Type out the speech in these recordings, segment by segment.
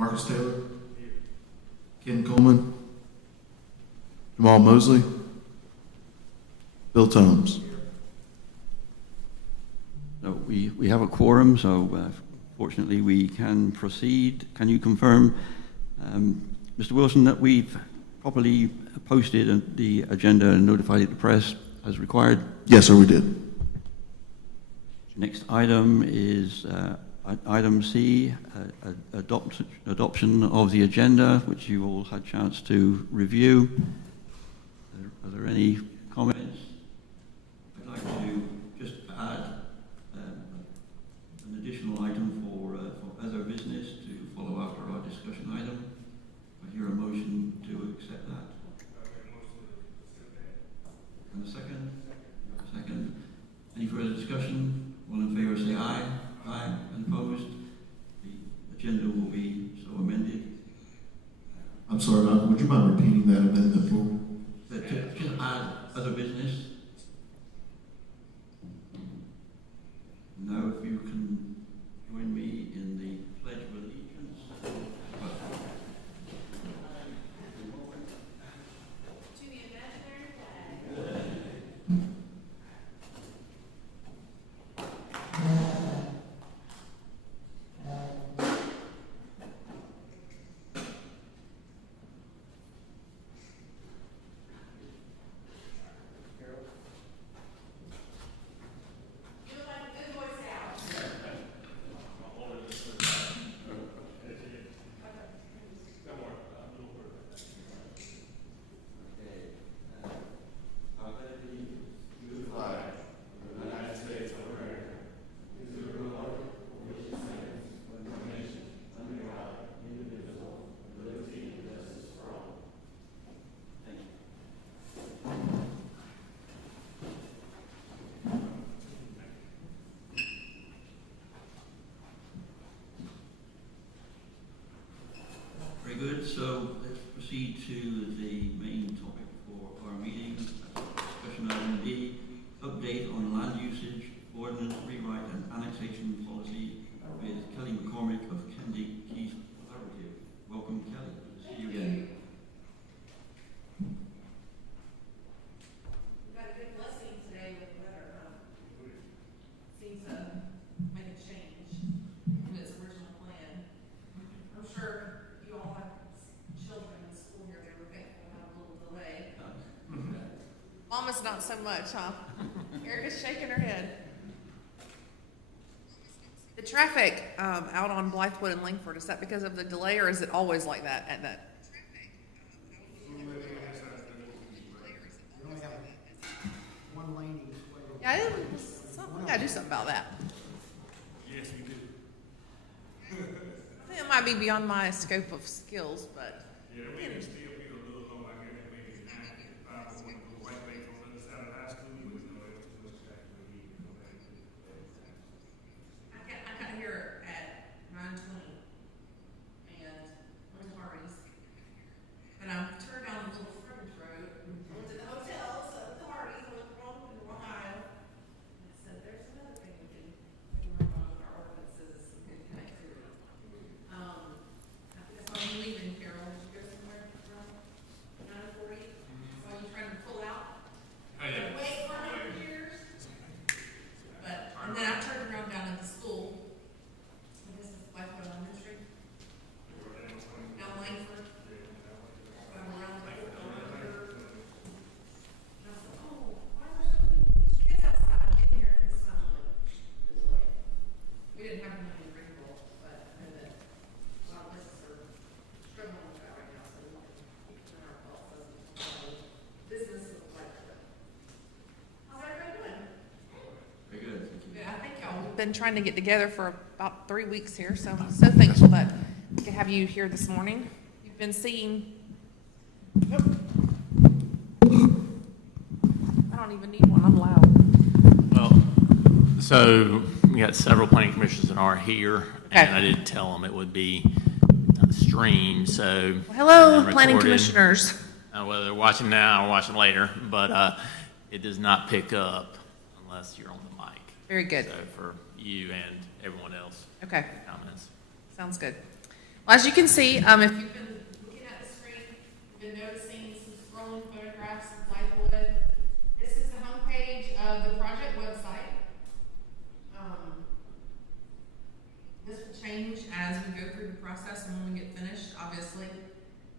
Marcus Taylor. Ken Coleman. Jamal Mosley. Bill Tomes. So we have a quorum, so fortunately we can proceed. Can you confirm, Mr. Wilson, that we've properly posted the agenda and notified the press as required? Yes, sir, we did. Next item is item C, adoption of the agenda, which you all had a chance to review. Are there any comments? I'd like to just add an additional item for other business to follow after our discussion item. I hear a motion to accept that. And a second? Second. Any further discussion? All in favour say aye. Aye. And opposed? The agenda will be so amended. I'm sorry, would you mind repeating that amendment for? Just add other business. Now, if you can join me in the Pledge of Allegiance. To the imaginary flag. Very good. So let's proceed to the main topic for our meeting. Discussion item D, update on land usage, ordinance rewrite and annexation policy with Kelly McCormick of Kennedy Keys Collaborative. Welcome, Kelly. Good to see you again. We got a good blessing today with the weather, huh? Seems to make a change from its original plan. I'm sure you all have children in school here, they were thankful to have a little delay. Mama's not so much, huh? Erica's shaking her head. The traffic out on Blythewood and Langford, is that because of the delay, or is it always like that at that? We only have one lane each way. Yeah, we gotta do something about that. Yes, we do. I think it might be beyond my scope of skills, but. Yeah, we can still be a little low, I guess, maybe 95 or 1 go right way from the other side of high school, but no, it was too much traffic when we go back to I got here at 9:20 and went to Harvey's. But I turned down the little frontage road, went to the hotel, so the Harvey's, went wrong in the wrong aisle. And I said, there's another thing we can work on with our ordinances, some good connectivity. I think that's why I'm leaving, Carol. Did you go somewhere around 9:40? So you trying to pull out? Wait for 100 years? But, and then I turned around down at the school. And this is Blythewood Elementary. Down Langford. I'm around the corner. And I said, oh, why are there so many kids outside getting here at this time of the delay? We didn't have any rainfall, but I know that a lot of places are struggling with that right now, so we want to keep it in our thoughts as business of Blythewood. How's everybody doing? Very good. Thank you. Yeah, I think y'all have been trying to get together for about 3 weeks here, so I'm so thankful that we could have you here this morning. You've been seeing. Nope. I don't even need one. I'm loud. Well, so we got several planning commissioners that are here, Okay. and I did tell them it would be streamed, so. Well, hello, and planning recorded. commissioners. Whether they're watching now or watching later, but it does not pick up unless you're on the mic. Very good. So for you and everyone else, Okay, comments. sounds good. Well, as you can see, if you've been looking at the screen, you've been noticing some scrolling photographs of Blythewood. This is the homepage of the project website. This will change as we go through the process and when we get finished, obviously.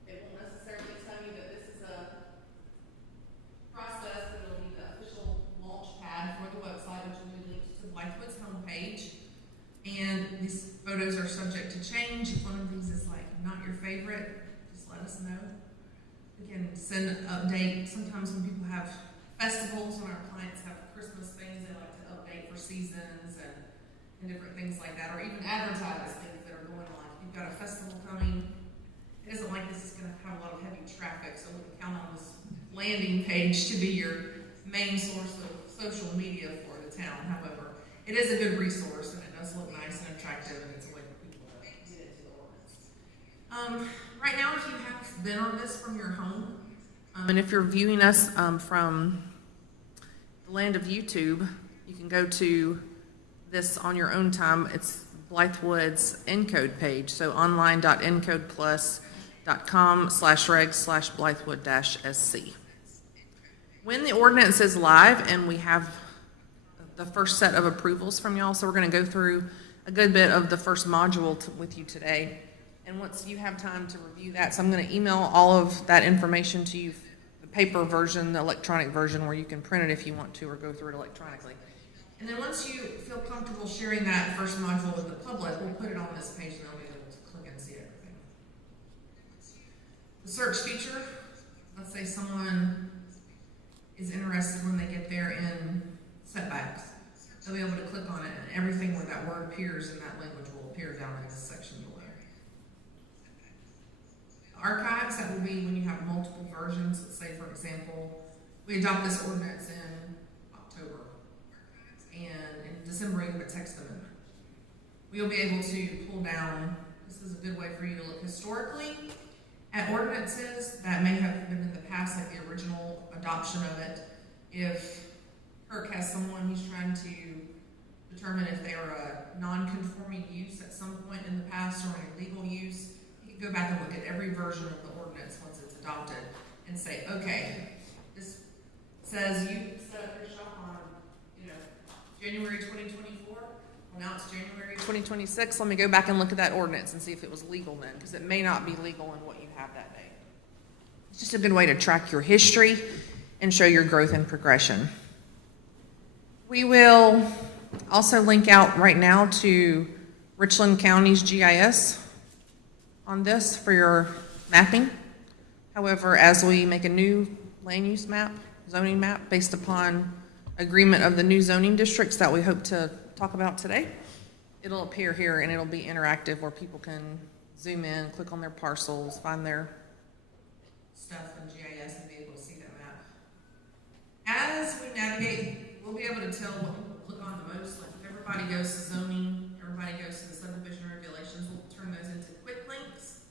It won't necessarily tell you that this is a process, but it'll be the official launch pad for the website, which will be linked to Blythewood's homepage. And these photos are subject to change. If one of these is like not your favorite, just let us know. We can send an update. Sometimes when people have festivals, when our clients have Christmas things, they like to update for seasons and different things like that, or even advertise things that are going on. If you've got a festival coming, it isn't like this is going to have a lot of heavy traffic, so we can count on this landing page to be your main source of social media for the town. However, it is a good resource, and it does look nice and attractive, and it's a way for people to get into the ordinance. Right now, if you have been on this from your home, and if you're viewing us from the land of YouTube, you can go to this on your own time. It's Blythewood's Encode page, so online.encodeplus.com/reg/Blythewood-SC. When the ordinance is live and we have the first set of approvals from y'all, so we're going to go through a good bit of the first module with you today. And once you have time to review that, so I'm going to email all of that information to you, the paper version, the electronic version, where you can print it if you want to, or go through it electronically. And then once you feel comfortable sharing that first module with the public, we'll put it on this page and they'll be able to click and see everything. The search feature, let's say someone is interested when they get there in setbacks. They'll be able to click on it, and everything where that word appears in that language will appear down in this section below. The archives, that will be when you have multiple versions. Let's say, for example, we adopt this ordinance in October. And in December, you have a text amendment. We'll be able to pull down, this is a good way for you to look historically at ordinances that may have been in the past, like the original adoption of it. If Kirk has someone who's trying to determine if they are a non-conforming use at some point in the past or an illegal use, you can go back and look at every version of the ordinance once it's adopted and say, okay, this says you set up your shop on January 2024, well now it's January 2026, let me go back and look at that ordinance and see if it was legal then, because it may not be legal in what you have that day. It's just a good way to track your history and show your growth and progression. We will also link out right now to Richland County's GIS on this for your mapping. However, as we make a new land use map, zoning map, based upon agreement of the new zoning districts that we hope to talk about today, it'll appear here and it'll be interactive where people can zoom in, click on their parcels, find their stuff in GIS and be able to see that map. As we navigate, we'll be able to tell what people click on the most. Like if everybody goes to zoning, everybody goes to the subdivision regulations, we'll turn those into quick links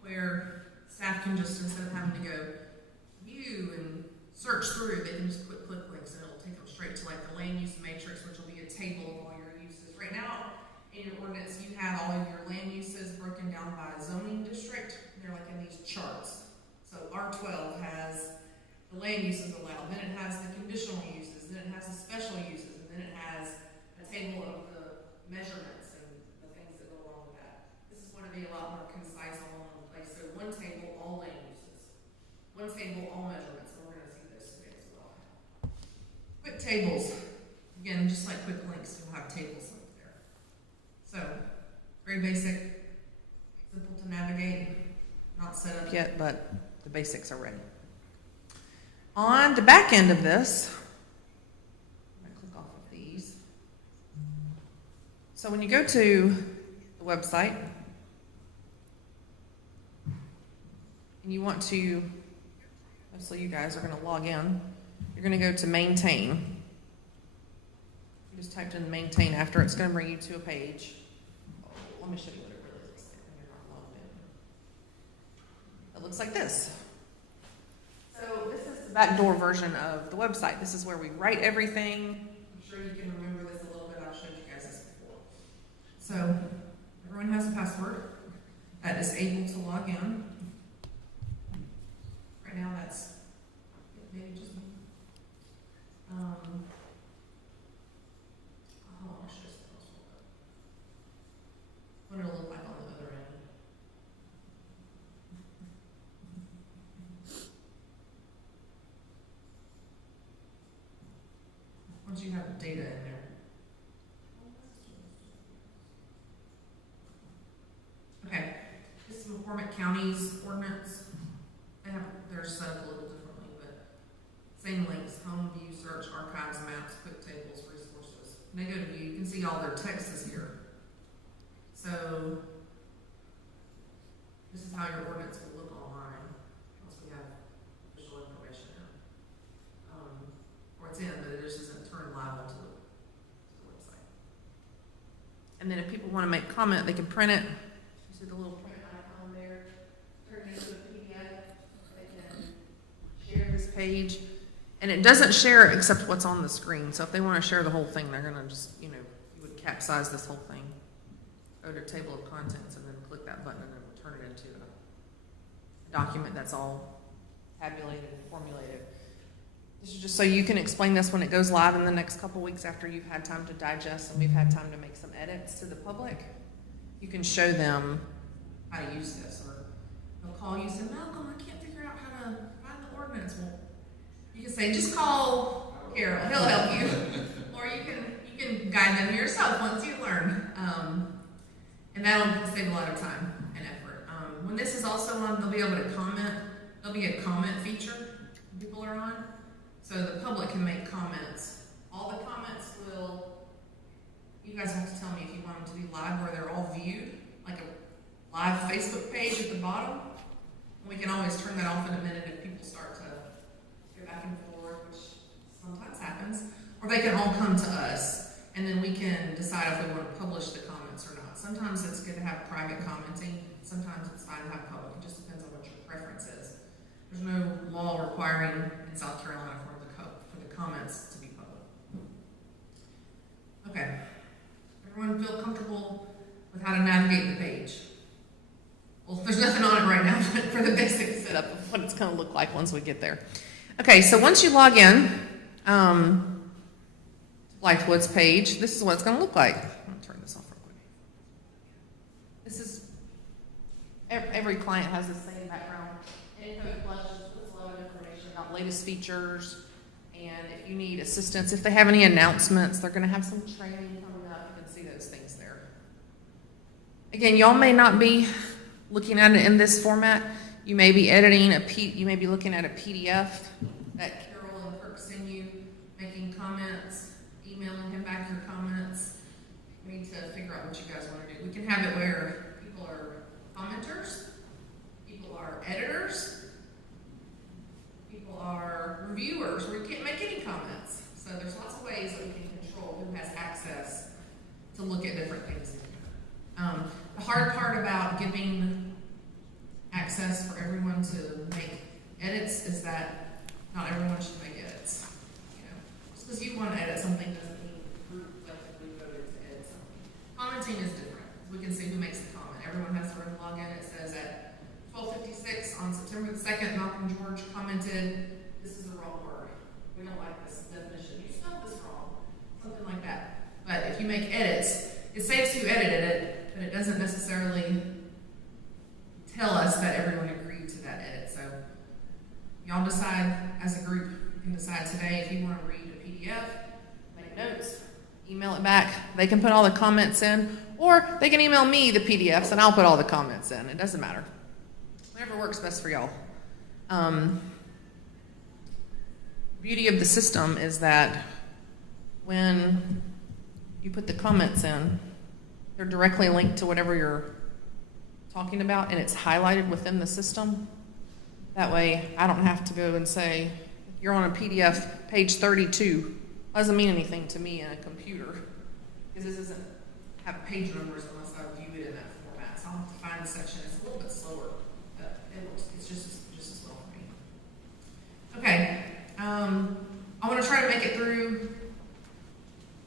where staff can just, instead of having to go view and search through, they can just click links and it'll take them straight to like the land use matrix, which will be a table of all your uses. Right now, in your ordinance, you have all of your land uses broken down by a zoning district. They're like in these charts. So R12 has the land uses allowed, then it has the conditional uses, then it has the special uses, and then it has a table of the measurements and the things that go along with that. This is going to be a lot more concise all in one place. So one table, all land uses. One table, all measurements. Quick tables, again, just like quick links, you'll have tables up there. So, very basic, simple to navigate, not set up yet, but the basics are ready. On the back end of this, I'm going to click off of these. So when you go to the website, and you want to, so you guys are going to log in, you're going to go to maintain. You just typed in maintain after, it's going to bring you to a page. Oh, let me show you what it really looks like when you're not logged in. It looks like this. So this is the backdoor version of the website. This is where we write everything. I'm sure you can remember this a little bit. I've showed you guys this before. So everyone has a password. that is able to log in. Right now, that's maybe just me. Hold on, I'll show you what it'll look like on the other end. Once you have the data in there. Okay, this is McCormick County's ordinance. They're set up a little differently, but same links: home, view, search, archives, maps, quick tables, resources. When they go to view, you can see all their text is here. So this is how your ordinance will look online once we have visual information in. Or it's in, but it just isn't turned live onto the website. And then if people want to make comment, they can print it. You see the little print icon there? Turn it into a PDF. They can share this page. And it doesn't share except what's on the screen. So if they want to share the whole thing, they're going to just, you would capsize this whole thing. Go to table of contents and then click that button and then turn it into a document that's all tabulated and formulated. This is just so you can explain this when it goes live in the next couple weeks after you've had time to digest and we've had time to make some edits to the public. You can show them how to use this. Or they'll call you and say, Malcolm, I can't figure out how to find the ordinance. Well, you can say, just call Carol, he'll help you. Or you can guide them yourself once you learn. And that'll save a lot of time and effort. When this is also on, they'll be able to comment. There'll be a comment feature when people are on. So the public can make comments. All the comments you guys have to tell me if you want them to be live where they're all viewed, like a live Facebook page at the bottom. We can always turn that off in a minute if people start to go back and forth, which sometimes happens. Or they can all come to us, and then we can decide if we want to publish the comments or not. Sometimes it's good to have private commenting. Sometimes it's fine to have public. It just depends on what your preference is. There's no law requiring in South Carolina for the comments to be public. Okay. Everyone feel comfortable with how to navigate the page? Well, there's nothing on it right now, but for the basic setup of what it's going to look like once we get there. Okay, so once you log in to Blythewood's page, this is what it's going to look like. I'm going to turn this off real quick. This is, every client has the same background. Info Plus just puts a lot of information about latest features, and if you need assistance, if they have any announcements, they're going to have some training coming up. You can see those things there. Again, y'all may not be looking at it in this format. You may be editing you may be looking at a PDF that Carol and Kirk send you, making comments, emailing him back your comments. We need to figure out what you guys want to do. We can have it where people are commenters, people are editors, people are reviewers, or you can't make any comments. So there's lots of ways that we can control who has access to look at different things. The hard part about giving access for everyone to make edits is that not everyone should make edits. Just because you want to edit something doesn't mean the group collectively voted to edit something. Commenting is different. We can see who makes the comment. Everyone has their own login. It says at 12:56 on September the 2nd, Malcolm George commented, "This is the wrong word. We don't like this definition. You spelled this wrong." Something like that. But if you make edits, it saves who edited it, but it doesn't necessarily tell us that everyone agreed to that edit. So y'all decide as a group. You can decide today if you want to read a PDF, make notes, email it back. They can put all the comments in, or they can email me the PDFs and I'll put all the comments in. It doesn't matter. Whatever works best for y'all. Beauty of the system is that when you put the comments in, they're directly linked to whatever you're talking about, and it's highlighted within the system. That way, I don't have to go and say, you're on a PDF, page 32. That doesn't mean anything to me in a computer, because this doesn't have page numbers unless I view it in that format. So I'll have to find the section. It's a little bit slower, but it's just as well for me. Okay, I want to try to make it through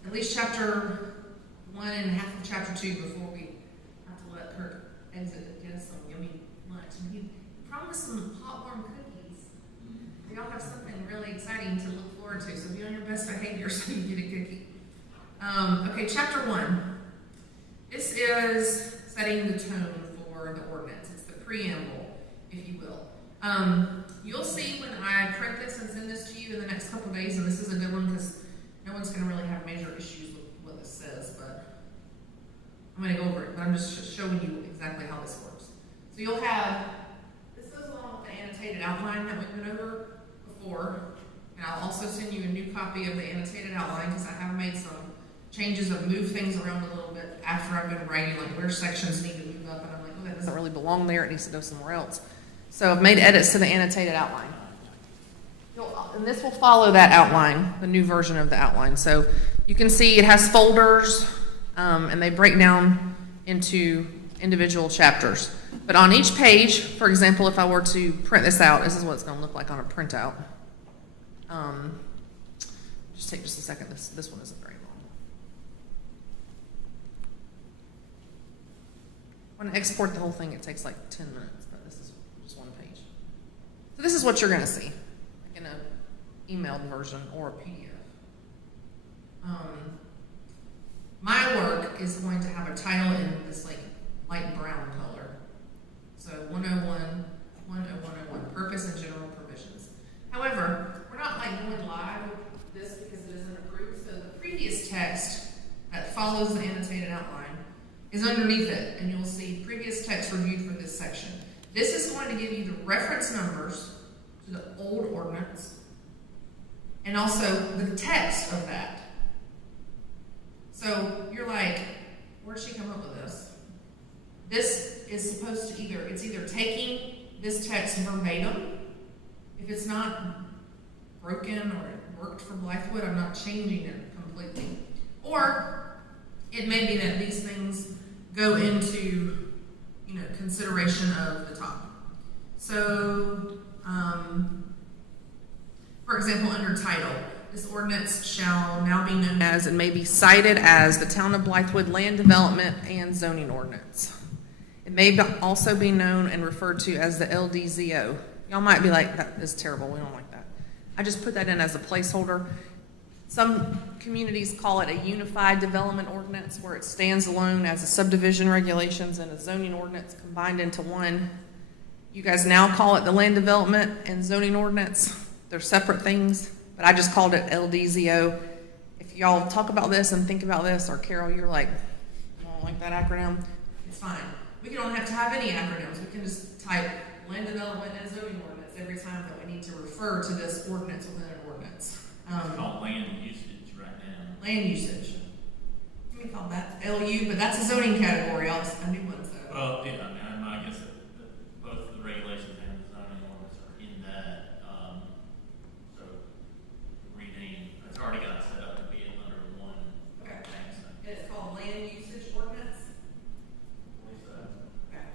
at least chapter 1 and half of chapter 2 before we have to let Kirk exit and get us so you get a cookie. Okay, chapter 1. This is setting the tone for the ordinance. It's the preamble, if you will. You'll see when I print this and send this to you in the next couple of days, and this is a good one because no one's going to really have major issues with what this says, but I'm going to go over it, but I'm just showing you exactly how this works. So you'll have, this goes along with the annotated outline that we went over before, and I'll also send you a new copy of the annotated outline because I have made some changes. I've moved things around a little bit after I've been writing, like where sections need to move up, and I'm like, oh, that doesn't really belong there, it needs to go somewhere else. So I've made edits to the annotated outline. And this will follow that outline, the new version of the outline. So you can see it has folders, and they break down into individual chapters. But on each page, for example, if I were to print this out, this is what it's going to look like on a printout. Just take just a second. This one isn't very long. When I export the whole thing, it takes like 10 minutes, but this is just one page. So this is what you're going to see, like in an emailed version or a PDF. My work is going to have a title in this like light brown color. So 101, purpose and general provisions. However, we're not like going live with this because it isn't approved. So the previous text that follows the annotated outline is underneath it, and you'll see previous text reviewed for this section. This is going to give you the reference numbers to the old ordinance and also the text of that. So you're like, where'd she come up with this? This is supposed to it's either taking this text verbatim. If it's not broken or it worked for Blythewood, I'm not changing it completely. Or it may be that these things go into, consideration of the top. So, for example, under title, this ordinance shall now be known as and may be cited as the Town of Blythewood Land Development and Zoning Ordinance. It may also be known and referred to as the LDZO. Y'all might be like, that is terrible, we don't like that. I just put that in as a placeholder. Some communities call it a unified development ordinance where it stands alone as a subdivision regulations and a zoning ordinance combined into one. You guys now call it the land development and zoning ordinance. They're separate things, but I just called it LDZO. If y'all talk about this and think about this, or Carol, you're like, I don't like that acronym, it's fine. We don't have to have any acronyms. We can just type land development and zoning ordinance every time that we need to refer to this ordinance within an ordinance. It's called land usage right now. Land usage. Let me call that LU, but that's a zoning category. A new one, so. Well, yeah, I guess that both the regulations and the zoning ordinance are in that. So rename, it's already got set up to be under one. Okay. Thing, so. And it's called land usage ordinance. Okay.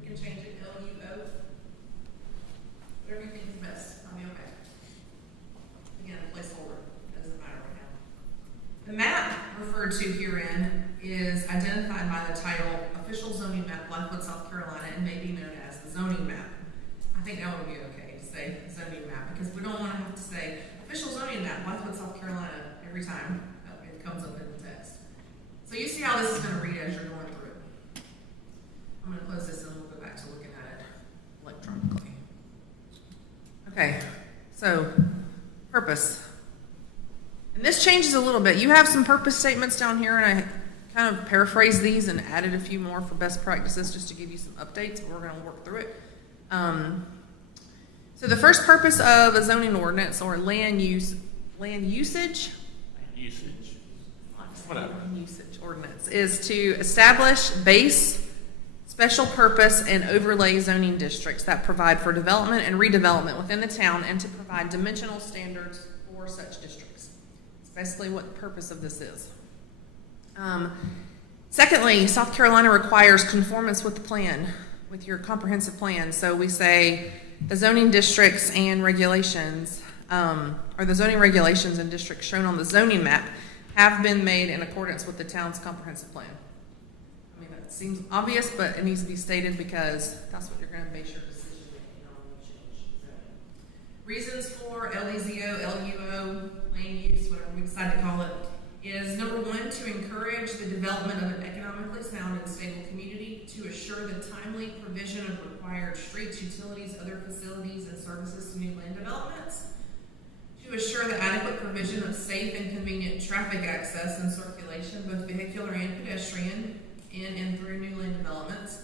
We can change it LUO. Whatever you think is best. I'll be okay. Again, placeholder. It doesn't matter right now. The map referred to herein is identified by the title Official Zoning Map, Blythewood, South Carolina, and may be known as the zoning map. I think that would be okay to say zoning map because we don't want to have to say Official Zoning Map, Blythewood, South Carolina every time it comes up in the text. So you see how this is going to read as you're going through it. I'm going to close this and we'll go back to looking at it electronically. Okay, so purpose. And this changes a little bit. You have some purpose statements down here, and I kind of paraphrased these and added a few more for best practices just to give you some updates, but we're going to work through it. So the first purpose of a zoning ordinance or land usage, Whatever. Usage ordinance is to establish base, special purpose, and overlay zoning districts that provide for development and redevelopment within the town and to provide dimensional standards for such districts. That's basically what the purpose of this is. Secondly, South Carolina requires conformance with the plan, with your comprehensive plan. So we say the zoning districts and regulations, or the zoning regulations and districts shown on the zoning map have been made in accordance with the town's comprehensive plan. I mean, that seems obvious, but it needs to be stated because that's what you're going to base your decision making on when you change Reasons for LEZO, LUO, land use, whatever we decide to call it, is number one, to encourage the development of an economically sound and stable community, to assure the timely provision of required streets, utilities, other facilities, and services to new land developments, to assure the adequate provision of safe and convenient traffic access and circulation, both vehicular and pedestrian, in and through new land developments,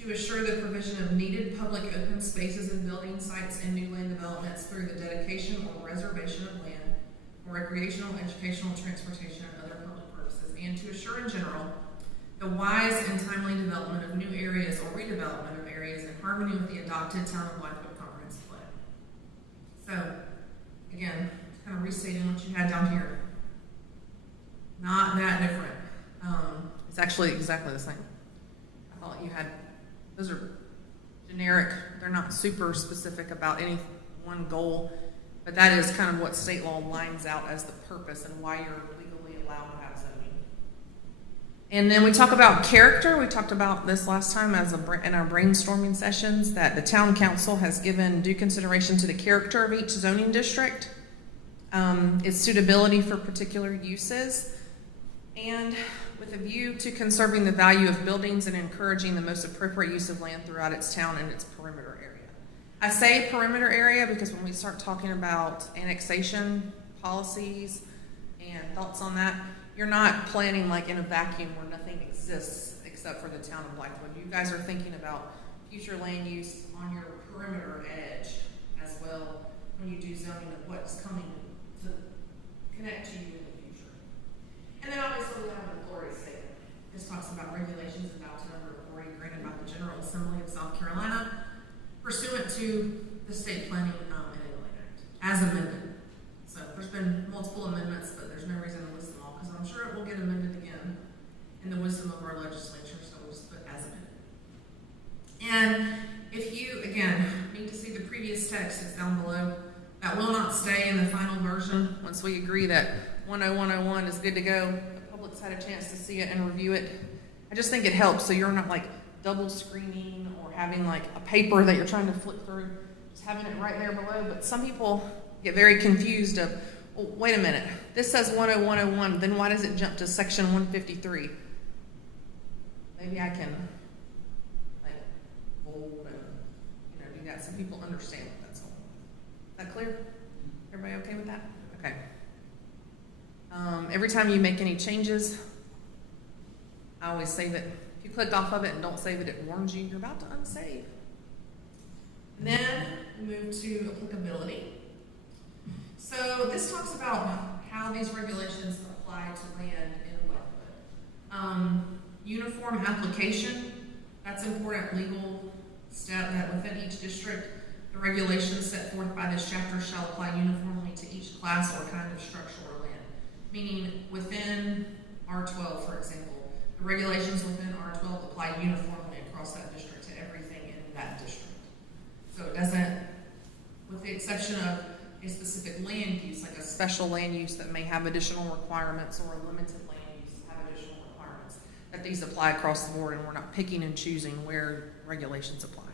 to assure the provision of needed public open spaces and building sites in new land developments through the dedication or reservation of land for recreational, educational, transportation, and other public purposes, and to assure in general the wise and timely development of new areas or redevelopment of areas in harmony with the adopted Town of Blythewood Comprehensive Plan. So, again, kind of restating what you had down here. Not that different. It's actually exactly the same. I thought you had, those are generic, they're not super specific about any one goal, but that is kind of what state law lines out as the purpose and why you're legally allowed to have zoning. And then we talk about character. We talked about this last time in our brainstorming sessions, that the town council has given due consideration to the character of each zoning district, its suitability for particular uses, and with a view to conserving the value of buildings and encouraging the most appropriate use of land throughout its town and its perimeter area. I say perimeter area because when we start talking about annexation policies and thoughts on that, you're not planning like in a vacuum where nothing exists except for the town of Blythewood. You guys are thinking about future land use on your perimeter edge as well when you do zoning of what's coming to connect to you in the future. And then obviously we have an authority statement. This talks about regulations adopted under authority granted by the General Assembly of South Carolina pursuant to the State Planning and Enabling Act as amended. So there's been multiple amendments, but there's no reason to list them all because I'm sure it will get amended again in the wisdom of our legislature, so we'll just put as amended. And if you, again, need to see the previous text, it's down below. That will not stay in the final version once we agree that 10101 is good to go. The public's had a chance to see it and review it. I just think it helps so you're not like double screening or having like a paper that you're trying to flip through, just having it right there below. But some people get very confused of, oh, wait a minute, this says 10101, then why does it jump to section 153? Maybe I can like bold and do that so people understand what that's all. Is that clear? Everybody okay with that? Okay. Every time you make any changes, I always save it. If you click off of it and don't save it, it warns you you're about to unsave. And then we move to applicability. So this talks about how these regulations apply to land in Blythewood. Uniform application, that's an important legal step that within each district, the regulations set forth by this chapter shall apply uniformly to each class or kind of structure or land. Meaning within R12, for example, the regulations within R12 apply uniformly across that district to everything in that district. So it doesn't, with the exception of a specific land use, like a special land use that may have additional requirements or a limited land use have additional requirements, that these apply across the board and we're not picking and choosing where regulations apply.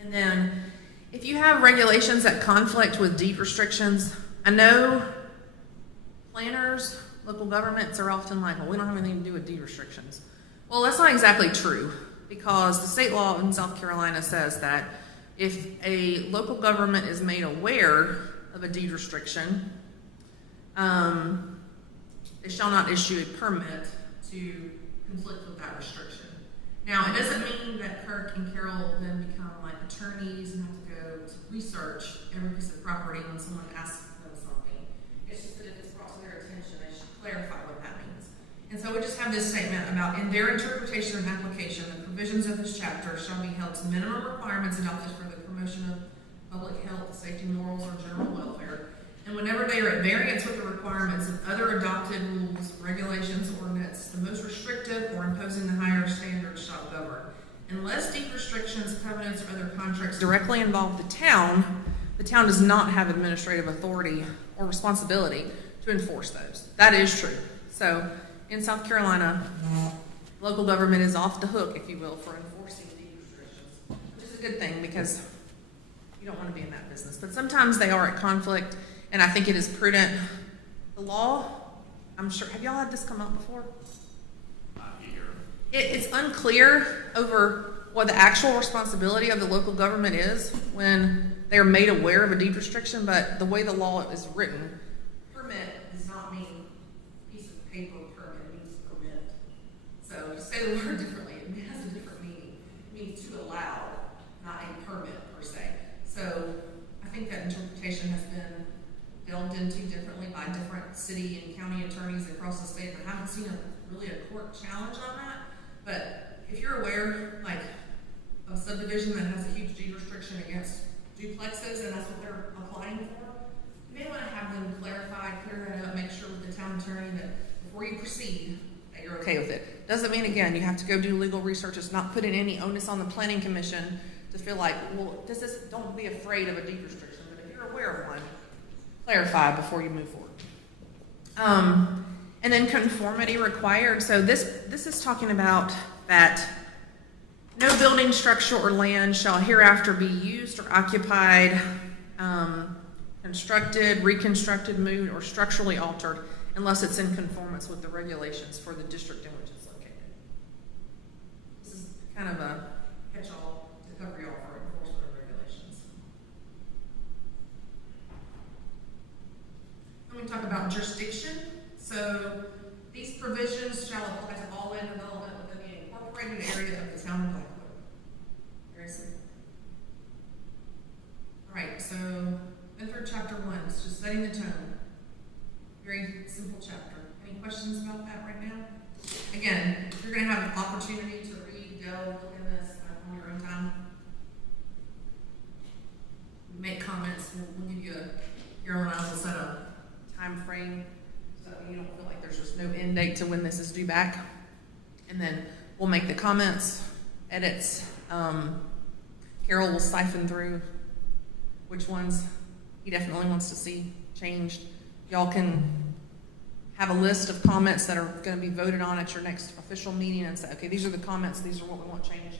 And then if you have regulations that conflict with deed restrictions, I know planners, local governments are often like, well, we don't have anything to do with deed restrictions. Well, that's not exactly true because the state law in South Carolina says that if a local government is made aware of a deed restriction, they shall not issue a permit to conflict with that restriction. Now, it doesn't mean that Kirk and Carol then become like attorneys and have to go to research every piece of property when someone asks them something. It's just that if it's brought to their attention, they should clarify what that means. And so we just have this statement about, in their interpretation and application, the provisions of this chapter shall be held to minimum requirements adopted for the promotion of public health, safety, morals, or general welfare. And whenever they are at variance with the requirements of other adopted rules, regulations, ordinance, the most restrictive or imposing the higher standards shall govern. Unless deed restrictions, covenants, or other contracts directly involve the town does not have administrative authority or responsibility to enforce those. That is true. So in South Carolina, local government is off the hook, if you will, for enforcing deed restrictions, which is a good thing because You don't want to be in that business. But sometimes they are at conflict, and I think it is prudent. The law, I'm sure, have y'all had this come up before? Not here. It's unclear over what the actual responsibility of the local government is when they are made aware of a deed restriction, but the way the law is written, Permit does not mean piece of paper permit, it means permit. So to say the word differently, it has a different meaning. It means to allow, not a permit per se. So I think that interpretation has been delved into differently by different city and county attorneys across the state. I haven't seen really a court challenge on that, but if you're aware, like a subdivision that has a huge deed restriction against duplexes, and that's what they're applying for, you may want to have them clarify, clear that up, make sure with the town attorney that before you proceed, that you're okay with it. Doesn't mean, again, you have to go do legal research. It's not putting any onus on the planning commission to feel like, well, don't be afraid of a deed restriction, but if you're aware of one, clarify before you move forward. And then conformity required. So this is talking about that no building, structure, or land shall hereafter be used or occupied, constructed, reconstructed, moved, or structurally altered unless it's in conformance with the regulations for the district in which it's located. This is kind of a catch-all to cover you all for enforcement of regulations. Then we talk about jurisdiction. So these provisions shall apply to all land development within the incorporated area of the town of Blythewood. Very simple. All right, so then through chapter 1, it's just setting the tone. Very simple chapter. Any questions about that right now? Again, if you're going to have an opportunity to read, delve, look in this on your own time, make comments. We'll give you Carol and I will set a time frame so you don't feel like there's just no end date to when this is due back. And then we'll make the comments, edits. Carol will siphon through which ones he definitely wants to see changed. Y'all can have a list of comments that are going to be voted on at your next official meeting and say, okay, these are the comments, these are what we want changed.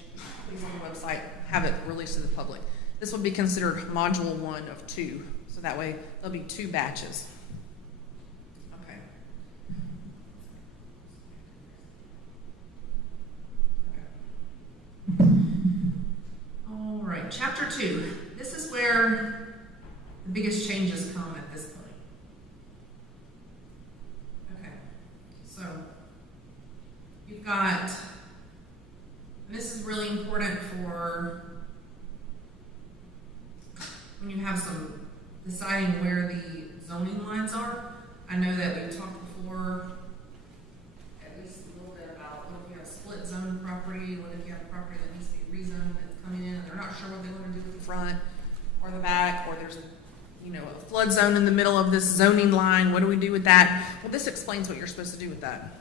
These on the website, have it released to the public. This would be considered module 1 of 2. So that way there'll be 2 batches. Okay. All right, chapter 2. This is where the biggest changes come at this point. Okay, so you've got, and this is really important for when you have some deciding where the zoning lines are. I know that we've talked before at least a little bit about what if you have split zone property, what if you have property that needs to be rezoned that's coming in and they're not sure what they want to do with the front or the back, or there's a flood zone in the middle of this zoning line. What do we do with that? Well, this explains what you're supposed to do with that.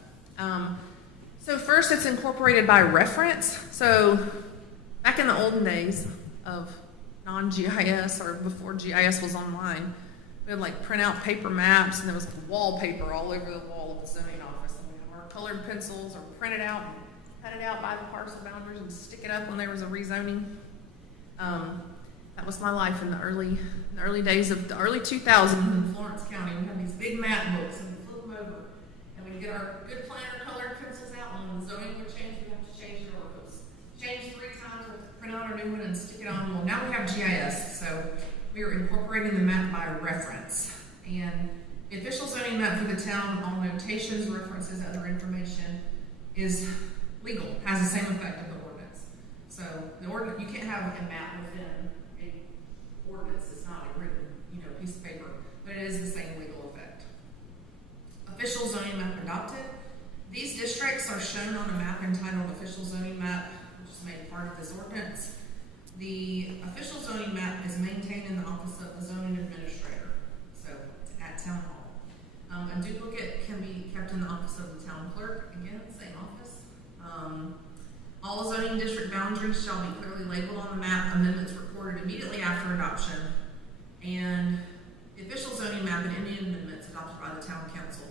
So first, it's incorporated by reference. So back in the olden days of non-GIS or before GIS was online, we would print out paper maps, and there was wallpaper all over the wall of the zoning office. And we have our colored pencils or print it out and cut it out by the parcel boundaries and stick it up when there was a rezoning. That was my life in the early days of the early 2000s in Florence County. We had these big map books, and we flip them over, and we'd get our good planner colored pencils out, and when the zoning would change, we'd have to change it, or if it was changed 3 times, we'd print out our new one and stick it on. Well, now we have GIS, so we are incorporating the map by reference. And the official zoning map for the town, all notations, references, other information is legal, has the same effect of the ordinance. So the ordinance, you can't have a map within a ordinance. It's not a written, piece of paper, but it is the same legal effect. Official zoning map adopted. These districts are shown on a map entitled Official Zoning Map, which is made part of this ordinance. The official zoning map is maintained in the office of the zoning administrator, so at town hall. A duplicate can be kept in the office of the town clerk, again, same office. All zoning district boundaries shall be clearly labeled on the map. Amendments recorded immediately after adoption. And the official zoning map and any amendments adopted by the town council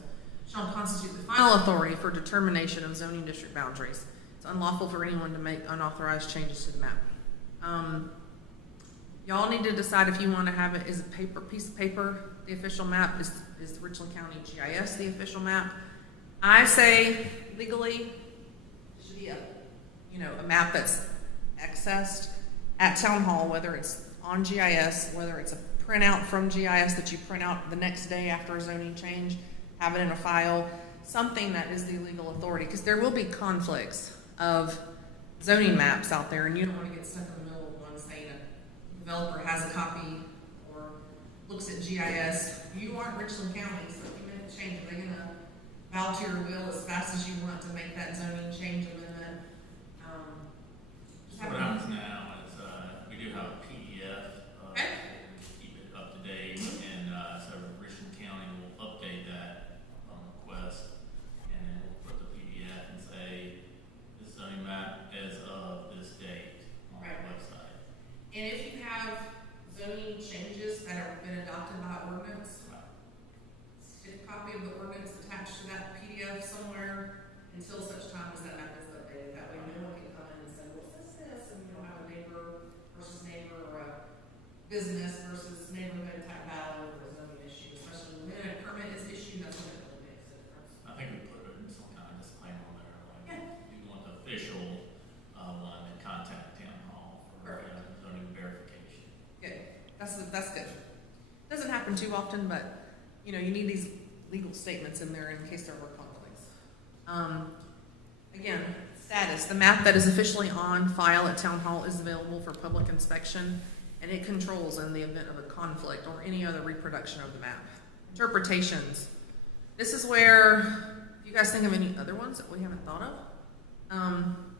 shall constitute the final authority for determination of zoning district boundaries. It's unlawful for anyone to make unauthorized changes to the map. Y'all need to decide if you want to have it as a piece of paper, the official map, is the Richland County GIS the official map. I say legally, it should be a map that's accessed at Town Hall, whether it's on GIS, whether it's a printout from GIS that you print out the next day after a zoning change, have it in a file, something that is the legal authority, because there will be conflicts of zoning maps out there, and you don't want to get stuck in the middle of one saying a developer has a copy or looks at GIS. You aren't Richland County, so if you make a change, they're going to bow to your will as fast as you want to make that zoning change amendment. So what happens now is, we do have a PDF, Okay. keep it up to date, and, so Richland County will update that on request, and then we'll put the PDF and say, this zoning map as of this date on the Right. website. And if you have zoning changes that have been adopted by ordinance, stick a copy of the ordinance attached to that PDF somewhere until such time as that map is updated. That way no one can come in and say, what's this? And you don't have a neighbor versus neighbor or a business versus neighborhood type battle over a zoning issue, especially when a permit is issued. That's when it really makes a difference. I think we put it in some kind of disclaimer on there, like, Yeah. you want the official, one, and contact Town Hall for, zoning verification. Good. That's good. Doesn't happen too often, but you need these legal statements in there in case there were conflicts. Again, status. The map that is officially on file at Town Hall is available for public inspection, and it controls in the event of a conflict or any other reproduction of the map. Interpretations. This is where, if you guys think of any other ones that we haven't thought of.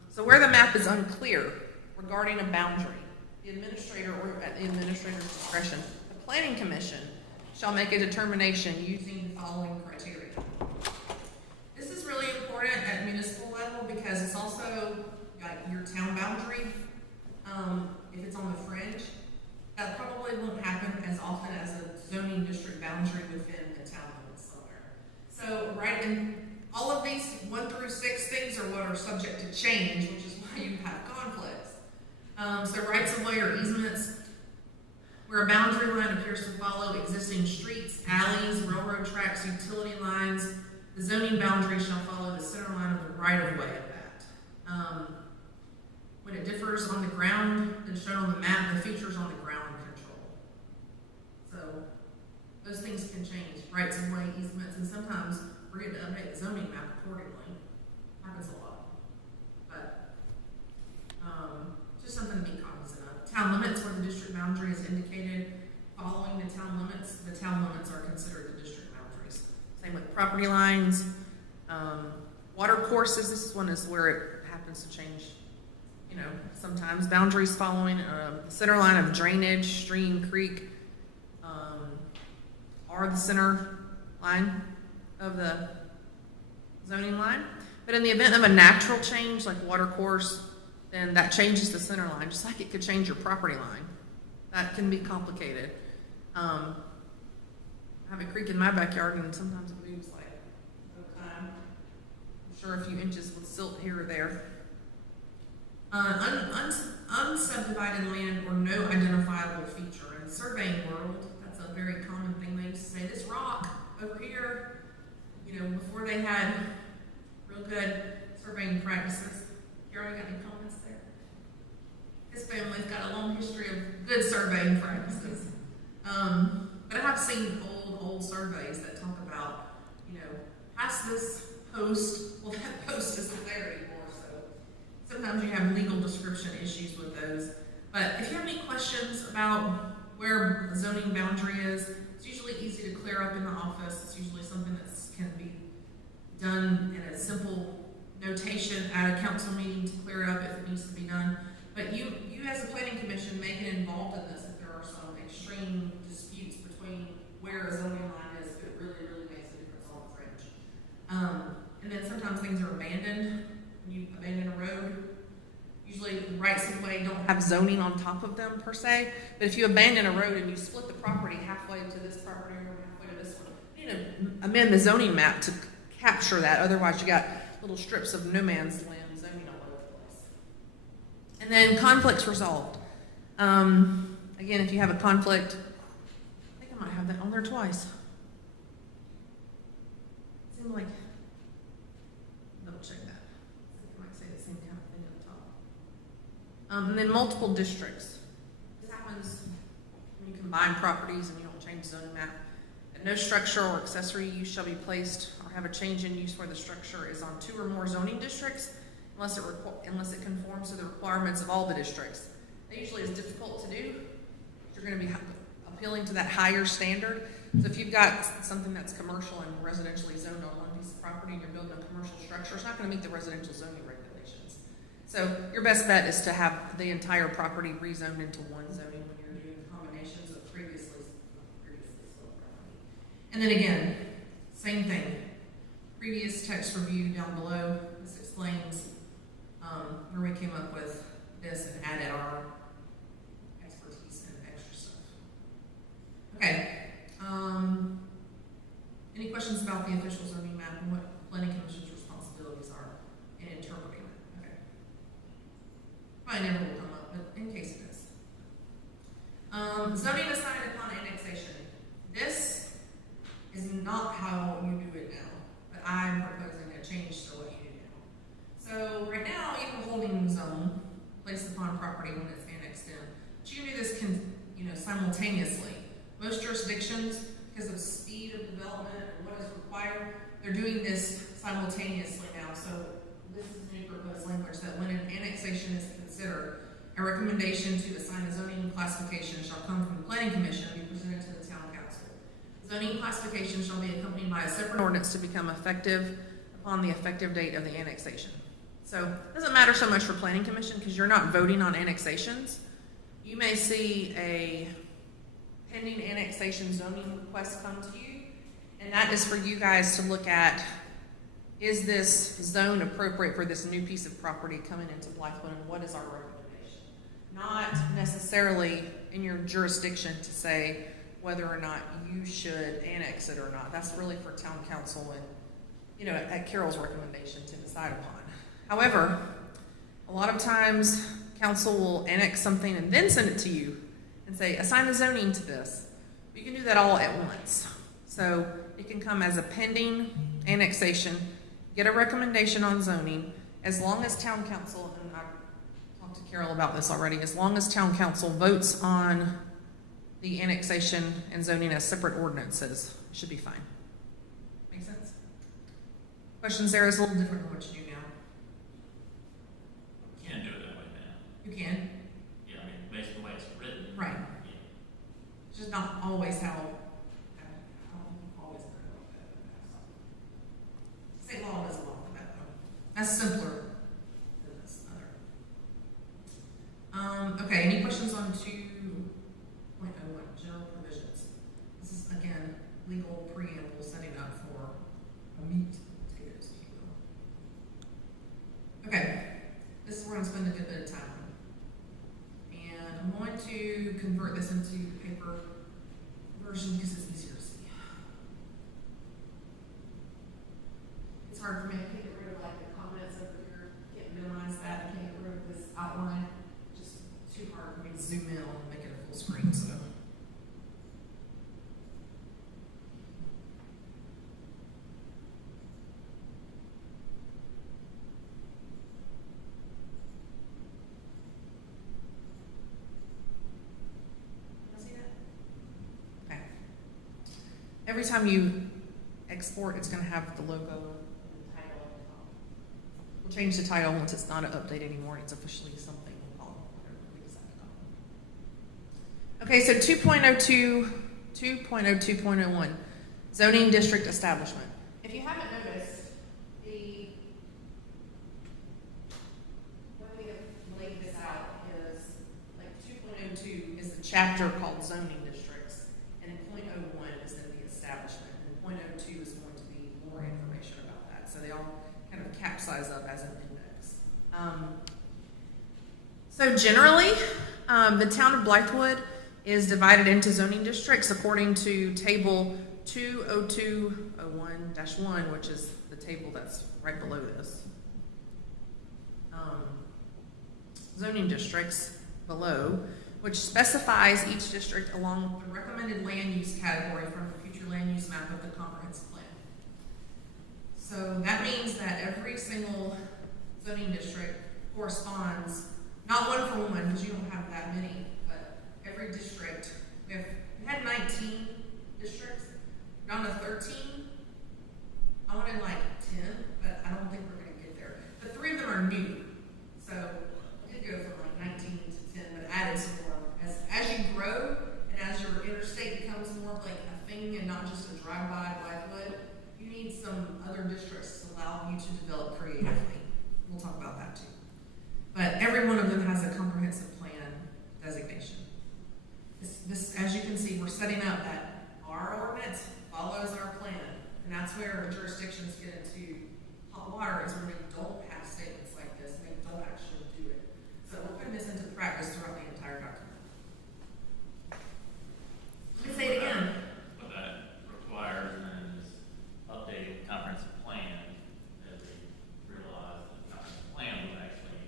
So where the map is unclear regarding a boundary, the administrator or at the administrator's discretion, the planning commission shall make a determination using the following criteria. This is really important at municipal level because it's also like your town boundary. If it's on the fringe, that probably won't happen as often as a zoning district boundary within the town limits somewhere. So right in all of these 1 through 6 things are what are subject to change, which is why you have conflicts. So rights of way or easements, where a boundary line appears to follow existing streets, alleys, railroad tracks, utility lines, the zoning boundary shall follow the center line of the right-of-way of that. When it differs on the ground than shown on the map, the features on the ground control. So those things can change, rights of way, easements, and sometimes we're going to update the zoning map accordingly. Happens a lot. But just something to be cognizant of. Town limits, where the district boundary is indicated following the town limits are considered the district boundaries. Same with property lines, water courses. This one is where it happens to change, sometimes boundaries following the center line of drainage, stream, creek, are the center line of the zoning line. But in the event of a natural change, like water course, then that changes the center line, just like it could change your property line. That can be complicated. I have a creek in my backyard, and sometimes it moves like over time. I'm sure a few inches with silt here or there. Unsubdivided land or no identifiable feature. In the surveying world, that's a very common thing. They used to say, this rock over here, before they had real good surveying practices. Gary, got any comments there? His family's got a long history of good surveying practices. But I have seen old surveys that talk about, past this post, well, that post isn't there anymore, so sometimes you have legal description issues with those. But if you have any questions about where the zoning boundary is, it's usually easy to clear up in the office. It's usually something that can be done in a simple notation at a council meeting to clear it up if it needs to be done. But you as a planning commission may get involved in this if there are some extreme disputes between where a zoning line is, if it really, really makes a difference on the fringe. And then sometimes things are abandoned. When you abandon a road, usually the rights of way don't have zoning on top of them per se. But if you abandon a road and you split the property halfway to this property or halfway to this one, you need to amend the zoning map to capture that. Otherwise, you got little strips of no man's land zoning all over the place. And then conflicts resolved. Again, if you have a conflict, I think I might have that on there twice. Seemed like, double check that. I might say the same kind of thing at the top. And then multiple districts. This happens when you combine properties and you don't change the zoning map. And no structure or accessory use shall be placed or have a change in use where the structure is on 2 or more zoning districts unless it conforms to the requirements of all the districts. That usually is difficult to do. You're going to be appealing to that higher standard. So if you've got something that's commercial and residentially zoned on one piece of property and you're building a commercial structure, it's not going to meet the residential zoning regulations. So your best bet is to have the entire property rezoned into one zoning when you're doing combinations of previously split property. And then again, same thing. Previous text review down below. This explains where we came up with this and added our expertise and extra stuff. Okay. Any questions about the official zoning map and what planning commission's responsibilities are in interpreting it? Okay. Probably never will come up, but in case it is. Zoning assigned upon annexation. This is not how you do it now, but I'm proposing a change to what you do now. So right now, you have a holding zone placed upon property when it's annexed in. But you can do this simultaneously. Most jurisdictions, because of speed of development and what is required, they're doing this simultaneously now. So this is new proposed language that when an annexation is considered, a recommendation to assign a zoning classification shall come from the planning commission and be presented to the town council. Zoning classification shall be accompanied by a separate ordinance to become effective upon the effective date of the annexation. So it doesn't matter so much for planning commission because you're not voting on annexations. You may see a pending annexation zoning request come to you, and that is for you guys to look at, is this zone appropriate for this new piece of property coming into Blythewood, and what is our recommendation? Not necessarily in your jurisdiction to say whether or not you should annex it or not. That's really for town council and, at Carol's recommendation to decide upon. However, a lot of times council will annex something and then send it to you and say, assign the zoning to this. You can do that all at once. So it can come as a pending annexation, get a recommendation on zoning, as long as town council, and I've talked to Carol about this already, as long as town council votes on the annexation and zoning as separate ordinances, it should be fine. Make sense? Questions there is a little different than what you do now. You can't do it that way now. You can. Yeah, I mean, based on the way it's written. Right. Yeah. It's just not always how always state law does a lot for that though. That's simpler than this other. Okay, any questions on 2.01, general provisions? This is again legal preamble setting up for a meat and potatoes, if you will. Okay, this is where I'm spending a good bit of time on. And I'm going to convert this into paper version because it's easier to see. It's hard for me. I can't get rid of like the comments over here. Can't minimize that. I can't get rid of this outline. Just too hard for me to zoom in and make it a full screen. So. Every time you export, it's going to have the logo and the title at the top. We'll change the title once it's not an update anymore. It's officially something we'll call whatever we decide to call it. Okay, so 2.02.01, zoning district establishment. If you haven't noticed, the way we have laid this out is like 2.02 is the chapter called zoning districts, and 0.01 is in the establishment, and 0.02 is going to be more information about that. So they all kind of capsize up as an index. So generally, the town of Blythewood is divided into zoning districts according to table 202.01-1, which is the table that's right below this. Zoning districts below which specifies each district along with the recommended land use category from the future land use map of the comprehensive plan. So that means that every single zoning district corresponds, not one for one, because you don't have that many, but every district, we had 19 districts, down to 13. I wanted like 10, but I don't think we're gonna get there. But 3 of them are new. So we did go from like 19 to 10, but added some more. As you grow and as your interstate becomes more like a thing and not just a drive-by Blythewood, you need some other districts to allow you to develop creatively. We'll talk about that too. But every one of them has a comprehensive plan designation. This, as you can see, we're setting up that our ordinance follows our plan. And that's where jurisdictions get into hot water, is when they don't have statements like this and they don't actually do it. So we're putting this into practice throughout the entire document. Let me say it again. What that requires then is updating the comprehensive plan as we realize that the comprehensive plan was actually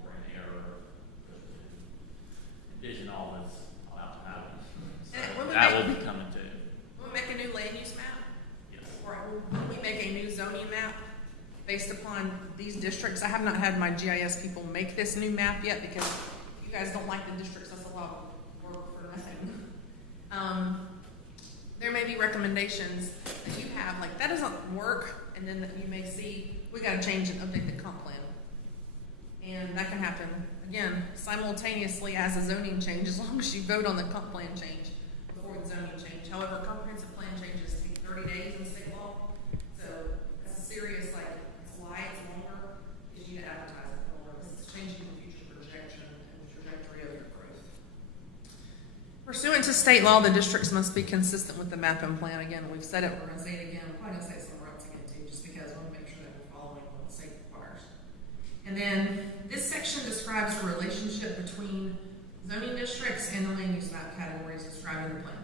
more in error because we didn't envision all this allowed to happen. So that will be coming too. When we make a new land use map, Yes. or when we make a new zoning map based upon these districts, I have not had my GIS people make this new map yet because you guys don't like the districts. That's a lot of work for nothing. There may be recommendations that you have, like that doesn't work, and then you may see, we gotta change and update the comp plan. And that can happen, again, simultaneously as a zoning change, as long as you vote on the comp plan change before the zoning change. However, comprehensive plan changes take 30 days in state law, so that's a serious, like, it's why it's longer, is you to advertise it more, because it's changing the future projection and the trajectory of your growth. Pursuant to state law, the districts must be consistent with the map and plan. Again, we've said it, we're gonna say it again, we're probably gonna say it somewhere else again too, just because we want to make sure that we're following what the state requires. And then this section describes the relationship between zoning districts and the land use map categories described in the plan.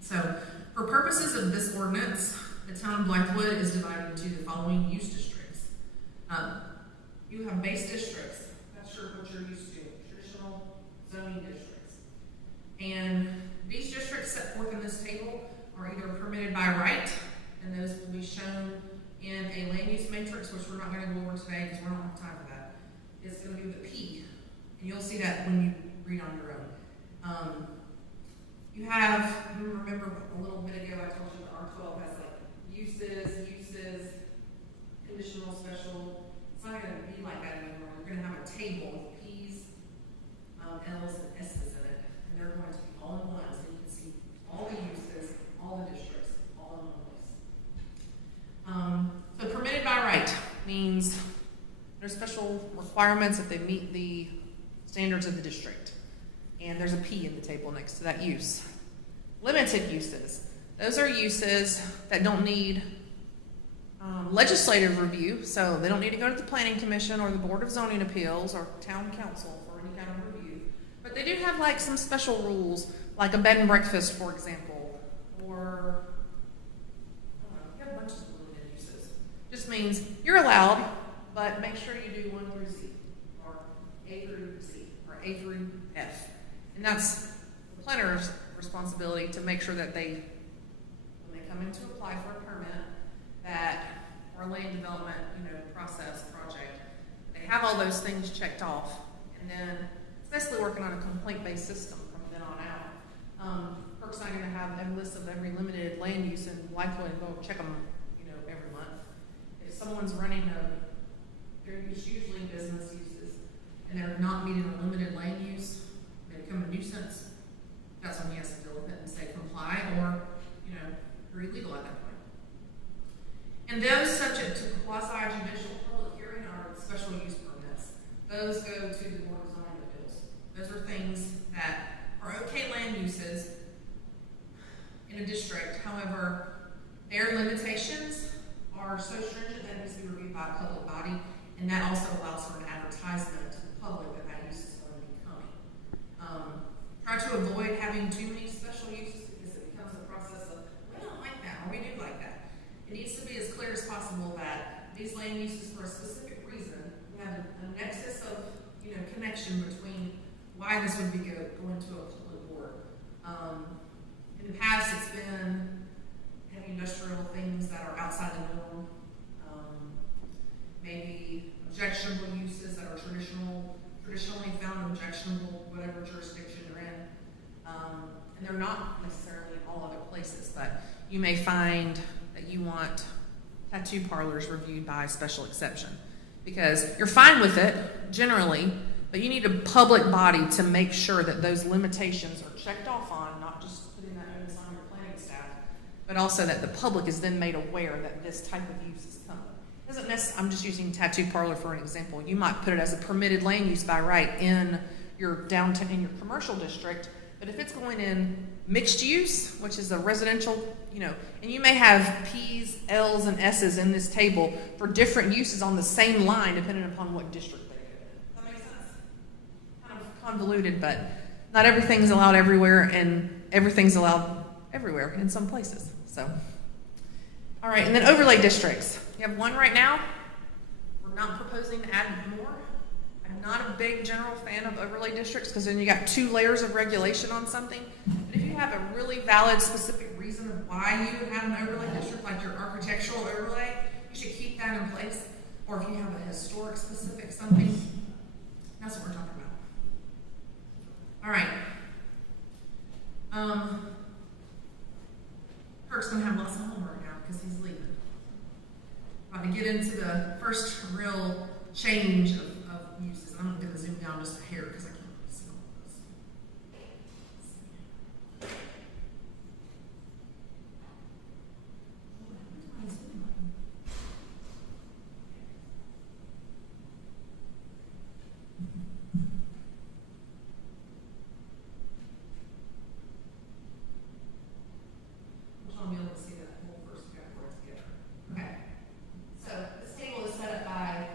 So, for purposes of this ordinance, the town of Blythewood is divided into the following use districts. You have base districts, that's what you're used to, traditional zoning districts. And these districts set forth in this table are either permitted by right, and those will be shown in a land use matrix, which we're not going to go over today because we don't have time for that. It's going to be with a P, and you'll see that when you read on your own. You have, remember a little bit ago I told you that R12 has like uses, conditional, special. It's not going to be like that anymore. You're going to have a table with P's, L's, and S's in it, and they're going to be all in one, so you can see all the uses, all the districts, all in one place. So permitted by right means there's special requirements if they meet the standards of the district. And there's a P in the table next to that use. Limited uses. Those are uses that don't need legislative review, so they don't need to go to the Planning Commission or the Board of Zoning Appeals or Town Council for any kind of review. But they do have like some special rules, like a bed and breakfast, for example, or I don't know, you have bunches of limited uses. Just means you're allowed, but make sure you do 1 through Z, or A through Z, or A through F. And that's the planner's responsibility to make sure that they, when they come in to apply for a permit, that, or land development, process, project, they have all those things checked off. And then it's basically working on a complaint-based system from then on out. Perk's not going to have a list of every limited land use in Blythewood and go check them, every month. If someone's running it's usually business uses, and they're not meeting a limited land use, they become a nuisance, that's when he has to deal with it and say comply, or, you're illegal at that point. And those subject to quasi-judicial public hearing are special use permits. Those go to the Board of Zoning Appeals. Those are things that are okay land uses in a district. However, their limitations are so stringent that it needs to be reviewed by a public body, and that also allows for an advertisement to the public that that use is going to be coming. Try to avoid having too many special uses because it becomes a process of, we don't like that, or we do like that. It needs to be as clear as possible that these land uses for a specific reason, we have a nexus of, connection between why this would be going to a public board. In the past, it's been heavy industrial things that are outside the norm, maybe objectionable uses that are traditionally found objectionable, whatever jurisdiction you're in. And they're not necessarily in all other places, but you may find that you want tattoo parlors reviewed by special exception, because you're fine with it generally, but you need a public body to make sure that those limitations are checked off on, not just putting that onus on your planning staff, but also that the public is then made aware that this type of use is coming. Doesn't necessarily, I'm just using tattoo parlor for an example. You might put it as a permitted land use by right in your downtown, in your commercial district, but if it's going in mixed use, which is a residential, and you may have P's, L's, and S's in this table for different uses on the same line depending upon what district they go in. Does that make sense? Kind of convoluted, but not everything's allowed everywhere, and everything's allowed everywhere in some places. So, all right, and then overlay districts. You have one right now. We're not proposing to add more. I'm not a big general fan of overlay districts because then you got 2 layers of regulation on something. But if you have a really valid, specific reason of why you would have an overlay district, like your architectural overlay, you should keep that in place. Or if you have a historic specific something, that's what we're talking about. All right. Kirk's gonna have lots of homework now because he's leaving. About to get into the first real change of uses. I'm going to zoom down just a hair because I can't see all of this. I'm trying to be able to see that whole first category together. Okay. So this table is set up by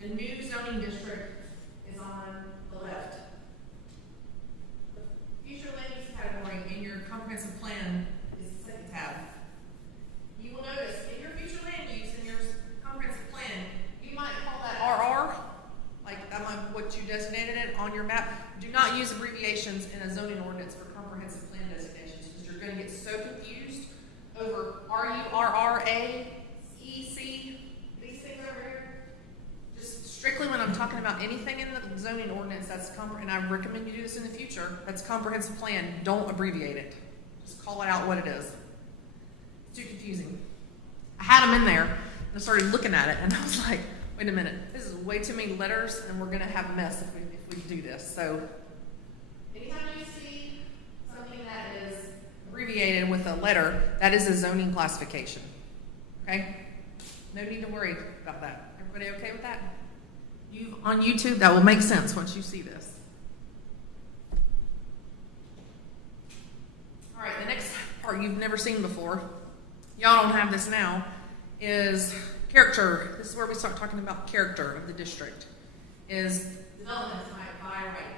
the new zoning district is on the left. The future land use category in your comprehensive plan is the second tab. You will notice in your future land use in your comprehensive plan, you might call that RR, like that might what you designated it on your map. Do not use abbreviations in a zoning ordinance for comprehensive plan designations because you're going to get so confused over RURRA, EC, these things over here. Just strictly when I'm talking about anything in the zoning ordinance that's and I recommend you do this in the future, that's comprehensive plan, don't abbreviate it. Just call it out what it is. It's too confusing. I had them in there and I started looking at it and I was like, wait a minute, this is way too many letters and we're gonna have a mess if we do this. So anytime you see something that is abbreviated with a letter, that is a zoning classification. Okay? No need to worry about that. Everybody okay with that? On YouTube, that will make sense once you see this. All right, the next part you've never seen before, y'all don't have this now, is character. This is where we start talking about character of the district. Is development type by right.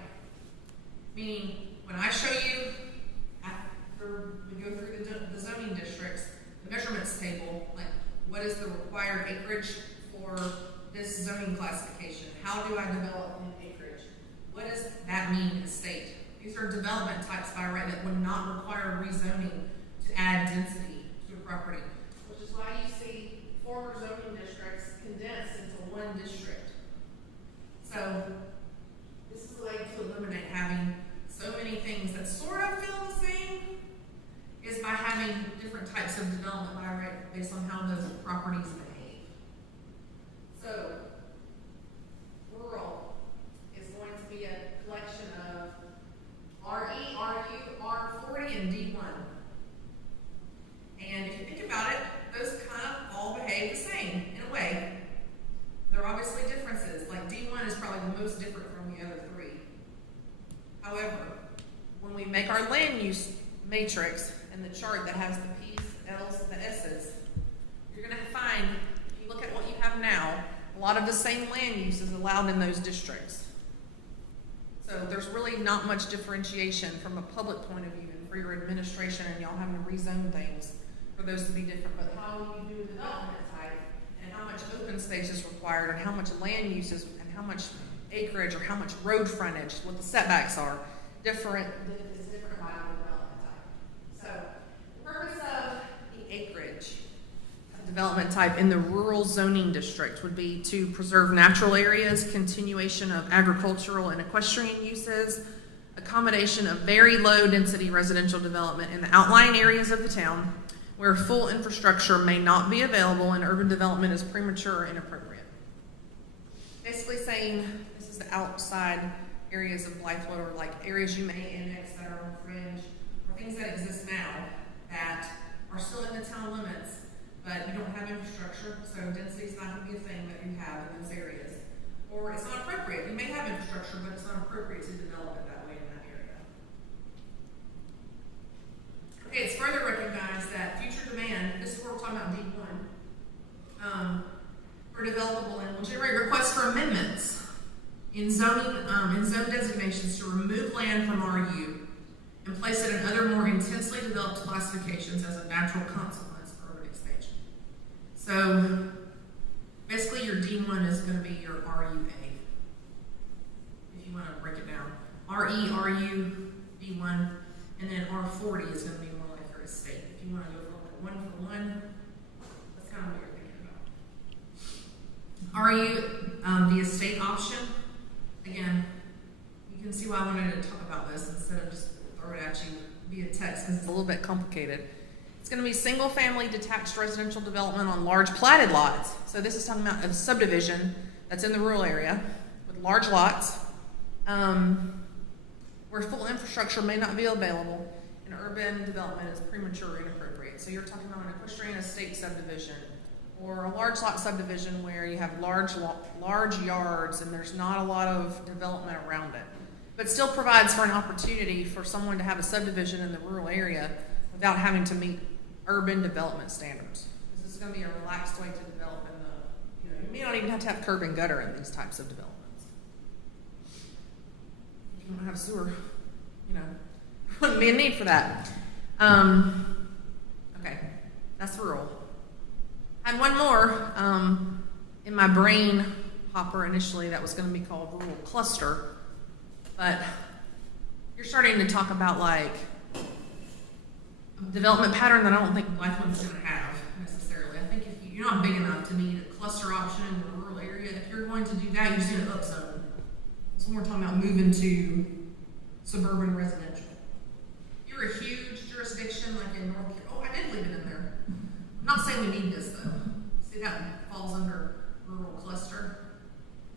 Meaning, when I show you, after we go through the zoning districts, the measurements table, like what is the required acreage for this zoning classification? How do I develop an acreage? What does that mean in the state? These are development types by right that would not require rezoning to add density to a property, which is why you see former zoning districts condensed into one district. So this is a way to eliminate having so many things that sort of feel the same, is by having different types of development by right based on how those properties behave. So rural is going to be a collection of RE, RU, R40, and D1. And if you think about it, those kind of all behave the same in a way. There are obviously differences, like D1 is probably the most different from the other 3. However, when we make our land use matrix and the chart that has the P's, L's, and the S's, you're going to find, if you look at what you have now, a lot of the same land use is allowed in those districts. So there's really not much differentiation from a public point of view and for your administration and y'all having to rezone things for those to be different. But how you do development type and how much open space is required and how much land use is and how much acreage or how much road frontage, what the setbacks are, different by development type. So the purpose of the acreage development type in the rural zoning district would be to preserve natural areas, continuation of agricultural and equestrian uses, accommodation of very low density residential development in the outlying areas of the town where full infrastructure may not be available and urban development is premature or inappropriate. Basically saying this is the outside areas of Blythewood, or like areas you may annex that are on fringe, or things that exist now that are still in the town limits, but you don't have infrastructure, so density is not going to be a thing that you have in those areas. Or it's not appropriate. You may have infrastructure, but it's not appropriate to develop it that way in that area. Okay, it's further recognized that future demand, this is where we're talking about D1, for developable land will generate requests for amendments in zoning, in zone designations to remove land from RU and place it in other more intensely developed classifications as a natural consequence for urban expansion. So basically your D1 is going to be your RUA, if you want to break it down. RE, RU, D1, and then R40 is going to be more like your estate. If you want to go for like a 1-for-1, that's kind of what you're thinking about. RU, the estate option, again, you can see why I wanted to talk about this instead of just throw it at you via text because it's a little bit complicated. It's going to be single-family detached residential development on large platted lots. So this is talking about a subdivision that's in the rural area with large lots where full infrastructure may not be available and urban development is premature or inappropriate. So you're talking about an equestrian estate subdivision or a large lot subdivision where you have large yards and there's not a lot of development around it, but still provides for an opportunity for someone to have a subdivision in the rural area without having to meet urban development standards. This is going to be a relaxed way to develop in the, you may not even have to have curb and gutter in these types of developments. If you don't have sewer, wouldn't be a need for that. Okay, that's rural. I had one more in my brain hopper initially that was going to be called rural cluster, but you're starting to talk about like a development pattern that I don't think Blythewood's going to have necessarily. I think if you're not big enough to need a cluster option in the rural area, if you're going to do that, you just need an upzone. So when we're talking about moving to suburban residential. If you're a huge jurisdiction like in North Carolina, I did leave it in there. I'm not saying we need this though. See, that falls under rural cluster.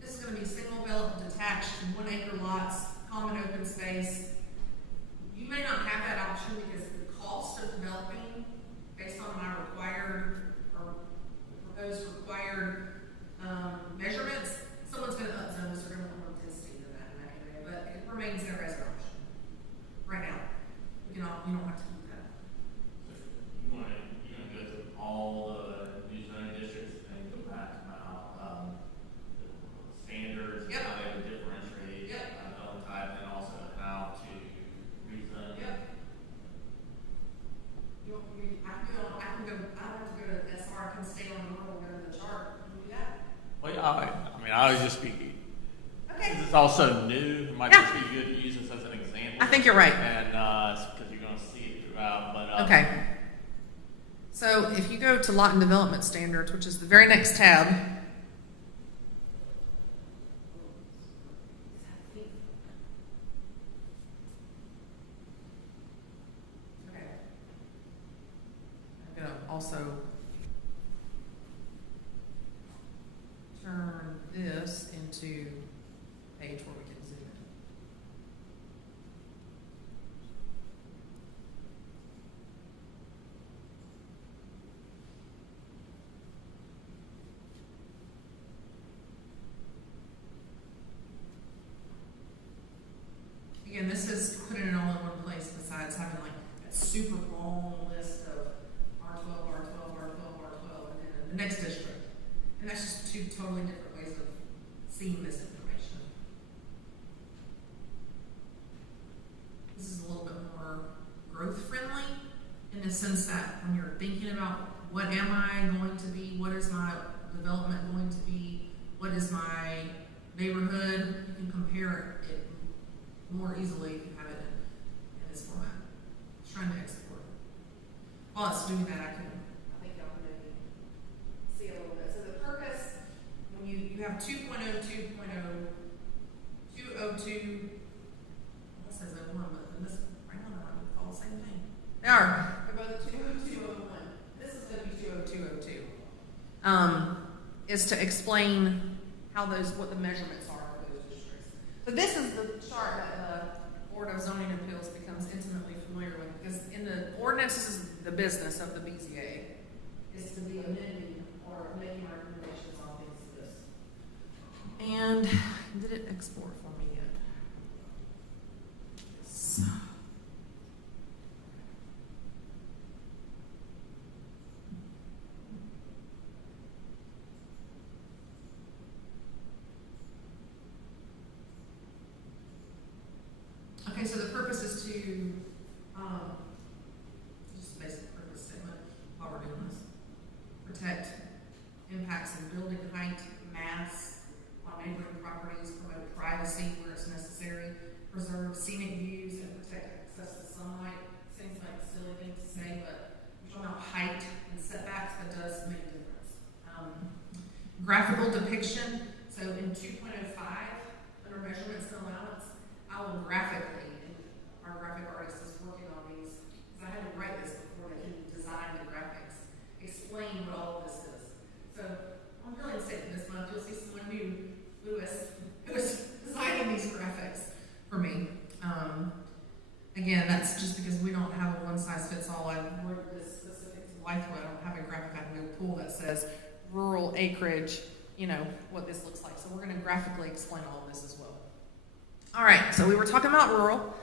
This is going to be single detached 1 acre lots, common open space. You may not have that option because the cost of developing based on my required or proposed required measurements, someone's going to upzone this or going to want more density than that in that area, but it remains there as an option. Right now, you don't have to do that. You want to go through all the new zoning districts and go back about the standards, Yep. how they would differentiate development type, and also how to rezone. Yep. I can go. I don't have to go to SR. I can stay on the rural, go to the chart. Can you do that? Well, I would just be, Okay. since it's also new, it might Yeah. just be good to use this as an example. I think you're right. And, because you're going to see it throughout, but. Okay. So if you go to lot and development standards, which is the very next tab, okay. I'm gonna also turn this into a page where we can zoom in. Again, this is putting it all in one place besides having like a super long list of R12, R12, R12, R12, and then the next district. And that's just two totally different ways of seeing this information. This is a little bit more growth friendly in the sense that when you're thinking about what am I going to be, what is my development going to be, what is my neighborhood, you can compare it more easily if you have it in this format. Just trying to export. While it's doing that, I think y'all can maybe see a little bit. So the purpose, when you have 2.0, 2.0, 202, that says 01, but in this right now they're all the same thing. They are. They're both 202, 01. This is going to be 202, 02. Is to explain how what the measurements are for those districts. So this is the chart that the Board of Zoning Appeals becomes intimately familiar with, because in the ordinance, this is the business of the BZA, is to be amending or making recommendations on things like this. And did it export for me yet? Yes. Okay, so the purpose is to, just a basic purpose statement while we're doing this. Protect impacts in building height, mass on neighboring properties, promote privacy where it's necessary, preserve scenic views, and protect access to sunlight. Seems like a silly thing to say, but we're talking about height and setbacks, that does make a difference. Graphical depiction, so in 2.05, under measurements and allowance, I will graphically, and our graphic artist is working on these, because I had to write this before they can design the graphics, explain what all of this is. So I'm really excited this month. You'll see someone new, Lewis, who is designing these graphics for me. Again, that's just because we don't have a one-size-fits-all. I wrote this specific to Blythewood. I don't have a graphic I can go pull that says rural acreage, you know, what this looks like. So we're going to graphically explain all of this as well. All right, so we were talking about rural.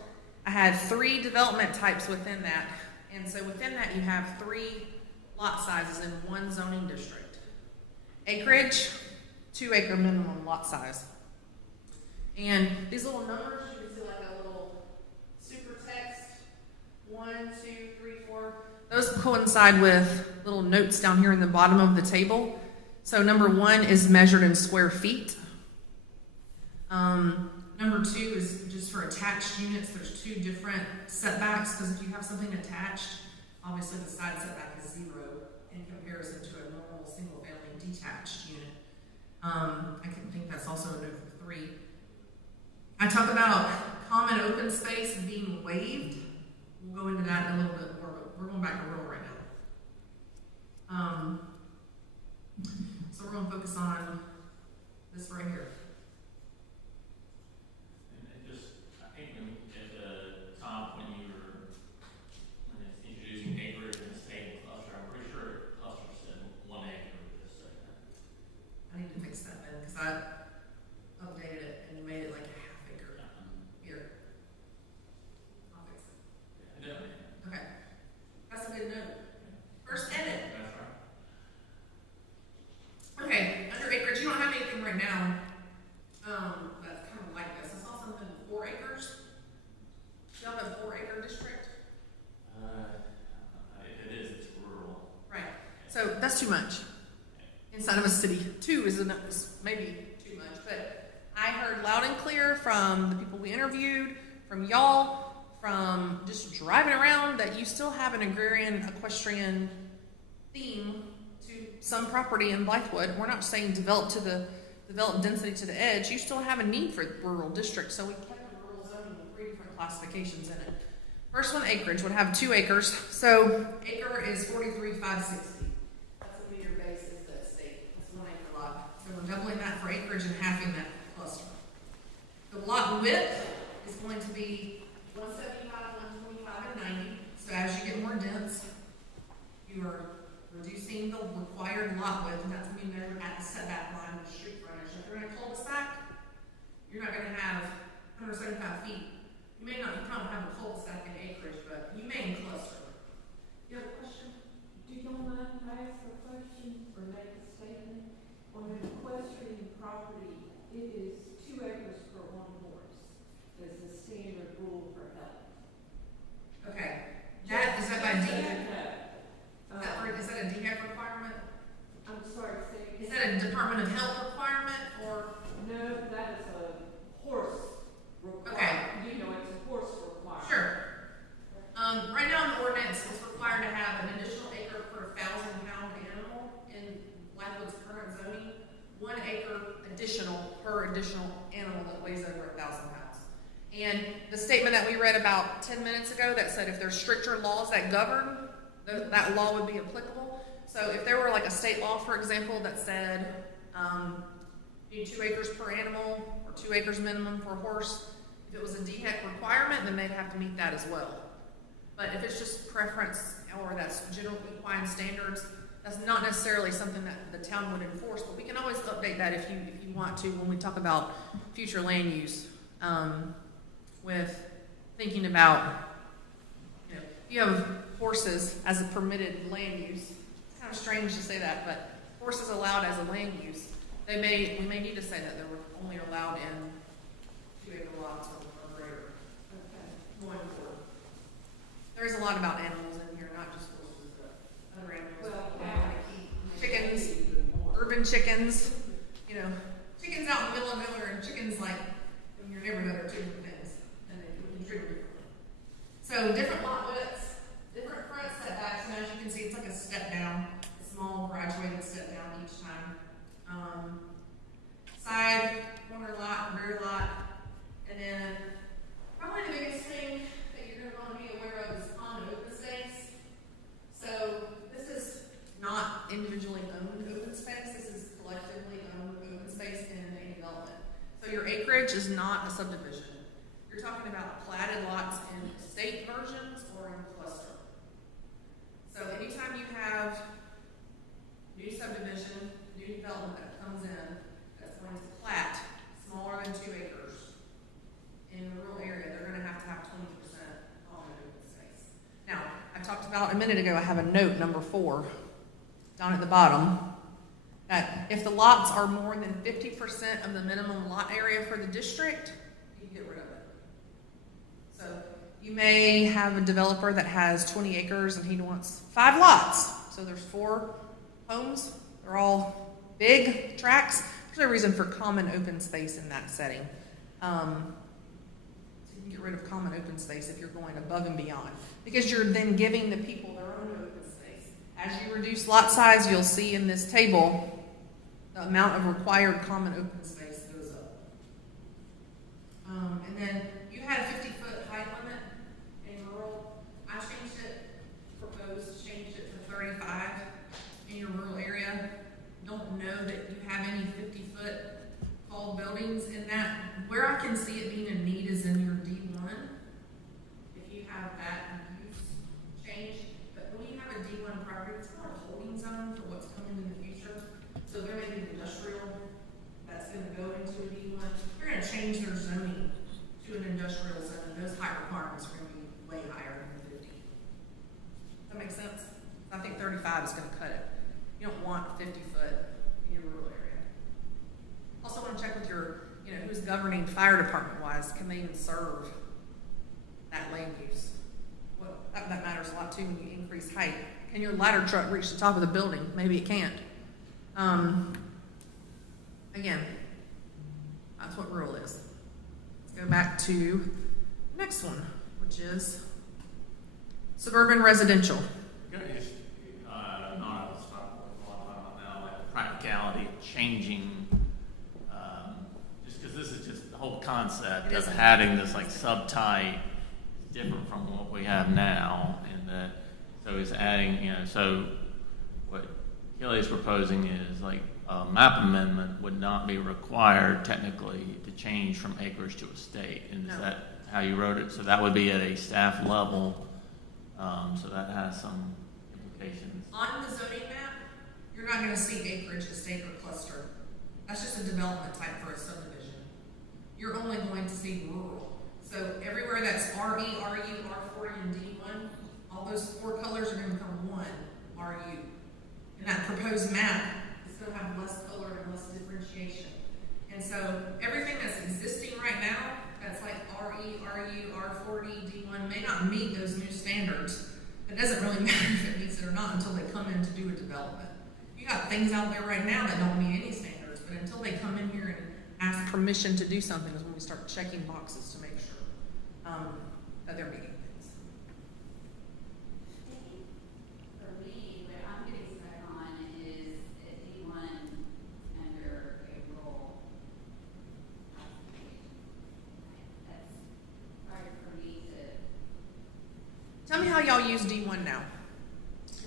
I had 3 development types within that. And so within that, you have 3 lot sizes in one zoning district. Acreage, 2 acre minimum lot size. And these little numbers, you can see like a little super text, 1, 2, 3, 4. Those coincide with little notes down here in the bottom of the table. So number 1 is measured in square feet. Number 2 is just for attached units. There's 2 different setbacks, because if you have something attached, obviously the side setback is 0 in comparison to a normal single-family detached unit. I think that's also a note for 3. I talk about common open space being waived. We'll go into that in a little bit more, but we're going back to rural right now. So we're going to focus on this right here. I updated it and made it like a half acre. Here. I'll fix it. Yeah. Okay. That's a good note. First edit. Okay, under acreage, you don't have anything right now that's kind of like this. I saw something 4 acres. Do y'all have a 4 acre district? If it is, it's rural. Right. So that's too much. Inside of a city. 2 is maybe too much, but I heard loud and clear from the people we interviewed, from y'all, from just driving around, that you still have an agrarian, equestrian theme to some property in Blythewood. We're not saying develop density to the edge. You still have a need for rural districts, so we kept the rural zoning with 3 different classifications in it. First one, acreage, would have 2 acres. So acre is 43,560. We're doubling that for acreage and halving that cluster. The lot width is going to be 175, 125, and 90. So as you get more dense, you are reducing the required lot width, and that's going to be measured at the setback line of the street frontage. If you're in a cul-de-sac, you're not going to have 175 feet. You may not have a cul-de-sac in acreage, but you may in cluster. You have a question? Do you mind if I ask a question or make a statement? On an equestrian property, it is 2 acres per 1 horse. That's the standard rule for health. Okay. Is that by DHEC? Is that a DHEC requirement? I'm sorry, say Is that a Department of Health requirement, or? No, that about 10 minutes ago that said if there's stricter laws that govern, that law would be applicable. So if there were like a state law, for example, that said you need 2 acres per animal or 2 acres minimum for a horse, if it was a DHEC requirement, then they'd have to meet that as well. But if it's just preference or that's general equine standards, that's not necessarily something that the town would enforce, but we can always update that if you want to when we talk about future land use, with thinking about, you know, you have horses as a permitted land use. It's kind of strange to say that, but horses allowed as a land use, we may need to say that they're only allowed in 2 acre lots or greater. Okay. Going forward. There's a lot about animals in here, not just horses, but other animals. Well, Chickens, urban chickens, you know, chickens out in the middle of nowhere and chickens like in your neighborhood are 2 different things, and they can treat differently. So different lot widths, different front setbacks, and as you can see, it's like a step down, a small graduated step down each time. Side, corner lot, rear lot, and then probably the biggest thing that you're going to want to be aware of is common open space. So this is not individually owned open space. This is collectively owned open space in a development. So your acreage is not a subdivision. You're talking about platted lots in estate versions or in cluster. So anytime you have new subdivision, new development that comes in, that's going to plat smaller than 2 acres in a rural area, they're going to have 20% common open space. Now, I talked about a minute ago, I have a note, number 4, down at the bottom, that if the lots are more than 50% of the minimum lot area for the district, you can get rid of it. So you may have a developer that has 20 acres and he wants 5 lots. So there's 4 homes, they're all big tracts. There's no reason for common open space in that setting. So you can get rid of common open space if you're going above and beyond, because you're then giving the people their own open space. As you reduce lot size, you'll see in this table the amount of required common open space goes up. And then you had a 50-foot height limit in rural. I changed it, changed it to 35 in your rural area. Don't know that you have any 50-foot tall buildings in that. Where I can see it being a need is in your D1. If you have that use change, but when you have a D1 property, it's not a holding zone for what's coming in the future. So there may be industrial that's going to go into a D1. They're going to change their zoning to an industrial zone. Those height requirements are going to be way higher than 50. Does that make sense? I think 35 is going to cut it. You don't want 50 foot in your rural area. Also want to check with your, who's governing fire department wise. Can they even serve that land use? Well, that matters a lot too when you increase height. Can your ladder truck reach the top of the building? Maybe it can't. Again, that's what rural is. Let's go back to the next one, which is suburban residential. Practicality of changing, just because this is just the whole concept of having this like subtype is different from what we have now, and that so it's adding, so what Kelly is proposing is like a map amendment would not be required technically to change from acreage to estate, and is that how you wrote it? So that would be at a staff level, so that has some implications. On the zoning map, you're not going to see acreage, estate, or cluster. That's just a development type for a subdivision. You're only going to see rural. So everywhere that's RE, RU, R40, and D1, all those 4 colors are going to become one RU. And that proposed map is going to have less color and less differentiation. And so everything that's existing right now, that's like RE, RU, R40, D1, may not meet those new standards. It doesn't really matter if it meets it or not until they come in to do a development. You got things out there right now that don't meet any standards, but until they come in here and ask permission to do something is when we start checking boxes to make sure that they're meeting things. I think for me, what I'm getting stuck on is at D1 under a role classification. That's hard for me to Tell me how y'all use D1 now.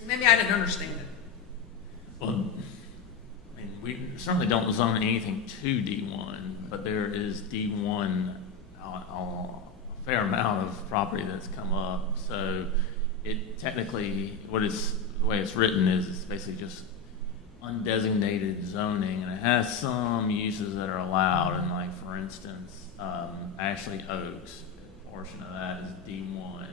Maybe I didn't understand it. Well, I mean, we certainly don't zone anything to D1, but there is D1 a fair amount of property that's come up. So it technically, the way it's written is it's basically just undesignated zoning, and it has some uses that are allowed. And like, for instance, Ashley Oaks, a portion of that is D1.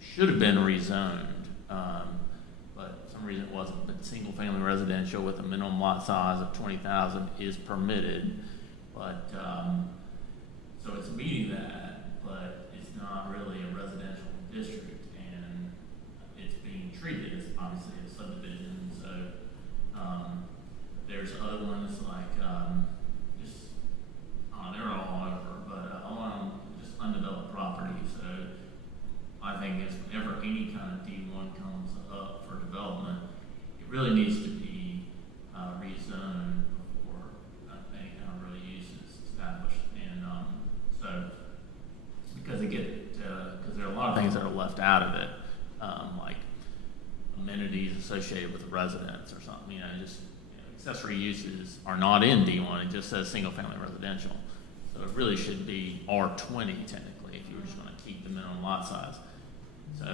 Should have been rezoned, but for some reason it wasn't. But single-family residential with a minimum lot size of 20,000 is permitted, but so it's meeting that, but it's not really a residential district, and it's being treated as obviously a subdivision. So there's other ones like they're all over, but on just undeveloped property. So I think if ever any kind of D1 comes up for development, it really needs to be rezoned before any kind of really use is established. And so because there are a lot of things that are left out of it, like amenities associated with residents or something. Accessory uses are not in D1. It just says single-family residential. So it really should be R20 technically if you were just going to keep the minimum lot size. So,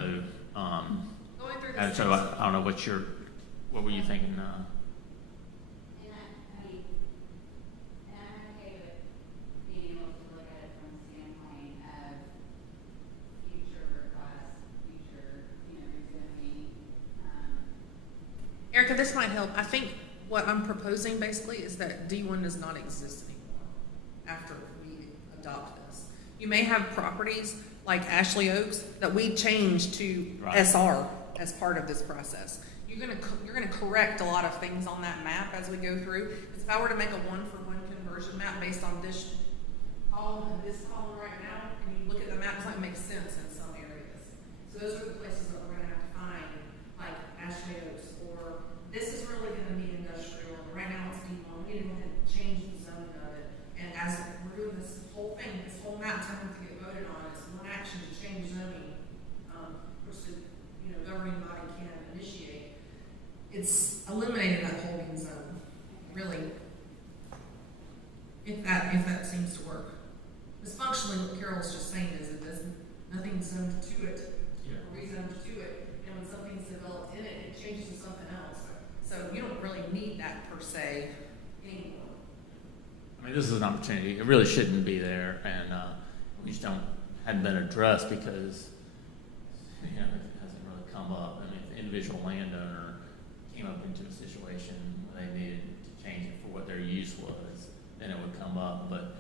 Going through and this so next- I don't know what were you thinking? And I'm okay with being able to look at it from the standpoint of future requests, future, rezoning. Erica, this might help. I think what I'm proposing basically is that D1 does not exist anymore after we adopt this. You may have properties like Ashley Oaks that we change to Right. SR as part of this process. You're gonna correct a lot of things on that map as we go through. Because if I were to make a one-for-one conversion map based on this column and this column right now, and you look at the map, it's not gonna make sense in some areas. So those are the places that we're gonna have to find, like Ashley Oaks, or this is really gonna be industrial, and right now it's D1. We need to go ahead and change the zoning of it. And as we're doing this whole thing, this whole map time to get voted on, it's one action to change zoning, which the governing body can initiate. It's eliminating that holding zone, really. If that seems to work. Because functionally, what Carol's just saying is it doesn't, nothing's zoned to it, or rezoned to it, and when something's developed in it, it changes to something else. So you don't really need that per se anymore. I mean, this is an opportunity. It really shouldn't be there, and we just hadn't been addressed because it hasn't really come up. I mean, if the individual landowner came up into a situation where they needed to change it for what their use was, then it would come up. But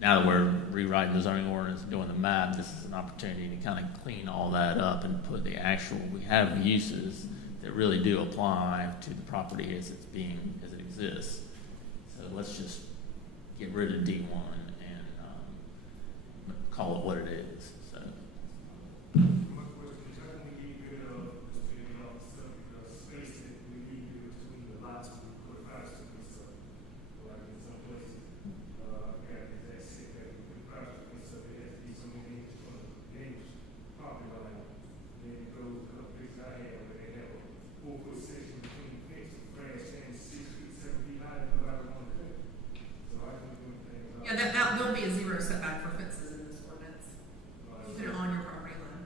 now that we're rewriting the zoning ordinance and doing the map, this is an opportunity to kind of clean all that up and put we have uses that really do apply to the property as it exists. So let's just get rid of D1 and call it what it is. So. My question is, how can we get rid of this being off the space that we need between the lots we put fires to be stuff? Like in some places, that sick that we put fires to be stuff, it has to be so many inches from the neighbor's property line. Then it goes a couple places I have where they have a 4-foot section between fence and grass and 6 feet, 7 feet high, and nobody want to cut it. So I can do things. Yeah, there'll be a zero setback for fences in this ordinance. You put it on your property line,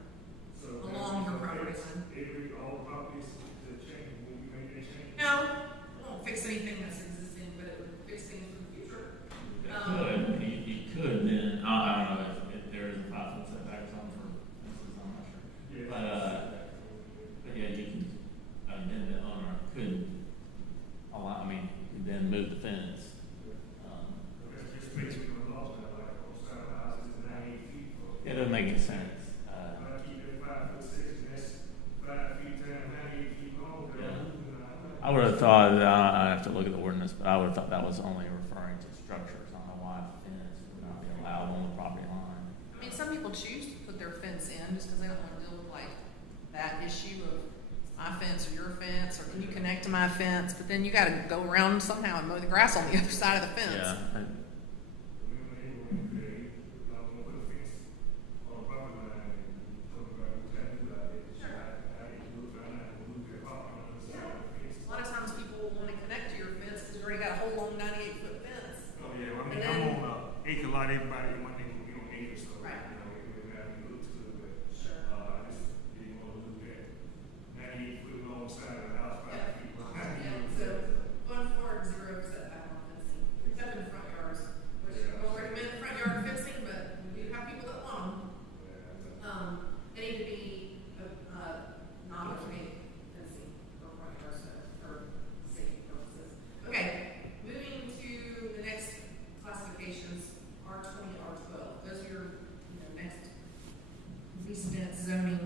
So along your property line. all properties that change, will we make any change? No, it won't fix anything that's existing, but it would fix things for the future. You could then, I don't know if there is a 5-foot setback zone for fences, I'm not sure. Yeah. But yeah, you can, then the owner could allow, you could then move the fence. That's just basically what laws are like, on side of the houses, 98 feet. It doesn't make any sense. If I keep it 5 foot 6, that's 5 feet down, 98 feet long. Yeah. I would have thought, I have to look at the ordinance, but I would have thought that was only referring to structures. I don't know why a fence would not be allowed on the property line. I mean, some people choose to put their fence in just because they don't want to deal with like that issue of my fence or your fence, or can you connect to my fence? But then you got to go around somehow and mow the grass on the other side of the fence. Yeah.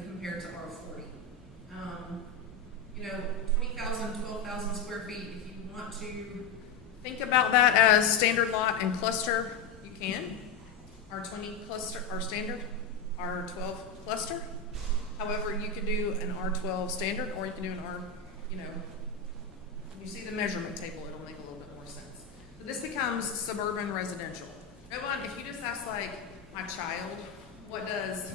compared to R40. You know, 20,000, 12,000 square feet, if you want to think about that as standard lot and cluster, you can. R20 cluster, R standard, R12 cluster. However, you can do an R12 standard, or you can do an R, you know, when you see the measurement table, it'll make a little bit more sense. So this becomes suburban residential. No one, if you just ask like my child, what does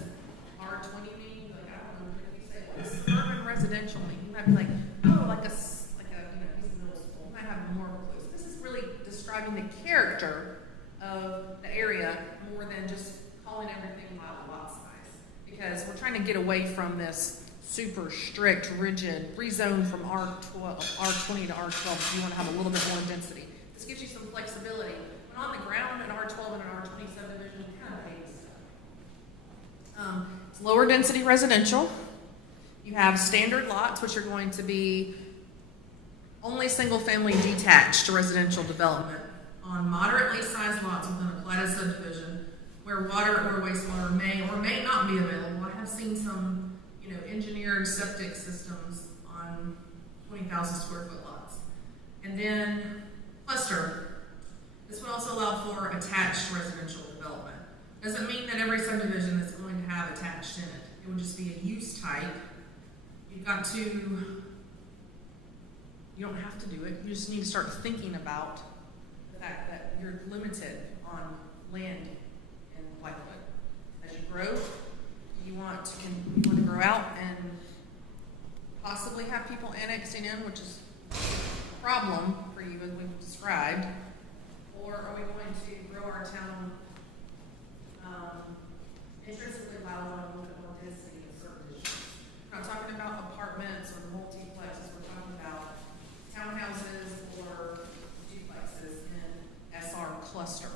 R20 mean? Like, I don't know, if you say, what does suburban residential mean? You might be like, oh, like a, you know, he's in middle school. You might have more of a clue. So this is really describing the character of the area more than just calling everything by the lot size. Because we're trying to get away from this super strict, rigid, rezone from R20 to R12 if you want to have a little bit more density. This gives you some flexibility. When on the ground, an R12 and an R20 subdivision kind of hates stuff. It's lower density residential. You have standard lots, which are going to be only single family detached residential development on moderately sized lots within a platted subdivision where water or wastewater may or may not be available. I have seen some, you know, engineered septic systems on 20,000 square foot lots. And then cluster. This would also allow for attached residential development. Doesn't mean that every subdivision is going to have attached in it. It would just be a use type. You've got to, you don't have to do it. You just need to start thinking about the fact that you're limited on land in Blythewood. As you grow, you want to grow out and possibly have people annexing in, which is a problem for you as we've described. Or are we going to grow our town intrinsically allow a little bit more density in certain districts? We're not talking about apartments or multiplexes. We're talking about townhouses or duplexes in SR cluster.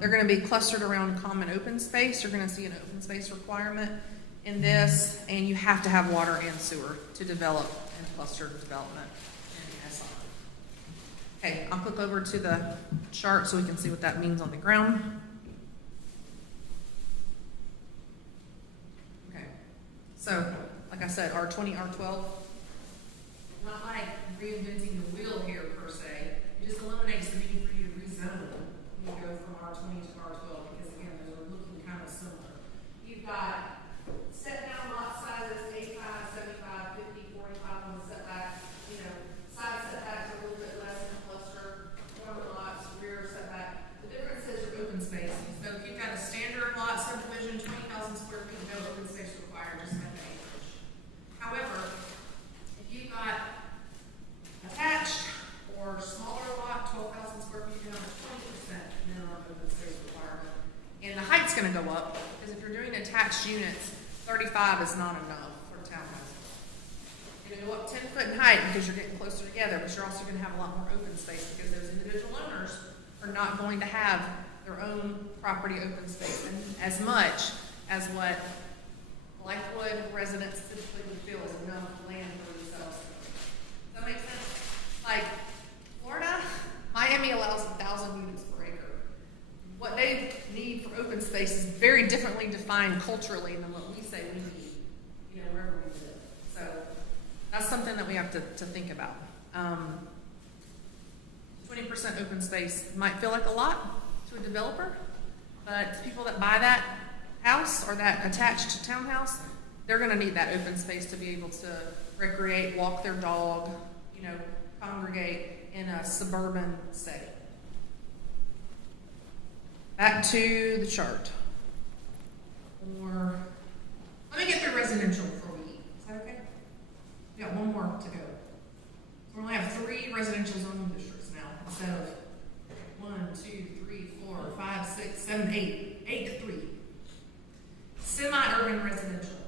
They're going to be clustered around common open space. You're going to see an open space requirement in this, and you have to have water and sewer to develop in clustered development in SR. Okay, I'll click over to the chart so we can see what that means on the ground. Okay, so like I said, R20, R12, not like reinventing the wheel here per se. It just eliminates the need for you to rezone when you go from R20 to R12 because again, those are looking kind of similar. You've got step down lot sizes, 85, 75, 50, 45 on the setback. You know, side setbacks are a little bit less in the cluster. Corner lots, rear setback. The difference is your open space. So if you've got a standard lot subdivision, 20,000 square feet, no open space required, just like the acreage. However, if you've got attached or smaller lot, 12,000 square feet, you have a 20% minimum open space requirement. And the height's going to go up because if you're doing attached units, 35 is not enough for townhouses. You're going to go up 10 foot in height because you're getting closer together, but you're also going to have a lot more open space because those individual owners are not going to have their own property open space and as much as what Blythewood residents typically would feel is enough land for themselves. Does that make sense? Like Florida, Miami allows 1,000 units per acre. What they need for open space is very differently defined culturally than what we say we need, you know, wherever we live. So that's something that we have to think about. 20% open space might feel like a lot to a developer, but people that buy that house or that attached townhouse, they're going to need that open space to be able to recreate, walk their dog, you know, congregate in a suburban setting. Back to the chart. Or let me get through residential before we eat. Is that okay? We got one more to go. So we only have 3 residential zoning districts now instead of 1, 2, 3, 4, 5, 6, 7, 8. 8 to 3. Semi-urban residential.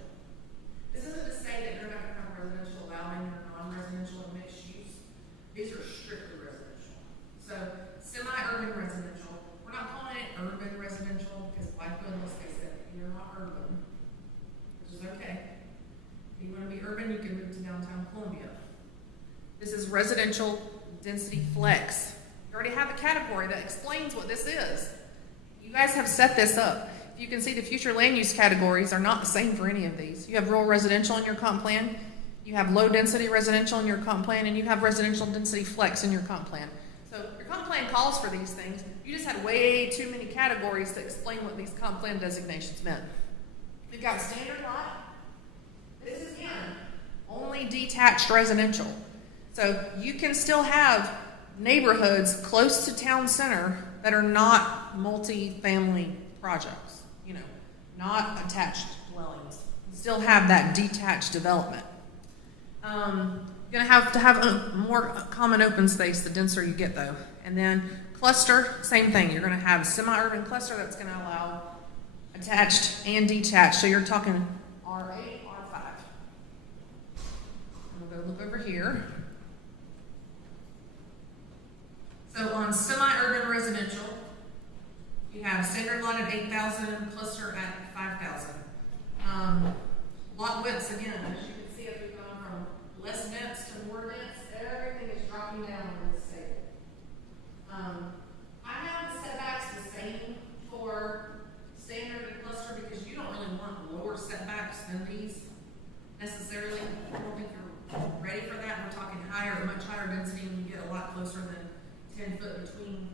This isn't to say that you're not going to have residential allowed in your non-residential and mixed use. These are strictly residential. So semi-urban residential. We're not calling it urban residential because Blythewood, let's face it, you're not urban, which is okay. If you want to be urban, you can move to downtown Columbia. This is residential density flex. You already have a category that explains what this is. You guys have set this up. If you can see the future land use categories are not the same for any of these. You have rural residential in your comp plan, you have low density residential in your comp plan, and you have residential density flex in your comp plan. So your comp plan calls for these things. You just had way too many categories to explain what these comp plan designations meant. We've got standard lot. This is again only detached residential. So you can still have neighborhoods close to town center that are not multi-family projects, you know, not attached dwellings. You still have that detached development. You're gonna have to have a more common open space the denser you get though. And then cluster, same thing. You're gonna have semi-urban cluster that's gonna allow attached and detached. So you're talking R8, R5. We'll go look over here. So on semi-urban residential, you have standard lot at 8,000, cluster at 5,000. Lot widths, again, as you can see, as we've gone from less dense to more dense, everything is dropping down in this table. I have the setbacks the same for standard and cluster because you don't really want lower setbacks than these necessarily. I don't think you're ready for that. We're talking higher, much higher density when you get a lot closer than 10 foot between,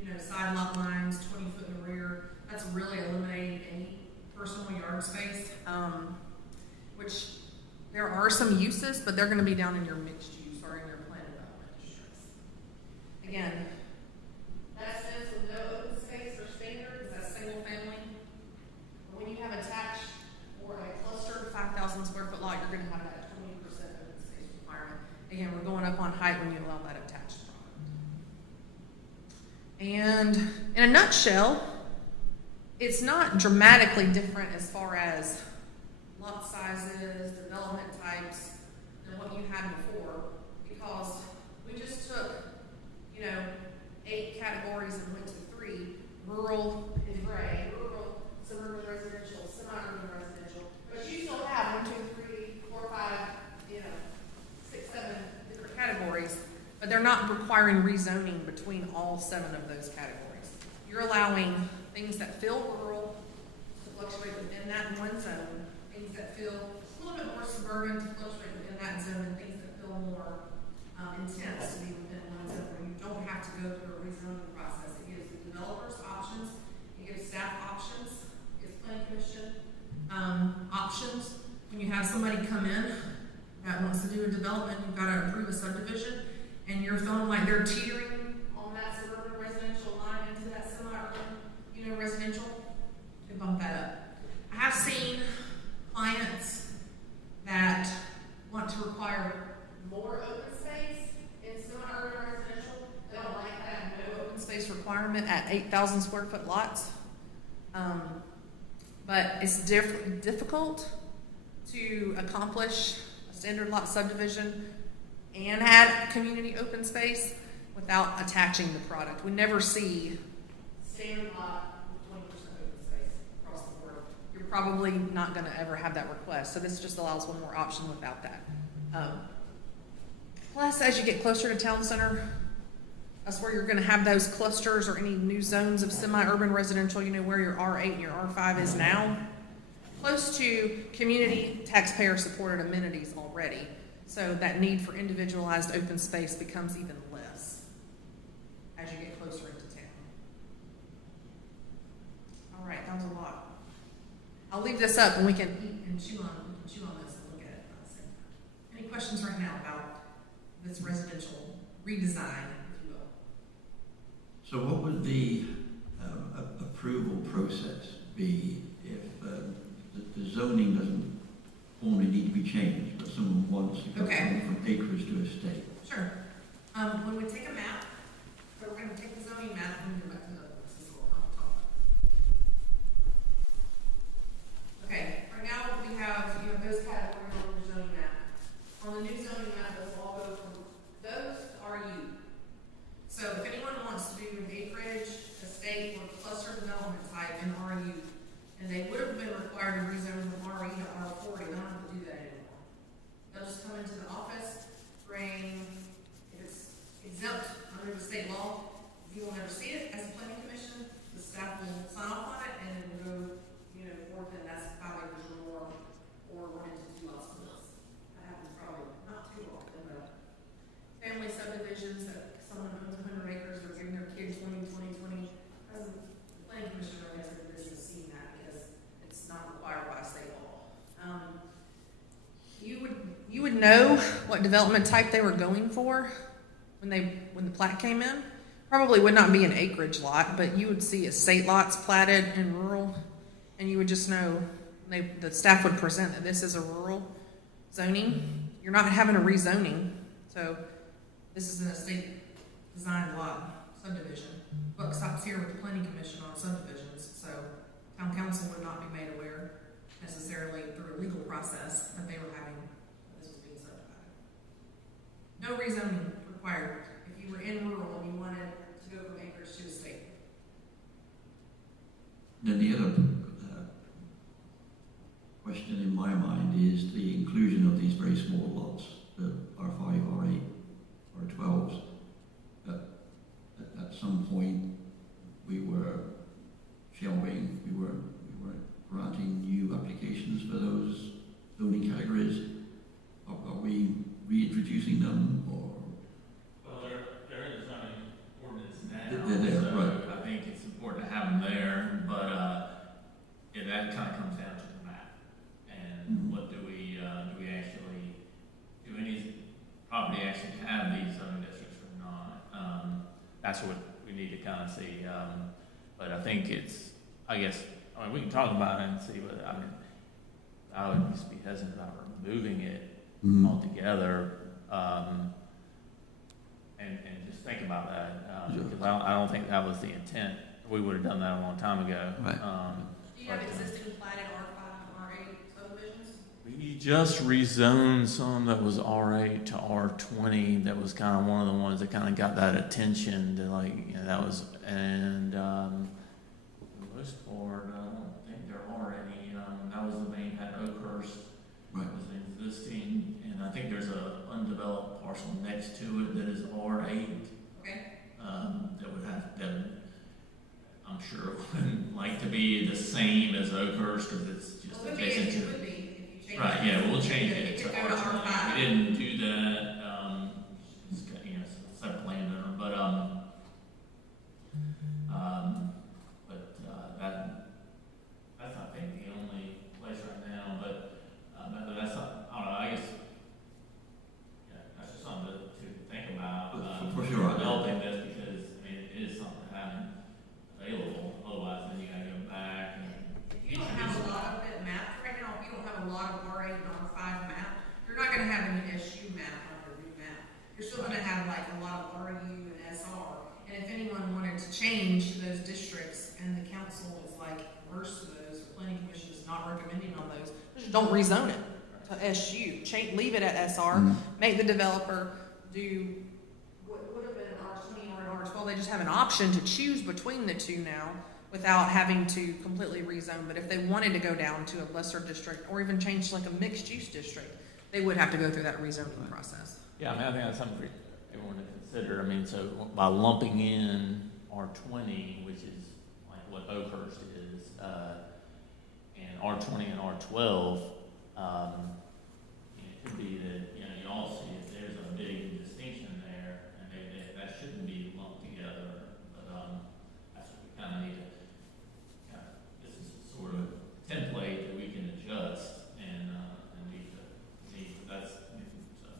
you know, side lot lines, 20 foot in the rear. That's really eliminating any personal yard space, which there are some uses, but they're going to be down in your mixed use or in your plan development districts. Again, that says with no open space for standard, because that's single family. But when you have attached or a cluster 5,000 square foot lot, you're going to have that 20% open space requirement. Again, we're going up on height when you allow that attached product. And in a nutshell, it's not dramatically different as far as lot sizes, development types, than what you had before, because we just took, you know, 8 categories and went to 3. Rural is gray, rural, suburban residential, semi-urban residential, but you still have 1, 2, 3, 4, 5, you know, 6, 7 different categories, but they're not requiring rezoning between all 7 of those categories. You're allowing things that feel rural to fluctuate within that one zone, things that feel a little bit more suburban to fluctuate within that zone, and things that feel more intense to be within one zone where you don't have to go through a rezoning process. It gives the developers options, it gives staff options, it gives planning commission options. When you have somebody come in that wants to do a development, you've got to approve a subdivision, and you're feeling like they're teetering on that suburban residential line into that semi-urban, you know, residential, you bump that up. I have seen clients that want to require more open space in semi-urban residential. They don't like that no open space requirement at 8,000 square foot lots. But it's difficult to accomplish a standard lot subdivision and add community open space without attaching the product. We never see standard lot with 20% open space across the board. You're probably not going to ever have that request, so this just allows one more option without that. Plus, as you get closer to town center, that's where you're going to have those clusters or any new zones of semi-urban residential, you know, where your R8 and your R5 is now, close to community taxpayer-supported amenities already. So that need for individualized open space becomes even less as you get closer into town. All right, that was a lot. I'll leave this up and we can eat and chew on this and look at it at the same time. Any questions right now about this residential redesign, if you will? So what would the approval process be if the zoning doesn't formally need to be changed, but someone wants to go from acreage to estate? Sure. When we take a map, so we're going to take the zoning map and go back to this is what I'll talk about. Okay, right now we have, you know, those categories on the zoning map. On the new zoning map, those will all go from those to RU. So if anyone wants to do an acreage, estate, or cluster development type in RU, and they would have been required to rezone from RE to R4, they don't have to do that anymore. They'll just come into the office, bring, if it's exempt under the state law, you will never see it as would know what development type they were going for when the plat came in. Probably would not be an acreage lot, but you would see estate lots platted in rural, and you would just know, the staff would present that this is a rural zoning. You're not having a rezoning, so this is an estate design lot subdivision. Buck stops here with the planning commission on subdivisions, so town council would not be made aware necessarily through a legal process that they were having, that this was being subdivided. No rezoning required if you were in rural and you wanted to go from acreage to estate. Then the other question in my mind is the inclusion of these very small lots, the R5, R8, R12s. At some point, we were shelving, we were granting new applications for those zoning categories. Are we reintroducing them, or? Well, they're in the zoning ordinance now. They're there, so right. I think it's important to have them there, but yeah, that kind of comes down to the map. And what do we actually, do any property actually have these zoning districts or not? That's what we need to kind of see. But I think I mean, we can talk about it and see what, I would just be hesitant about removing it altogether. And just think about that, because I don't think that was the intent. We would have done that a long time ago. Right. Do you have existing platted R5 and R8 subdivisions? We just rezoned some that was R8 to R20. That was kind of one of the ones that kind of got that attention to, like, you know, that was, and for the most part, I don't think there are any. That was the main at Oakhurst. Right. Was existing, and I think there's a undeveloped parcel next to it that is R8. Okay. That would have, that I'm sure wouldn't like to be the same as Oakhurst because it's just Well, adjacent it to. would be if you change Right, it. yeah, we'll change If it you to go to R20. R5. We didn't do that, it's got, you know, separate landowner, but that's I think the only place right now, but that's not, I don't know, I guess, yeah, that's just something to think about. For sure. Developing this because, I mean, it is something having available, otherwise then you gotta go back and. If you don't have a lot of it mapped right now, if you don't have a lot of R8 and R5 mapped, you're not gonna have an SU map on your new map. You're still gonna have like a lot of RU and SR. And if anyone wanted to change those districts and the council is like averse to those, the planning commission is not recommending on those, Just don't rezone it to SU. Leave it at SR. Make the developer do what would have been an R20 or an R12. They just have an option to choose between the two now without having to completely rezone. But if they wanted to go down to a lesser district or even change to like a mixed use district, they would have to go through that rezoning process. Yeah, I mean, I think that's something for everyone to consider. I mean, so by lumping in R20, which is like what Oakhurst is, and R20 and R12, it could be that, you know, you all see if there's a big distinction there, and that shouldn't be lumped together. But that's what we kind of need to, this is sort of template that we can adjust and need to, that's, so.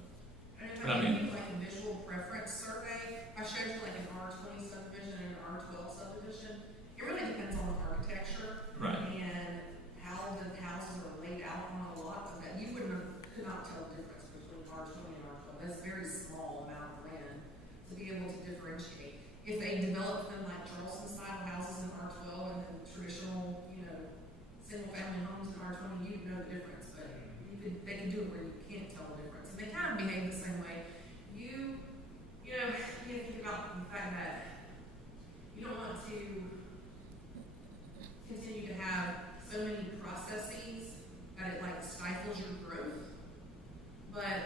And if But I I mean- give you like a visual preference survey, I showed you like an R20 subdivision and an R12 subdivision. It really depends on the architecture. Right. And how the houses are laid out on a lot, but you could not tell the difference between R20 and R12. That's a very small amount of land to be able to differentiate. If they develop them like Charleston style houses in R12 and then traditional, you know, single family homes in R20, you'd know the difference, but they can do it where you can't tell the difference. And they kind of behave the same way. You know, you think about the fact that you don't want to continue to have so many processes that it like stifles your growth, but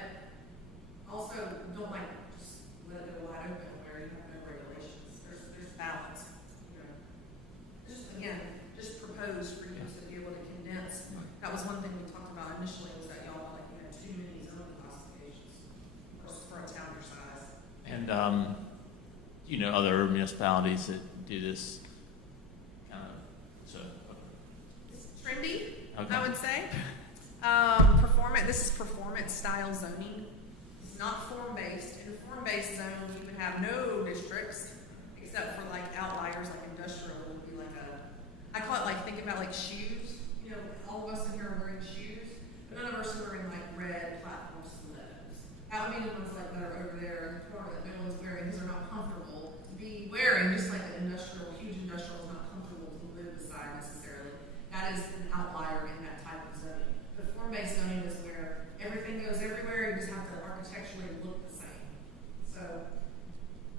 also don't like just let it go wide open where you have no regulations. There's balance, you know. Just proposed for you to be able to condense. That was one thing we talked about initially, was that y'all like you had too many zoning classifications for a town your size. And, you know, other municipalities that do this kind of, so. It's trendy, Okay. I would say. Performance this is performance style zoning. It's not form-based. In a form-based zone, you would have no districts, except for like outliers, like industrial would be like I call it like, think about like shoes. You know, all of us in here are wearing shoes, but none of us are wearing like red platform stilettos. How many ones like that are over there in the corner that no one's wearing because they're not comfortable to be wearing, just like an industrial, huge industrial is not comfortable to live beside necessarily. That is an outlier in that type of zoning. But form-based zoning is where everything goes everywhere, you just have to architecturally look the same. So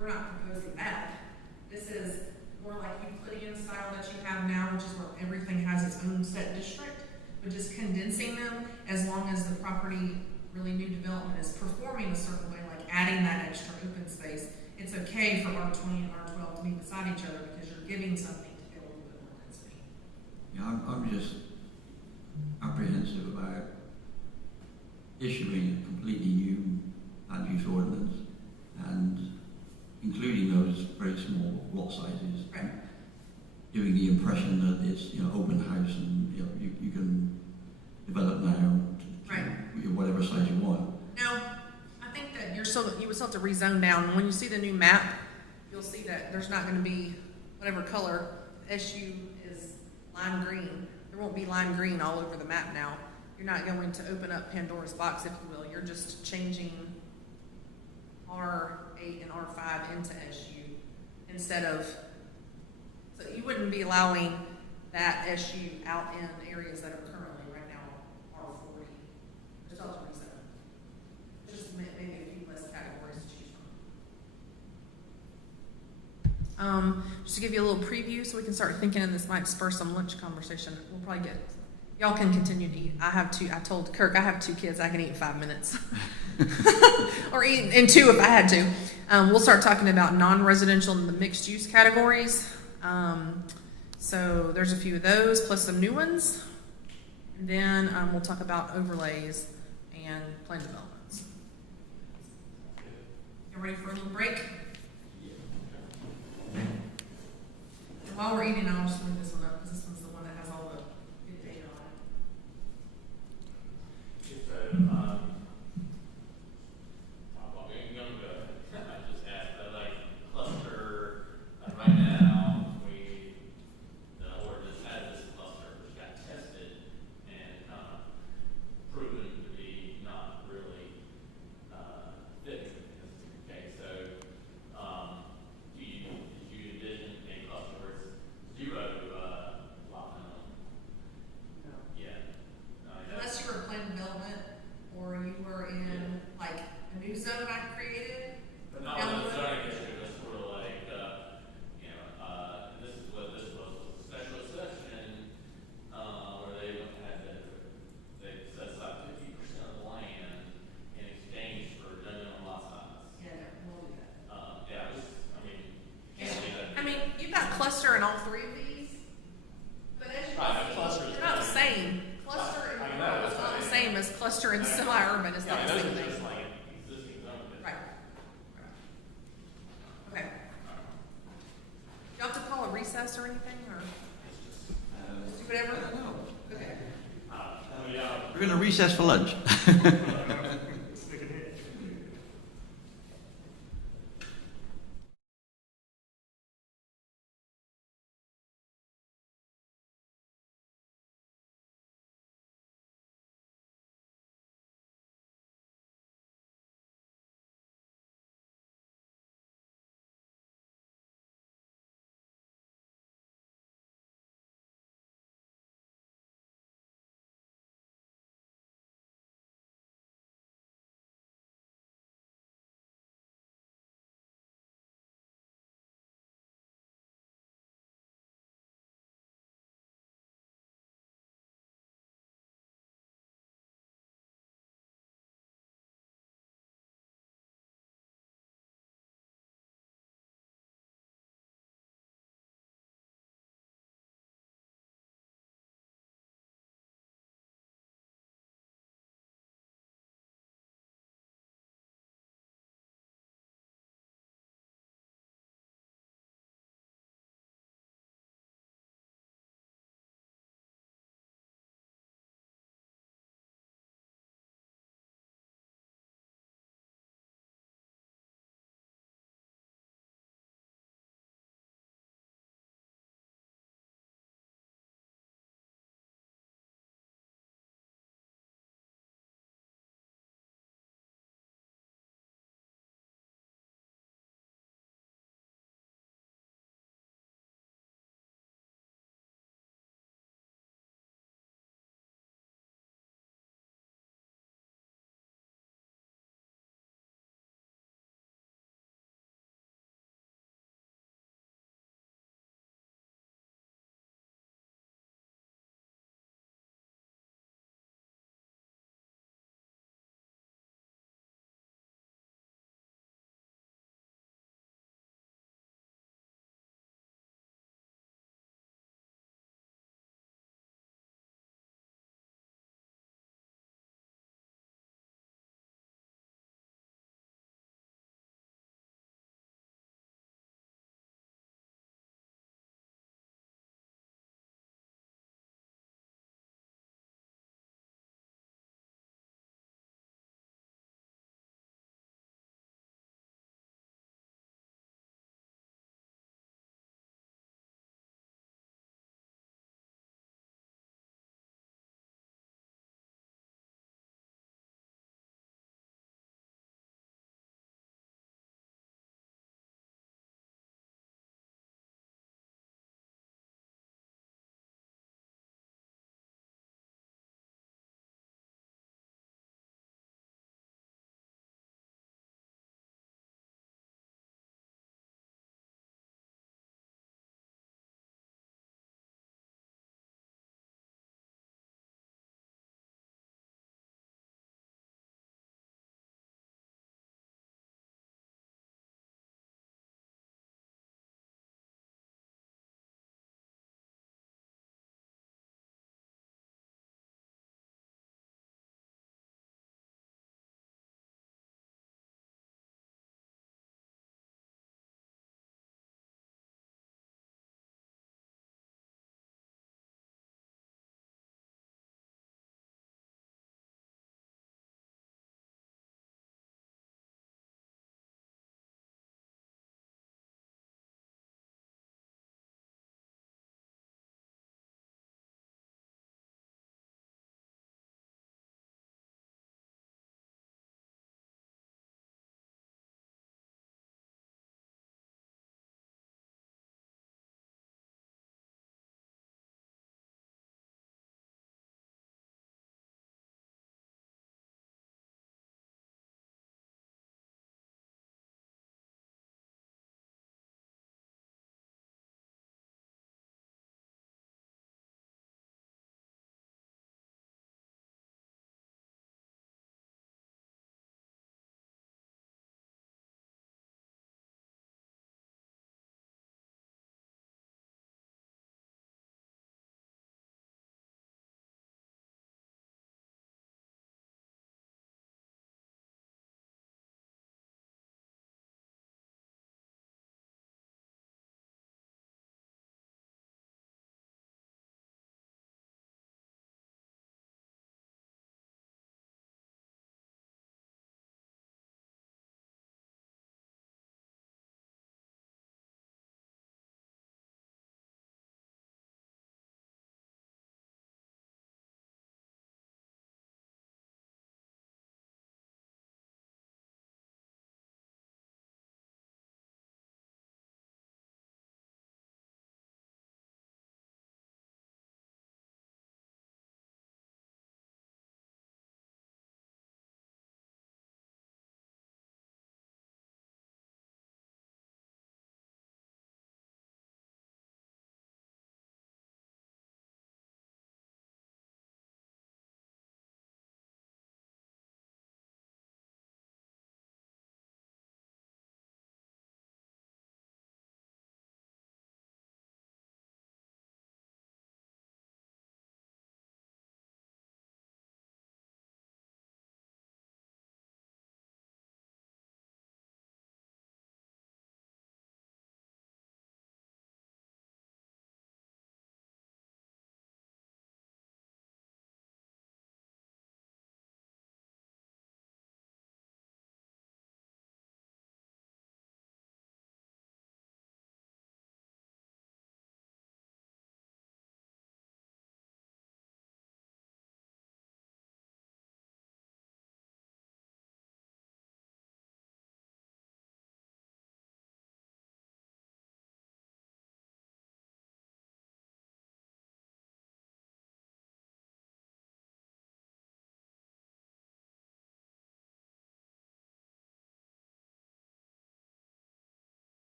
we're not proposing that. This is more like Euclidean style that you have now, which is where everything has its own set district, but just condensing them as long as the property, really new development, is performing a certain way, like adding that extra open space. It's okay for R20 and R12 to be beside each other because you're giving something to get a little bit more density. Yeah, I'm just apprehensive about issuing a completely new land use ordinance and including those very small lot sizes, Right. giving the impression that it's, you know, open house and, you know, you can develop now to Right. whatever size you want. Now, I think that you would still have to rezone down. When you see the new map, you'll see that there's not going to be whatever color SU is lime green. There won't be lime green all over the map now. You're not going to open up Pandora's box, if you will. You're just changing R8 and R5 into SU instead of, so you wouldn't be allowing that SU out in areas that are currently right now R40. There's also reason. Just maybe a few less categories to choose from. Just to give you a little preview so we can start thinking, and this might spur some lunch conversation. We'll probably get, y'all can continue to eat. I told Kirk I have 2 kids, I can eat in 5 minutes. Or eat in 2 if I had to. We'll start talking about non-residential and the mixed use categories. So there's a few of those, plus some new ones. And then we'll talk about overlays and plan developments. You ready for a little break? And while we're eating, I'll just leave this one up because this one's the one that has all the good data on it. I just asked, like cluster, right now, the ordinance has this cluster which got tested and proven to be not really fit. Okay, so did you envision a cluster where it's 0 lot minimum? No. Yeah. Unless you were planned development or you were in like a new zone I created. No, down the the road. zoning issue was sort of like, this is what this was, a special exception, where they set aside 50% of the land in exchange for minimum lot size. Yeah, no, we'll do that. Yeah, I mean, you've got cluster in all 3 of these, but as you Right, can see, cluster is they're not the different. same. Cluster in I know, rural is that's not what the I same as cluster in semi-urban. It's not the those same are thing. just like existing zoning. Right. Okay. You have to call a recess or anything, or just do whatever? I don't know. Okay. We're going to recess for lunch.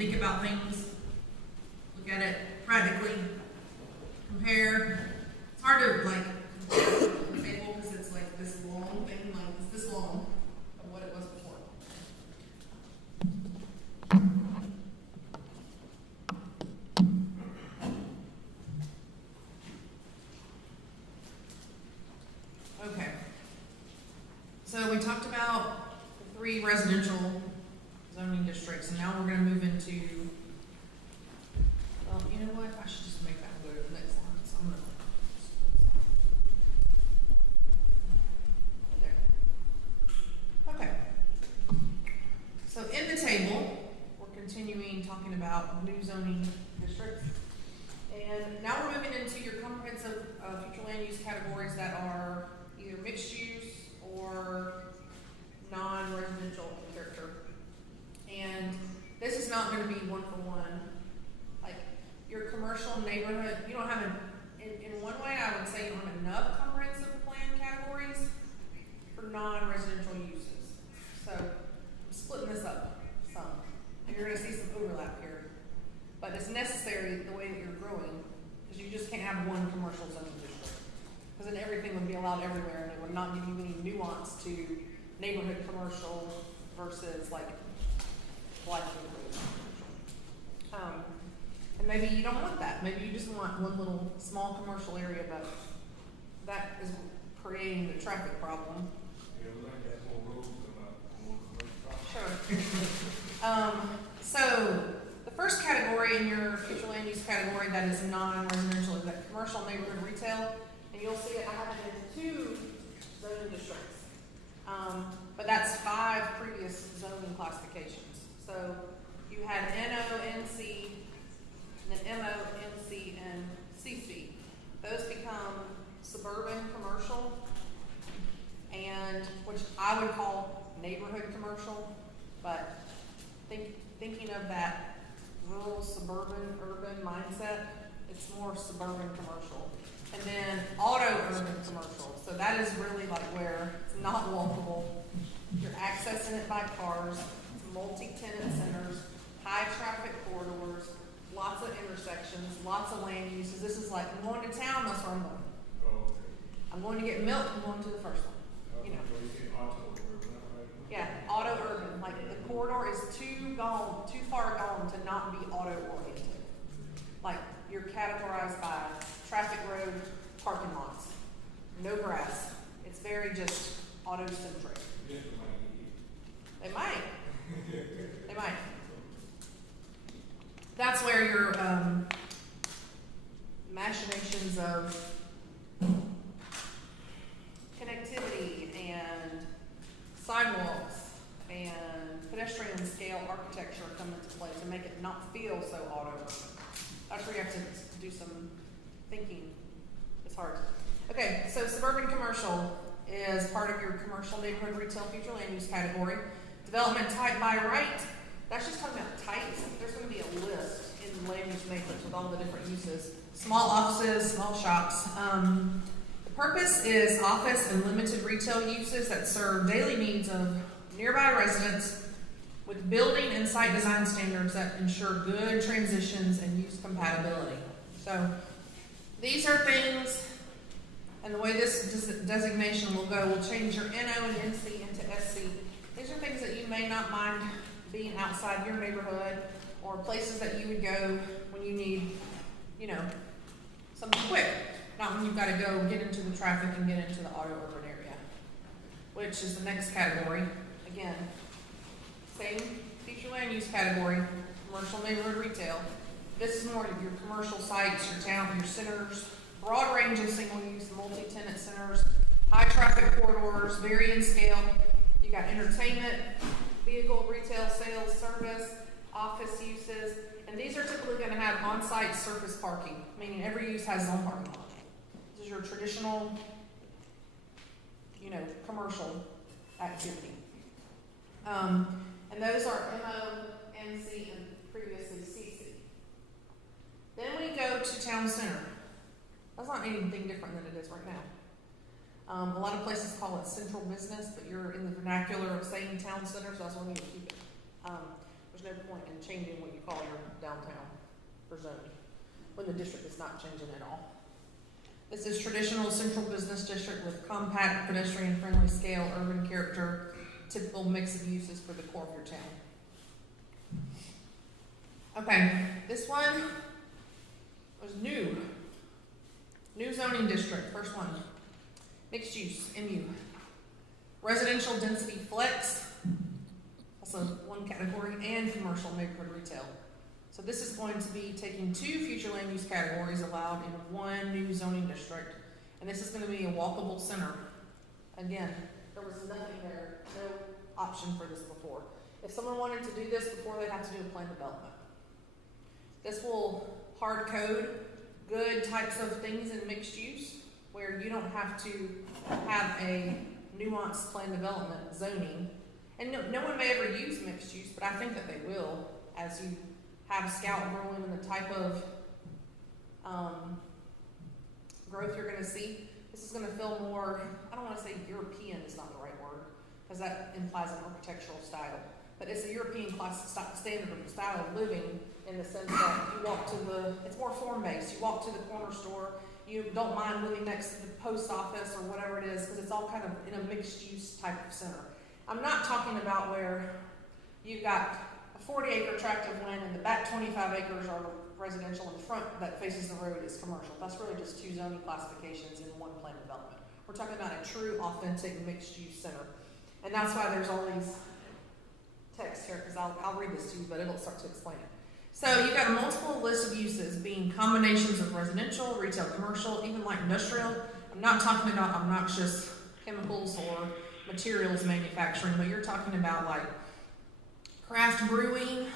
think about things, look at it practically, compare. It's hard to like compare the table because it's like this long thing, like it's this long of what it was before. Okay. So we talked about the 3 residential zoning districts, and now we're going to move into, you know what, I should just make that go to the next line, so I'm going to, there. Okay. So in the table, we're continuing talking about new zoning districts, and now we're moving into your comprehensive future land use categories that are either mixed use or non-residential in character. And this is not going to be one-for-one. Like your commercial neighborhood, you don't have in one way I would say you don't have enough comprehensive plan categories for non-residential uses. So I'm splitting this up some. And you're going to see some overlap here. But it's necessary the way that you're growing, because you just can't have one commercial zoning district. Because then everything would be allowed everywhere, and it would not give you any nuance to neighborhood commercial versus like Blythewood. And maybe you don't want that. Maybe you just want one little small commercial area, but that is creating the traffic problem. Yeah, we like that more roads than more Sure. commercial. So the first category in your future land use category that is non-residential is that commercial neighborhood retail. And you'll see it, I have it in 2 zoning districts. But that's 5 previous zoning classifications. So you had NO, NC, and then MO, NC, and CC. Those become suburban commercial, and which I would call neighborhood commercial, but thinking of that rural, suburban, urban mindset, it's more suburban commercial. And then auto-urban commercial. So that is really like where it's not walkable. You're accessing it by cars, multi-tenant centers, high traffic corridors, lots of intersections, lots of land uses. This is like, I'm going to town, that's where I'm going. Oh, okay. I'm going to get milk, I'm going to the first one. You know. Yeah, auto-urban. Like the corridor is too far gone to not be auto-oriented. Like you're categorized by traffic road, parking lots, no grass. It's very just auto-centric. They might. They might. That's where your machinations of connectivity and sidewalks and pedestrian scale architecture come into play to make it not feel so auto-urban. That's where you have to do some thinking. It's hard. Okay, so suburban commercial is part of your commercial neighborhood retail future land use category. Development type by right, that's just talking about types. There's going to be a list in the land use matrix with all the different uses. Small offices, small shops. The purpose is office and limited retail uses that serve daily needs of nearby residents with building and site design standards that ensure good transitions and use compatibility. So these are things, and the way this designation will go will change your NO and NC into SC. These are things that you may not mind being outside your neighborhood or places that you would go when you need, you know, something quick, not when you've got to go get into the traffic and get into the auto-urban area, which is the next category. Again, same future land use category, commercial neighborhood retail. This is more of your commercial sites, your town, your centers, broad range of single-use, multi-tenant centers, high traffic corridors, varying scale. You got entertainment, vehicle, retail, sales, service, office uses, and these are typically going to have on-site surface parking, meaning every use has zone parking lot. This is your traditional, you know, commercial activity. And those are MO, NC, and previously CC. Then we go to town center. That's not anything different than it is right now. A lot of places call it central business, but you're in the vernacular of saying town center, so that's why we need to keep it. There's no point in changing what you call your downtown for zoning, when the district is not changing at all. This is traditional central business district with compact, pedestrian-friendly scale, urban character, typical mix of uses for the core of your town. Okay, this one was new. New zoning district, first one. Mixed use, MU. Residential density flex, also one category, and commercial neighborhood retail. So this is going to be taking 2 future land use categories allowed in 1 new zoning district. And this is going to be a walkable center. Again, there was nothing there, no option for this before. If someone wanted to do this before, they'd have to do a plan development. This will hard code good types of things in mixed use, where you don't have to have a nuanced plan development zoning. And no one may ever use mixed use, but I think that they will, as you have scout growing and the type of growth you're going to see. This is going to feel more, I don't want to say European is not the right word, because that implies an architectural style, but it's a European standard of style of living, in the sense that you walk to it's more form-based. You walk to the corner store, you don't mind living next to the post office or whatever it is, because it's all kind of in a mixed-use type of center. I'm not talking about where you've got a 40-acre tract of land and the back 25 acres are residential and the front that faces the road is commercial. That's really just 2 zoning classifications in 1 plan development. We're talking about a true, authentic, mixed-use center. And that's why there's all these text here, because I'll read this to you, but it'll start to explain it. So you've got a multiple list of uses being combinations of residential, retail, commercial, even light industrial. I'm not talking about obnoxious chemicals or materials manufacturing, but you're talking about like craft brewing,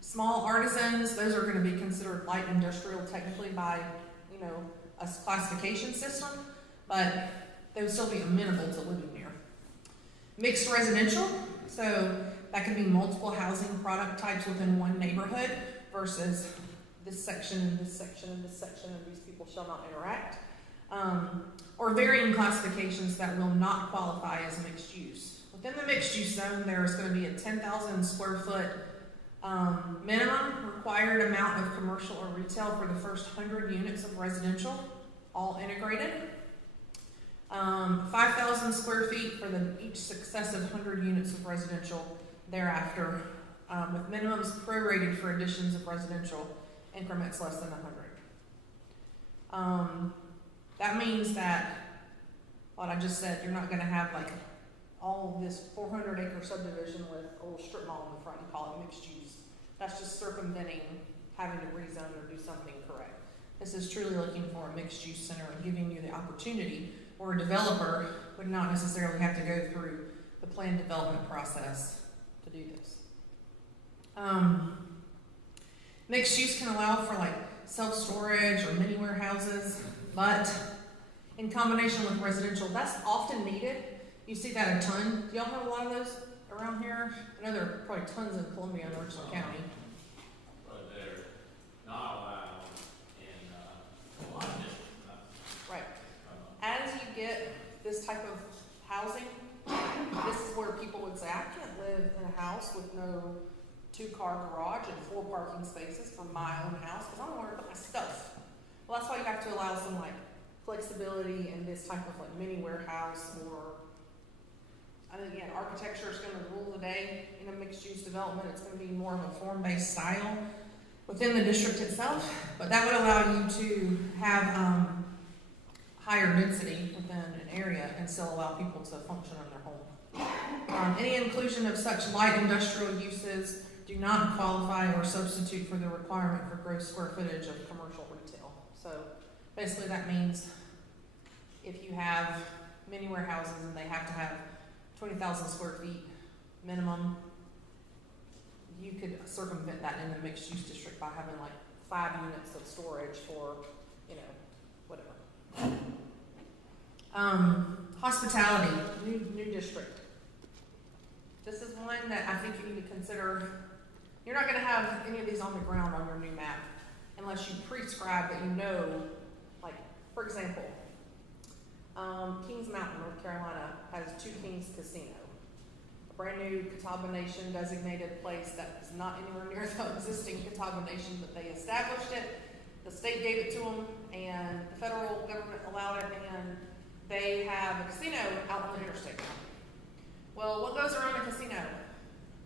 small artisans. Those are going to be considered light industrial technically by, a classification system, but they would still be amenable to living near. Mixed residential, so that could be multiple housing product types within 1 neighborhood versus this section and this section and this section, and these people shall not interact. Or varying classifications that will not qualify as mixed use. Within the mixed use zone, there's going to be a 10,000 square foot minimum required amount of commercial or retail for the first 100 units of residential, all integrated. 5,000 square feet for each successive 100 units of residential thereafter, with minimums prorated for additions of residential increments less than 100. That means that, what I just said, you're not going to have like all this 400-acre subdivision with a little strip mall in the front and call it mixed use. That's just circumventing having to rezone or do something correct. This is truly looking for a mixed use center and giving you the opportunity where a developer would not necessarily have to go through the plan development process to do this. Mixed use can allow for like self-storage or mini warehouses, but in combination with residential, that's often needed. You see that a ton. Do y'all have a lot of those around here? I know there are probably tons in Columbia and Richland County. But they're not allowed in a lot of districts. Right. As you get this type of housing, this is where people would say, I can't live in a house with no 2-car garage and 4 parking spaces for my own house because I don't know where to put my stuff. Well, that's why you have to allow some like flexibility in this type of like mini warehouse, or I think again, architecture is going to rule the day in a mixed use development. It's going to be more of a form-based style within the district itself, but that would allow you to have higher density within an area and still allow people to function in their home. Any inclusion of such light industrial uses do not qualify or substitute for the requirement for gross square footage of commercial retail. So basically that means if you have many warehouses and they have to have 20,000 square feet minimum, you could circumvent that in the mixed use district by having like 5 units of storage for, whatever. Hospitality, new district. This is one that I think you need to consider. You're not going to have any of these on the ground on your new map unless you prescribe that you know, like, for example, Kings Mountain, North Carolina has 2 Kings Casino. The brand new Catawba Nation designated place that is not anywhere near the existing Catawba Nation, but they established it. The state gave it to them, and the federal government allowed it, and they have a casino out on the interstate now. Well, what goes around a casino?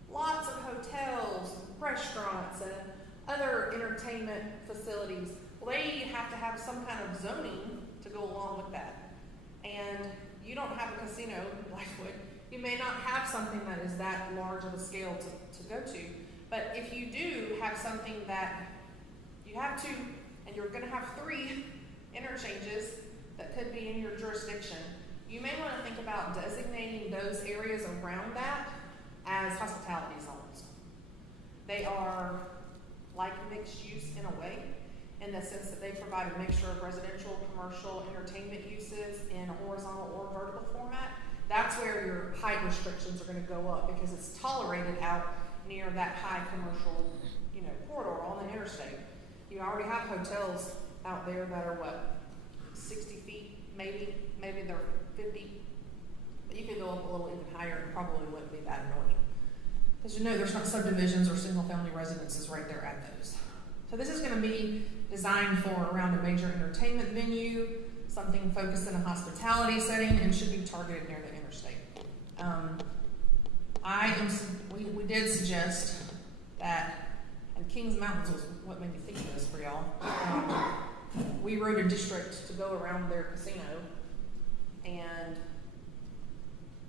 Lots of hotels, restaurants, and other entertainment facilities. Well, they have to have some kind of zoning to go along with that. And you don't have a casino in Blythewood. You may not have something that is that large of a scale to go to. But if you do have something that you have two, and you're going to have 3 interchanges that could be in your jurisdiction, you may want to think about designating those areas around that as hospitality zones. They are like mixed use in a way, in the sense that they provide a mixture of residential, commercial, entertainment uses in a horizontal or vertical format. That's where your height restrictions are going to go up, because it's tolerated out near that high commercial, corridor on the interstate. You already have hotels out there that are 60 feet, maybe they're 50. But you could go up a little even higher and probably wouldn't be that annoying. Because there's not subdivisions or single family residences right there at those. So this is going to be designed for around a major entertainment venue, something focused in a hospitality setting, and should be targeted near the interstate. We did suggest that, and Kings Mountains was what made me think of this for y'all. We wrote a district to go around their casino, and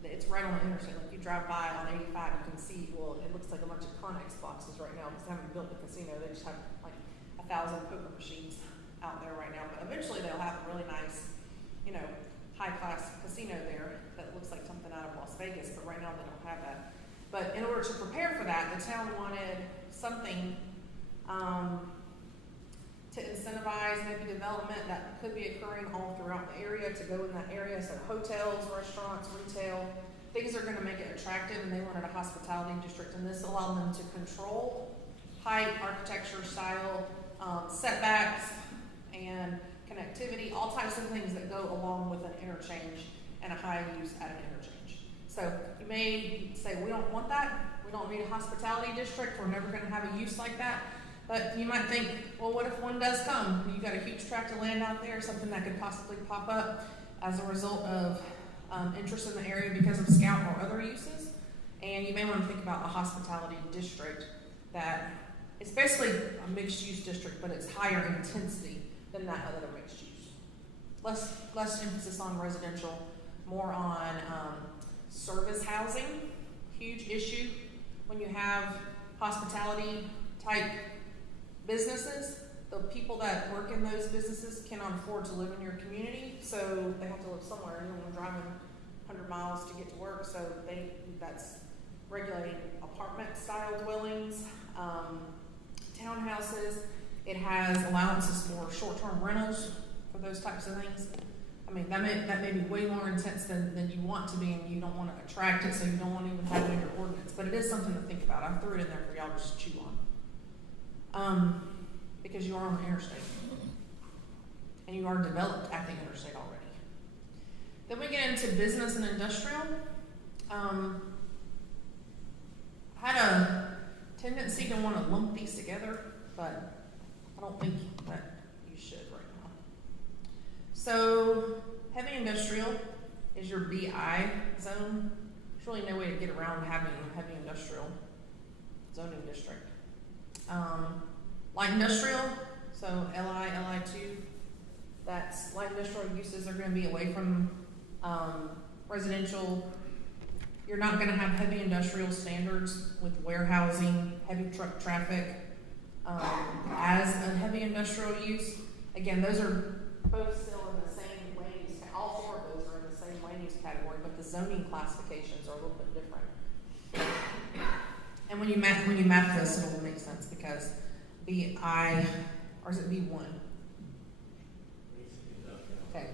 it's right on the interstate. Like, you drive by on 85, you can see, it looks like a bunch of Connex boxes right now, because they haven't built the casino. They just have like 1,000 poker machines out there right now. But eventually they'll have a really nice, high-class casino there that looks like something out of Las Vegas, but right now they don't have that. But in order to prepare for that, the town wanted something to incentivize maybe development that could be occurring all throughout the area, to go in that area. So hotels, restaurants, retail, things are going to make it attractive, and they wanted a hospitality district, and this allowed them to control height, architecture, style, setbacks, and connectivity, all types of things that go along with an interchange and a high use at an interchange. So you may say, we don't want that. We don't need a hospitality district. We're never going to have a use like that. But you might think, well, what if one does come? You've got a huge tract of land out there, something that could possibly pop up as a result of interest in the area because of scout or other uses. And you may want to think about a hospitality district that it's basically a mixed-use district, but it's higher intensity than that other mixed use. Less emphasis on residential, more on service housing. Huge issue when you have hospitality type businesses. The people that work in those businesses cannot afford to live in your community, so they have to live somewhere. They're driving 100 miles to get to work, so that's regulating apartment-style dwellings, townhouses. It has allowances for short-term rentals for those types of things. I mean, that may be way more intense than you want to be, and you don't want to attract it, so you don't want to even have it in your ordinance. But it is something to think about. I threw it in there for y'all to just chew on. Because you are on the interstate. And you are developed at the interstate already. Then we get into business and industrial. I had a tendency to want to lump these together, but I don't think that you should right now. So, heavy industrial is your BI zone. There's really no way to get around having a heavy industrial zoning district. Light industrial, so LI, LI2, that's light industrial uses are going to be away from residential. You're not going to have heavy industrial standards with warehousing, heavy truck traffic as a heavy industrial use. Again, those are both still in the same land use, all 4 of those are in the same land use category, but the zoning classifications are a little bit different. And when you map this, it'll make sense because BI, or is it B1? Okay.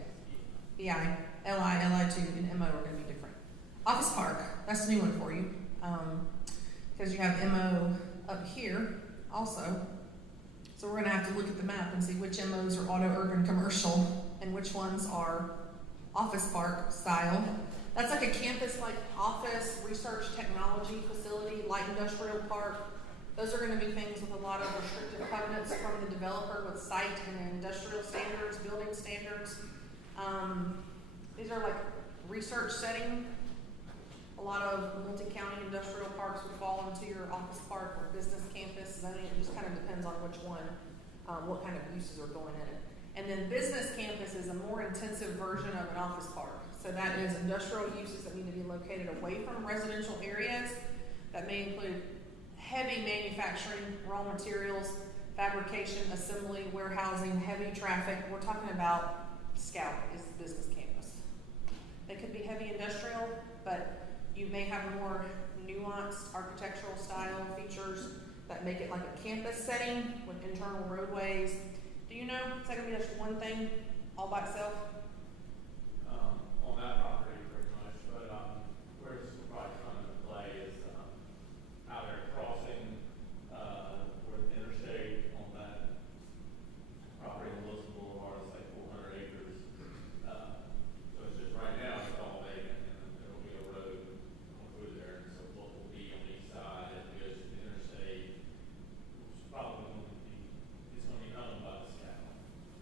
BI, LI, LI2, and MO are going to be different. Office park, that's a new one for you. Because you have MO up here also. So we're going to have to look at the map and see which MOs are auto urban commercial and which ones are office park style. That's like a campus like office, research, technology. light industrial park. Those are gonna be things with a lot of restrictive covenants from the developer with site and industrial standards, building standards. These are like research setting. A lot of multi-county industrial parks would fall into your office park or business campus zoning. It just kind of depends on which one, what kind of uses are going in it. And then business campus is a more intensive version of an office park. So that is industrial uses that need to be located away from residential areas. That may include heavy manufacturing, raw materials, fabrication, assembly, warehousing, heavy traffic. We're talking about Scout is the business campus. They could be heavy industrial, but you may have more nuanced architectural style features that make it like a campus setting with internal roadways. Do you know, is that gonna be just one thing all by itself? On that property pretty much, but where this will probably come into play is how they're crossing where the interstate on that property on Wilson Boulevard is like 400 acres. So it's just right now it's all vacant, and then there will be a road going through there. And so what will be on the east side as it goes to the interstate, which is probably going to be, it's going to be owned by the Scout.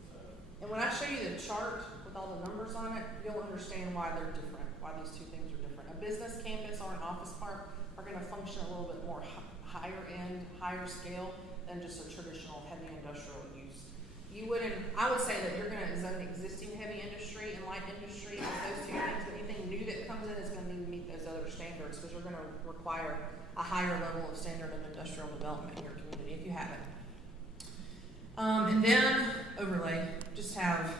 So And when I show you the chart with all the numbers on it, you'll understand why they're different, why these two things are different. A business campus or an office park are going to function a little bit more higher end, higher scale than just a traditional heavy industrial use. You wouldn't, I would say that you're going to zone existing heavy industry and light industry as those two things, but anything new that comes in is going to need to meet those other standards because you're going to require a higher level of standard of industrial development in your community if you haven't. And then overlay, just have,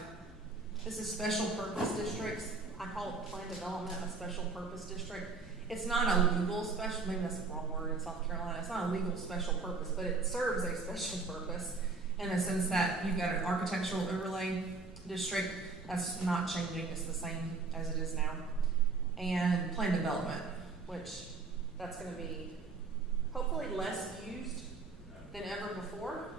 this is special purpose districts. I call it planned development a special purpose district. It's not a legal special, maybe that's the wrong word in South Carolina. It's not a legal special purpose, but it serves a special purpose in the sense that you've got an architectural overlay district. That's not changing, it's the same as it is now. And planned development, which that's gonna be hopefully less used than ever before.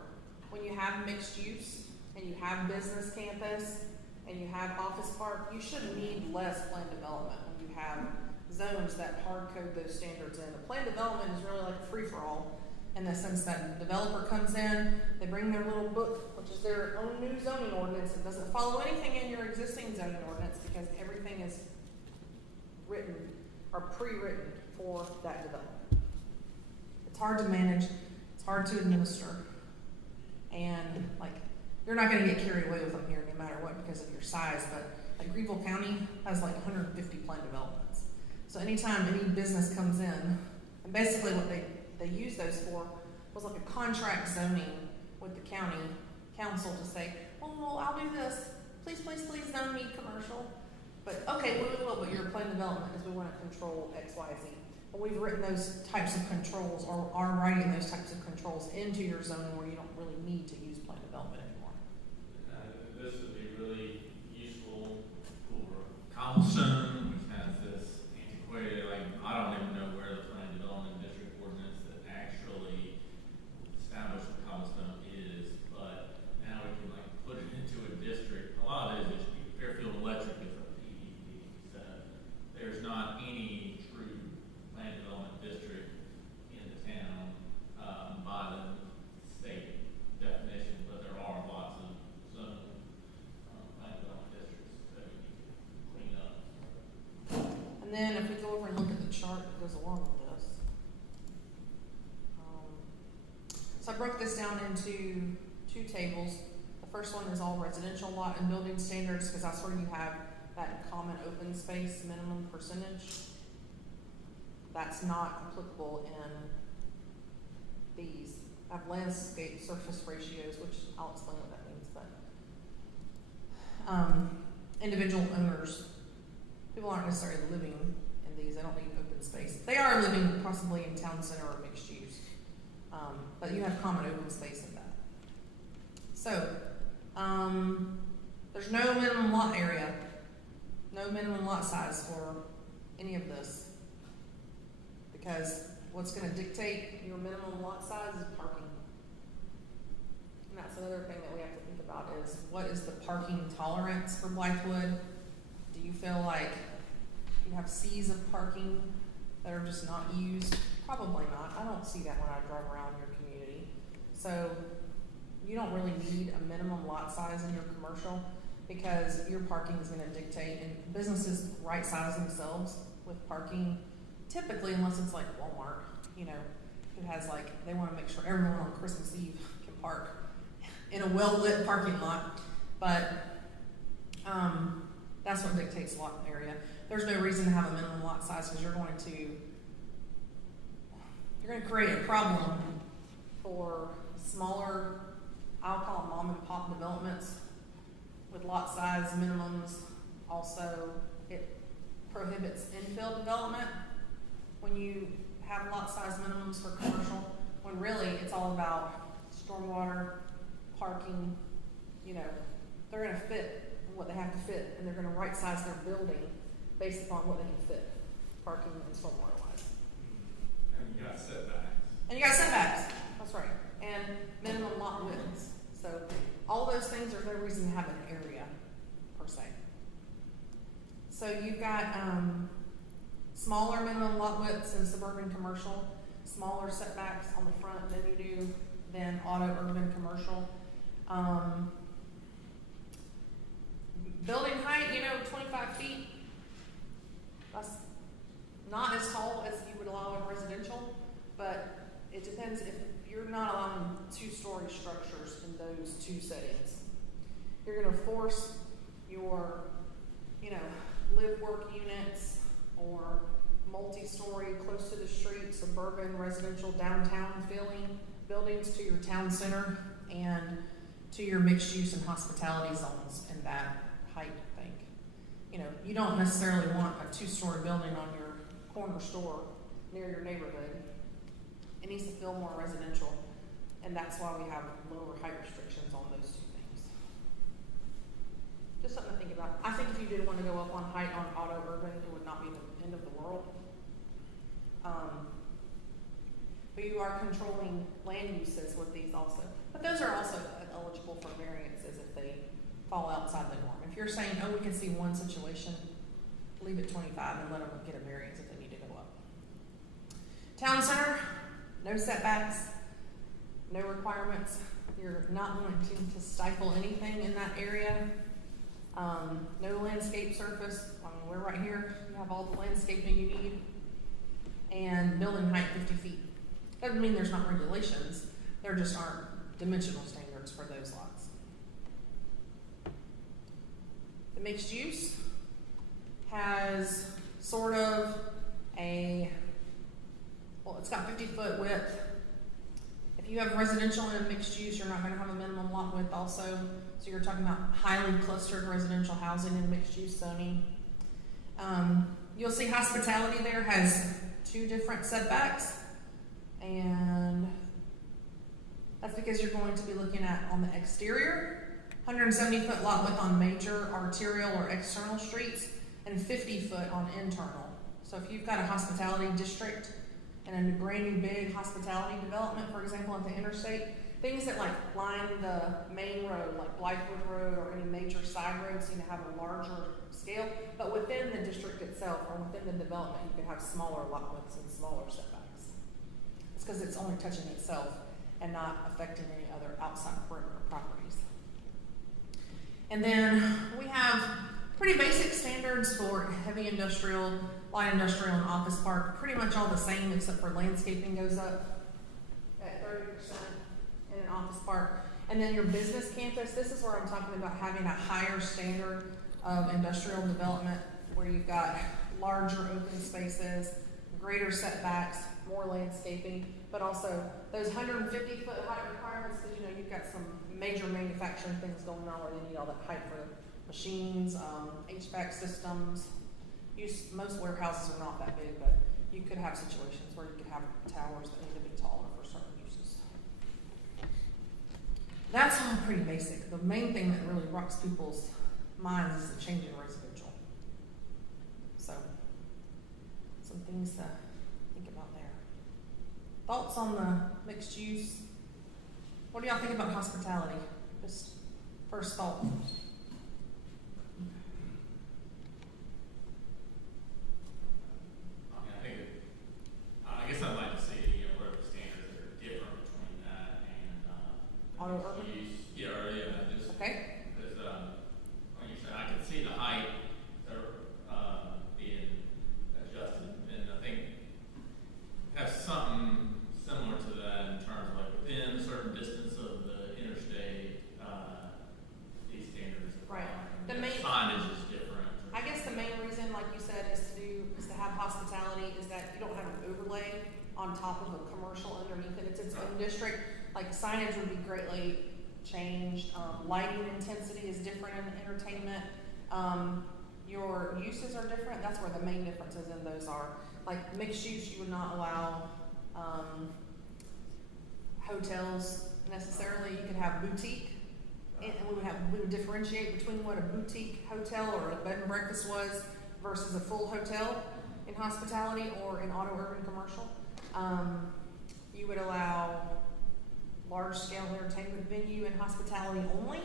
When you have mixed use and you have business campus and you have office park, you should need less planned development when you have zones that hard code those standards in. The planned development is really like a free-for-all in the sense that the developer comes in, they bring their little book, which is their own new zoning ordinance. It doesn't follow anything in your existing zoning ordinance because everything is written or pre-written for that development. It's hard to manage, it's hard to administer, and like you're not going to get carried away with them here no matter what because of your size, but like Greenville County has like 150 planned developments. So anytime any business comes in, and basically what they used those for was like a contract zoning with the county council to say, well, I'll do this. Please, please, please zone me commercial. But okay, we will, but your planned development is we want to control X, Y, Z. But we've written those types of controls or are writing those types of controls into your zoning where you don't really need to use planned development anymore. this would be really useful for Cobblestone, which has this antiquated, like, I don't even know where the planned development district ordinance that actually established what Cobblestone is, but now we can like put it into a district. A lot of it is just Fairfield Electric is a PDD, so there's not any true planned development district in the town by the state definition, but there are lots of zone planned development districts that we need to clean up. And then if we go over and look at the chart that goes along with this. So I broke this down into two tables. The first one is all residential lot and building standards because that's where you have that common open space minimum percentage. That's not applicable in these. I have landscape surface ratios, which I'll explain what that means, but individual owners, people aren't necessarily living in these. They don't need open space. They are living possibly in town center or mixed use, but you have common open space in that. So there's no minimum lot area, no minimum lot size for any of this, because what's going to dictate your minimum lot size is parking. And that's another thing that we have to think about is what is the parking tolerance for Blythewood? Do you feel like you have seas of parking that are just not used? Probably not. I don't see that when I drive around your community. So you don't really need a minimum lot size in your commercial because your parking is gonna dictate, and businesses right size themselves with parking, typically unless it's like Walmart, you know, it has like, they wanna make sure everyone on Christmas Eve can park in a well-lit parking lot. But that's what dictates lot area. There's no reason to have a minimum lot size because you're going to create a problem for smaller, I'll call them mom and pop developments with lot size minimums. Also, it prohibits infill development when you have lot size minimums for commercial, when really it's all about stormwater, parking. You know, they're going to fit what they have to fit, and they're going to right size their building based upon what they can fit, parking and stormwater wise. And you got setbacks. And you got setbacks, that's right, and minimum lot widths. So all those things, there's no reason to have an area per se. So you've got smaller minimum lot widths in suburban commercial, smaller setbacks on the front than you do than auto urban commercial. Building height, 25 feet. That's not as tall as you would allow in residential, but it depends if you're not allowing two-story structures in those two settings. You're going to force your, live-work units or multi-story, close to the street, suburban, residential, downtown feeling buildings to your town center and to your mixed use and hospitality zones in that height thing. You don't necessarily want a two-story building on your corner store near your neighborhood. It needs to feel more residential, and that's why we have lower height restrictions on those two things. Just something to think about. I think if you did want to go up on height on auto urban, it would not be the end of the world. But you are controlling land uses with these also. But those are also eligible for variances if they fall outside the norm. If you're saying, we can see one situation, leave it 25 and let them get a variance if they need to go up. Town center, no setbacks, no requirements. You're not wanting to stifle anything in that area. No landscape surface. We're right here. You have all the landscaping you need. And building height 50 feet. Doesn't mean there's not regulations. There just aren't dimensional standards for those lots. The mixed use has sort of it's got 50-foot width. If you have residential and mixed use, you're not going to have a minimum lot width also. So you're talking about highly clustered residential housing and mixed use zoning. You'll see hospitality there has 2 different setbacks. And that's because you're going to be looking at on the exterior, 170-foot lot width on major arterial or external streets, and 50-foot on internal. So if you've got a hospitality district and a brand new big hospitality development, for example, at the interstate, things that line the main road, like Blythewood Road or any major side roads, you have a larger scale. But within the district itself or within the development, you can have smaller lot widths and smaller setbacks. It's because it's only touching itself and not affecting any other outside perimeter properties. And then we have pretty basic standards for heavy industrial, light industrial, and office park. Pretty much all the same except for landscaping goes up at 30% in an office park. And then your business campus, this is where I'm talking about having a higher standard of industrial development where you've got larger open spaces, greater setbacks, more landscaping, but also those 150-foot height requirements because you've got some major manufacturing things going on where they need all that height for machines, HVAC systems. Most warehouses are not that big, but you could have situations where you could have towers that need to be taller for certain uses. That's all pretty basic. The main thing that really rocks people's minds is the change in residential. So, some things to think about there. Thoughts on the mixed use? What do y'all think about hospitality? Just first thought. I guess I'd like to see on top of a commercial underneath it. It's its own district. Like signage would be greatly changed. Lighting intensity is different in entertainment. Your uses are different. That's where the main differences in those are. Like mixed use, you would not allow hotels necessarily. You could have boutique, and we would differentiate between what a boutique hotel or a bed and breakfast was versus a full hotel in hospitality or in auto urban commercial. You would allow large scale entertainment venue in hospitality only.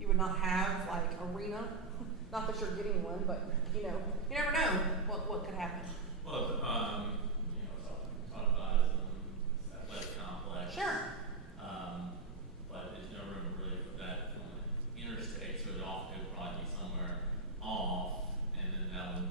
You would not have like arena. Not that you're getting one, but you never know what could happen. Well, talk about it as an athletic complex. Sure. But there's no room really for that on the interstate, so it would probably be somewhere off, and then that would,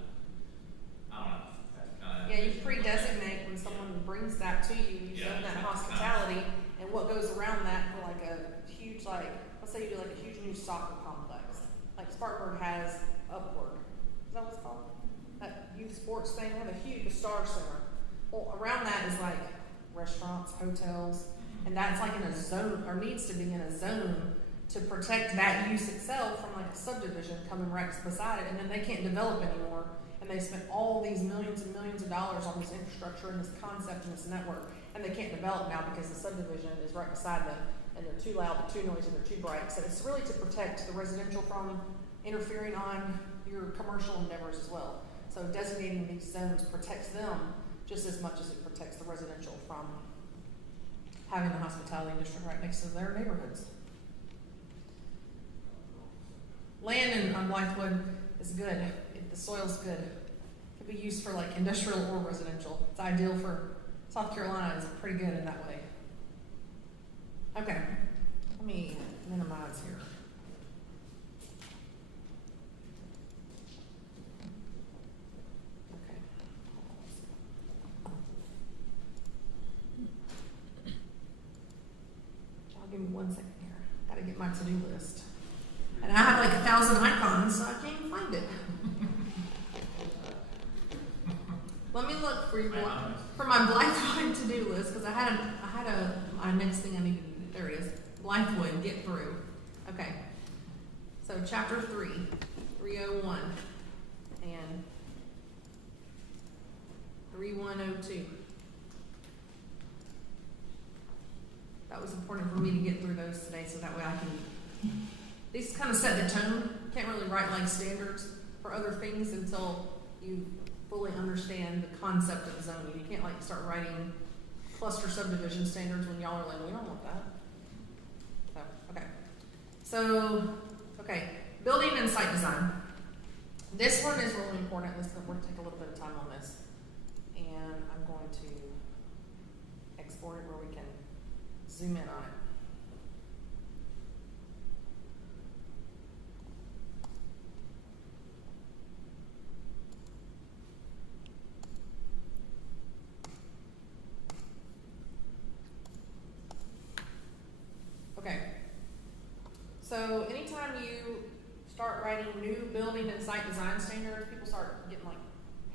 I don't know, that's kind of. Yeah, you pre-designate when someone brings that to you, you zone that hospitality, and what goes around that for like a huge, let's say you do like a huge new soccer complex. Like Spartanburg has Upward. Is that what it's called? That youth sports thing, they have a huge Star Center. Well, around that is like restaurants, hotels, and that's like in a zone, or needs to be in a zone to protect that use itself from like a subdivision coming right beside it, and then they can't develop anymore. And they spent all these millions and millions of dollars on this infrastructure and this concept and this network, and they can't develop now because the subdivision is right beside them, and they're too loud, they're too noisy, they're too bright. So it's really to protect the residential from interfering on your commercial endeavors as well. So designating these zones protects them just as much as it protects the residential from having the hospitality district right next to their neighborhoods. Land on Blythewood is good. The soil's good. It could be used for like industrial or residential. It's ideal for South Carolina. It's pretty good in that way. Okay, let me minimize here. Okay. Y'all give me 1 second here. Gotta get my to-do list. And I have like 1,000 icons, so I can't even find it. Let me look for you for my Blythewood to-do list, because I had my next thing I needed to do. There it is. Blythewood, get through. Okay. So chapter 3, 301, and 3102. That was important for me to get through those today, so that way I can. These kind of set the tone. Can't really write like standards for other things until you fully understand the concept of zoning. You can't like start writing cluster subdivision standards when y'all are like, we don't want that. Okay, building and site design. This one is really important. We're going to take a little bit of time on this, and I'm going to export it where we can zoom in on it. Okay, so anytime you start writing new building and site design standards, people start getting like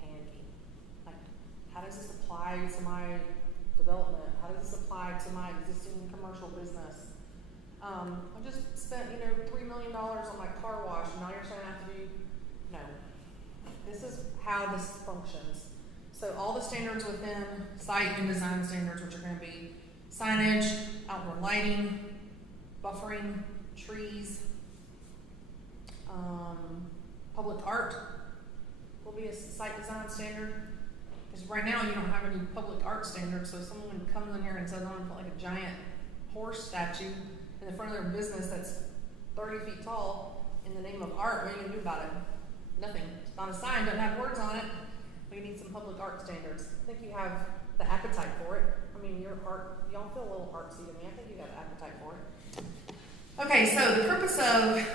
panicky. Like, how does this apply to my development? How does this apply to my existing commercial business? I just spent, $3 million on my car wash, and now you're saying I have to do, no. This is how this functions. So all the standards within site and design standards, which are going to be signage, outdoor lighting, buffering, trees, public art will be a site design standard. Because right now you don't have any public art standards, so if someone comes in here and says, I'm going to put like a giant horse statue in the front of their business that's 30 feet tall in the name of art, what are you going to do about it? Nothing. It's not a sign, doesn't have words on it. We need some public art standards. I think you have the appetite for it. I mean, your art, y'all feel a little artsy to me. I think you got an appetite for it. Okay, so the purpose of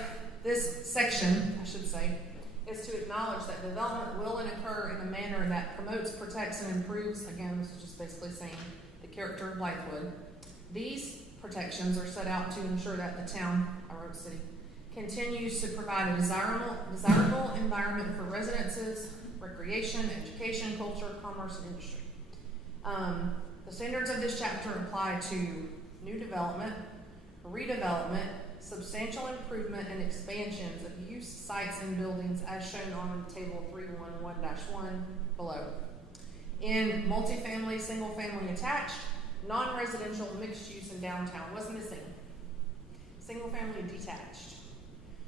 this section, I should say, is to acknowledge that development will occur in a manner that promotes, protects, and improves, again, this is just basically saying the character of Blythewood. These protections are set out to ensure that the town, our own city, continues to provide a desirable environment for residences, recreation, education, culture, commerce, and industry. standards of this chapter apply to new development, redevelopment, substantial improvement and expansions of use sites and buildings as shown on table 311-1 below. In multifamily, single-family attached, non-residential, mixed use, and downtown. What's missing? Single-family detached.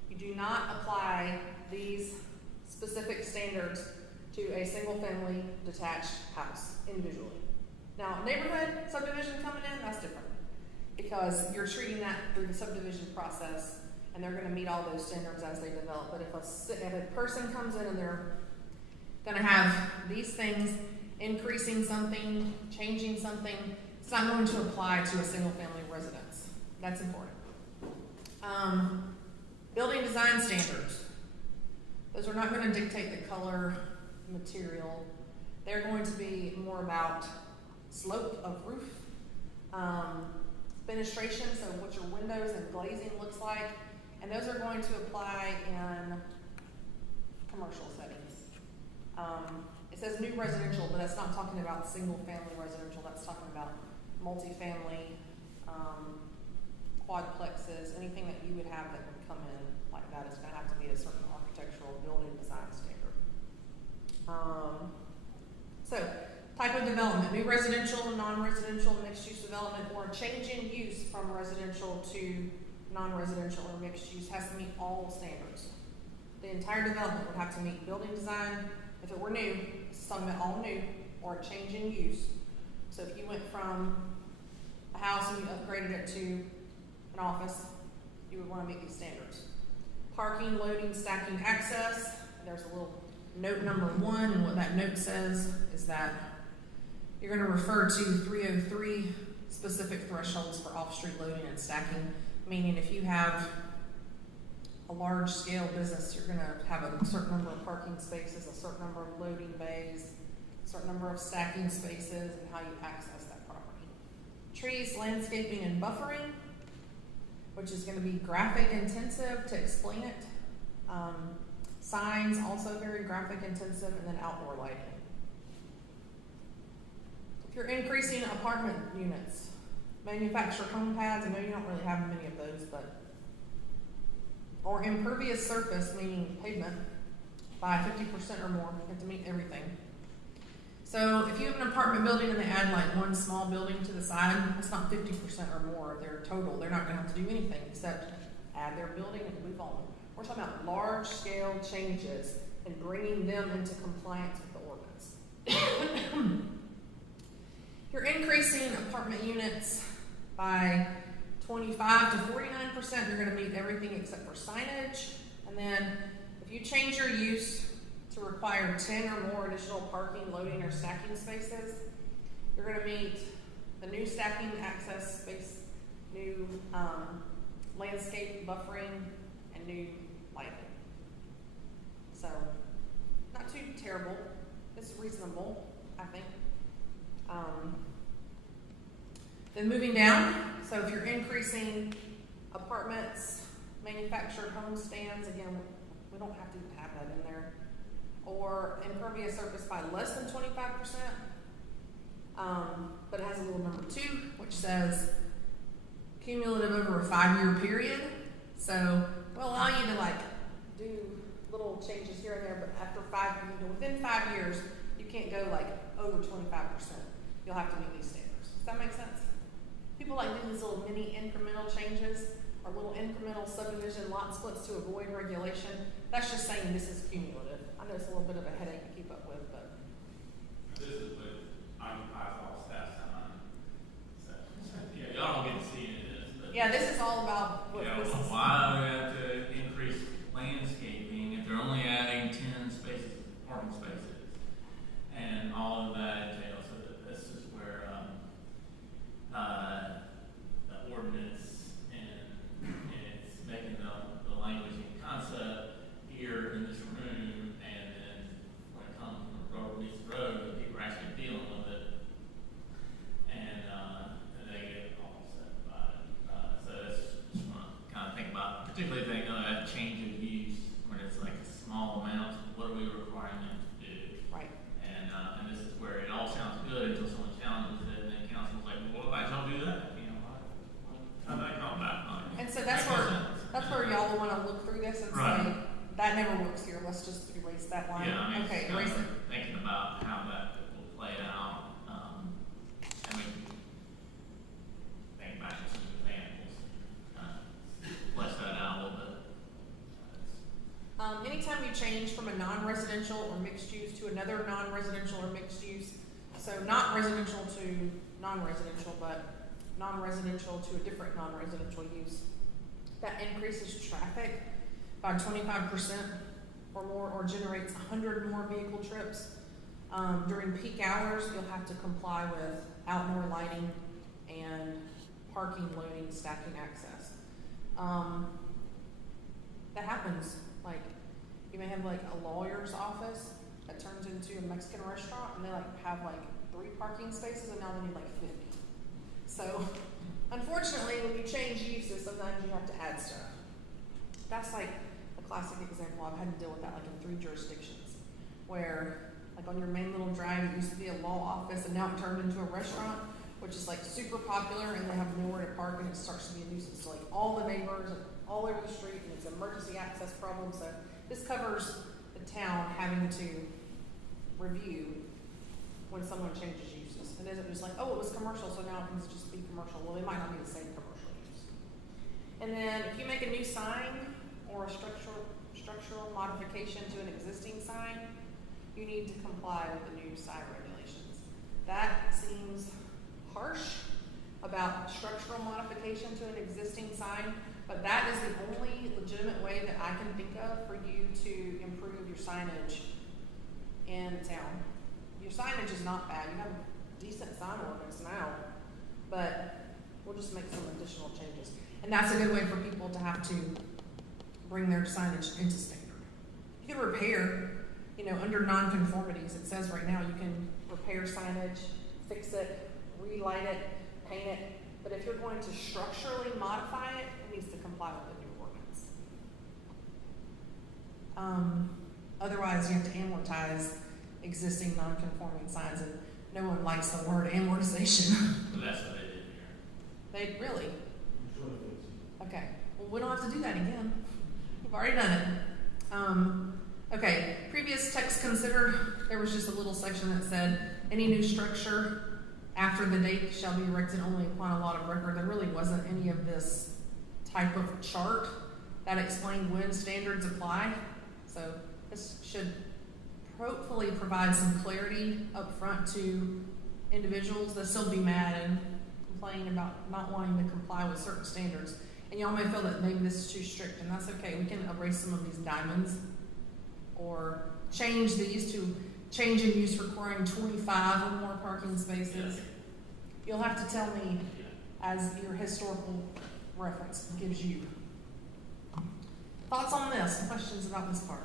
You do not apply these specific standards to a single-family detached house individually. Now, neighborhood subdivision coming in, that's different because you're treating that through the subdivision process and they're going to meet all those standards as they develop. But if a person comes in and they're going to have these things, increasing something, changing something, it's not going to apply to a single-family residence. That's important. Building design standards. Those are not going to dictate the color, material. They're going to be more about slope of roof, fenestration, so what your windows and glazing looks like, and those are going to apply in commercial settings. It says new residential, but that's not talking about single-family residential. That's talking about multifamily, quadplexes, anything that you would have that would come in like that is going to have to meet a certain architectural building design standard. So, type of development, new residential, non-residential, mixed-use development, or change in use from residential to non-residential or mixed use has to meet all standards. The entire development would have to meet building design. If it were new, it's talking about all new, or a change in use. So if you went from a house and you upgraded it to an office, you would want to meet these standards. Parking, loading, stacking, access. There's a little note number 1, and what that note says is that you're going to refer to 303 specific thresholds for off-street loading and stacking, meaning if you have a large-scale business, you're going to have a certain number of parking spaces, a certain number of loading bays, a certain number of stacking spaces, and how you access that property. Trees, landscaping, and buffering, which is going to be graphic intensive to explain it. Signs, also very graphic intensive, and then outdoor lighting. If you're increasing apartment units, manufactured home pads, I know you don't really have many of those, but or impervious surface, meaning pavement, by 50% or more. You have to meet everything. So if you have an apartment building and they add like one small building to the side, it's not 50% or more of their total. They're not going to have to do anything except add their building and move on. We're talking about large-scale changes and bringing them into compliance with the ordinance. You're increasing apartment units by 25 to 49%. You're going to meet everything except for signage. And then if you change your use to require 10 or more additional parking, loading, or stacking spaces, you're going to meet the new stacking access space, new landscape buffering, and new lighting. So, not too terrible. It's reasonable, I think. Then moving down, so if you're increasing apartments, manufactured home stands, again, we don't have to have that in there, or impervious surface by less than 25%, but it has a little number 2, which says cumulative over a 5-year period. So we'll allow you to like do little changes here and there, but after within 5 years, you can't go like over 25%. You'll have to meet these standards. Does that make sense? People like doing these little mini incremental changes or little incremental subdivision lot splits to avoid regulation. That's just saying this is cumulative. I know it's a little bit of a headache to keep up with, but. This is what occupies all staff time. So, yeah, y'all don't get to see any of this. But, yeah, this is all about what this is. Why do we have to increase landscaping if they're only adding 10 spaces, parking spaces, and all of that entails? So this is where the ordinance and it's making the language and concept here in this room, and then when it comes from the road, meets the road, the people are actually dealing with it, and they get all upset about it. So that's just want to kind of think about, particularly think of that change of use when it's like a small amount. What are we requiring them to do? Right. And this is where it all sounds good until someone challenges it, and then council you change from a non-residential or mixed use to another non-residential or mixed use, so not residential to non-residential, but non-residential to a different non-residential use, that increases traffic by 25% or more, or generates 100 more vehicle trips. During peak hours, you'll have to comply with outdoor lighting and parking, loading, stacking access. That happens. Like, you may have like a lawyer's office that turns into a Mexican restaurant, and they like have like 3 parking spaces, and now they need like 50. So, unfortunately, when you change uses, sometimes you have to add stuff. That's like a classic example. I've had to deal with that like in 3 jurisdictions, where like on your main little drive, it used to be a law office, and now it turned into a restaurant, which is like super popular, and they have nowhere to park, and it starts to be a nuisance. So like all the neighbors all over the street, and it's an emergency access problem. So this covers the town having to review when someone changes uses. It isn't just like, oh, it was commercial, so now it can just be commercial. Well, they might not be the same commercial use. And then if you make a new sign or a structural modification to an existing sign, you need to comply with the new sign regulations. That seems harsh about structural modification to an existing sign, but that is the only legitimate way that I can think of for you to improve your signage in town. Your signage is not bad. You have a decent sign ordinance now, but we'll just make some additional changes. And that's a good way for people to have to bring their signage into standard. You can repair, under nonconformities, it says right now you can repair signage, fix it, relight it, paint it, but if you're going to structurally modify it, it needs to comply with the new ordinance. Otherwise, you have to amortize existing non-conforming signs, and no one likes the word amortization. But that's what they did here. They really? Okay. Well, we don't have to do that again. We've already done it. Okay. Previous text considered. There was just a little section that said any new structure after the date shall be erected only upon a lot of record. There really wasn't any of this type of chart that explained when standards apply. So this should hopefully provide some clarity up front to individuals that still be mad and complain about not wanting to comply with certain standards. And y'all may feel that maybe this is too strict, and that's okay. We can erase some of these diamonds or change these to change in use requiring 25 or more parking spaces. You'll have to tell me as your historical reference gives you. Thoughts on this? Questions about this part?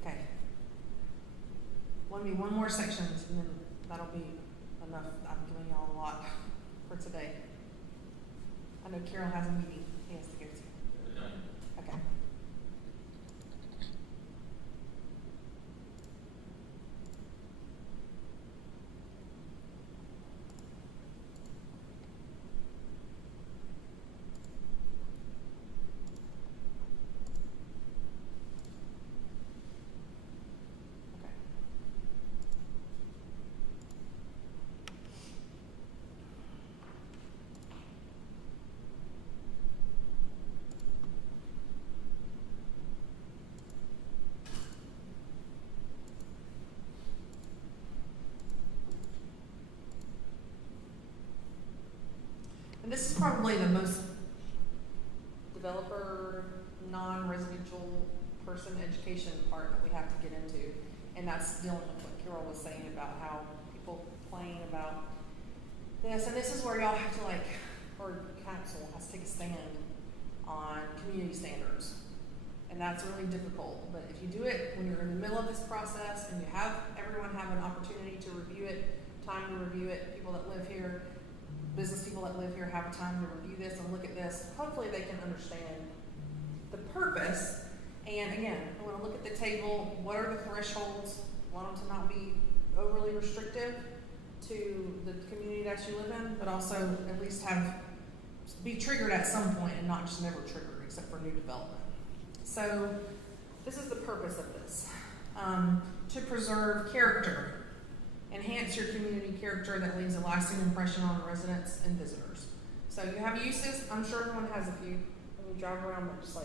Okay. Let me one more section, and then that'll be enough. I'm giving y'all a lot for today. I know Carol has a meeting he has to go to. Okay. And this is probably the most developer, non-residential person education part that we have to get into. And that's dealing with what Carol was saying about how people complain about this. And this is where y'all have to or council has to take a stand on community standards. And that's really difficult. But if you do it when you're in the middle of this process and you have everyone have an opportunity to review it, time to review it, people that live here, business people that live here have time to review this and look at this. Hopefully they can understand the purpose. And again, I want to look at the table. What are the thresholds? I want them to not be overly restrictive to the community that you live in, but also at least be triggered at some point and not just never triggered except for new development. So this is the purpose of this. To preserve character. Enhance your community character that leaves a lasting impression on residents and visitors. So you have uses. I'm sure everyone has a few. When you drive around, they're just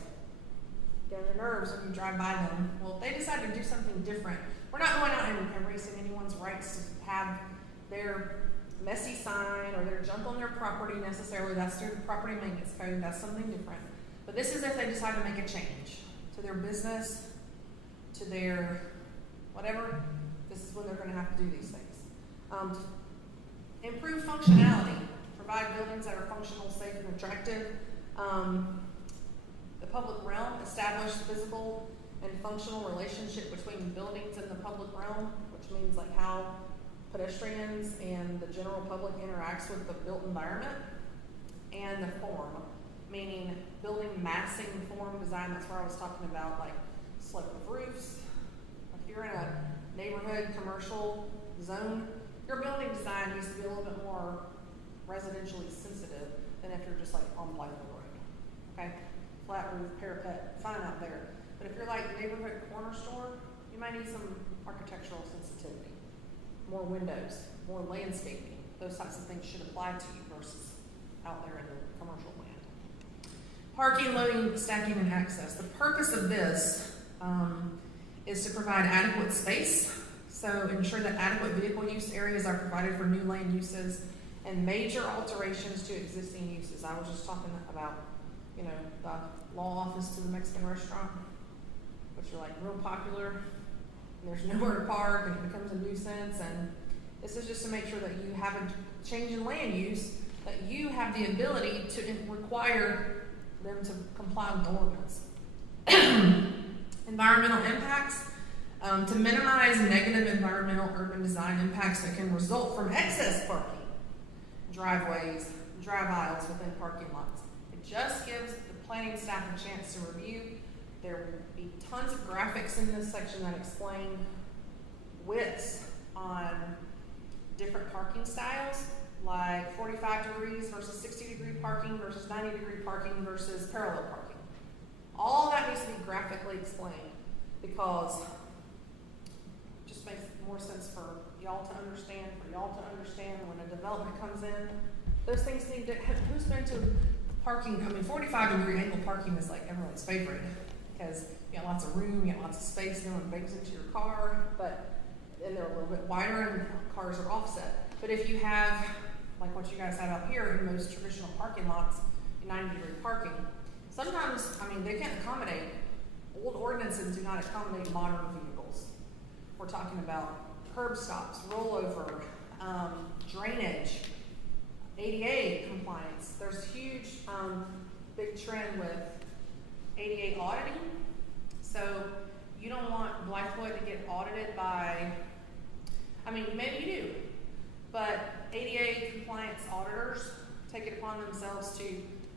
get on your nerves when you drive by them. Well, if they decide to do something different, we're not going out and erasing anyone's rights to have their messy sign or their junk on their property necessarily. That's through the property maintenance code. That's something different. But this is if they decide to make a change to their business, to their whatever. This is when they're going to have to do these things. Improve functionality. Provide buildings that are functional, safe, and attractive. The public realm. Establish physical and functional relationship between buildings and the public realm, which means like how pedestrians and the general public interacts with the built environment. And the form, meaning building massing form design. That's where I was talking about, like slope of roofs. If you're in a neighborhood commercial zone, your building design needs to be a little bit more residentially sensitive than if you're just like on Blythewood Road. Okay? Flat roof, parapet, fine out there. But if you're like neighborhood corner store, you might need some architectural sensitivity. More windows, more landscaping. Those types of things should apply to you versus out there in the commercial land. Parking, loading, stacking, and access. The purpose of this is to provide adequate space. So ensure that adequate vehicle use areas are provided for new land uses and major alterations to existing uses. I was just talking about, you know, the law office to the Mexican restaurant, which are like real popular. And there's nowhere to park, and it becomes a nuisance. And this is just to make sure that you have a change in land use, that you have the ability to require them to comply with the ordinance. Environmental impacts. To minimize negative environmental urban design impacts that can result from excess parking, driveways, drive aisles within parking lots. It just gives the planning staff a chance to review. There will be tons of graphics in this section that explain widths on different parking styles, like 45 degrees versus 60-degree parking versus 90-degree parking versus parallel parking. All that needs to be graphically explained because it just makes more sense for y'all to understand, when a development comes in. Those things need to, who's been to parking? I mean, 45-degree angle parking is like everyone's favorite because you got lots of room, you got lots of space, no one bangs into your car, and they're a little bit wider and cars are offset. But if you have, like what you guys have out here in most traditional parking lots, 90-degree parking, sometimes, I mean, they can't accommodate, old ordinances do not accommodate modern vehicles. We're talking about curb stops, rollover, drainage, ADA compliance. There's a huge, big trend with ADA auditing. So you don't want Blythewood to get audited by, I mean, maybe you do, but ADA compliance auditors take it upon themselves to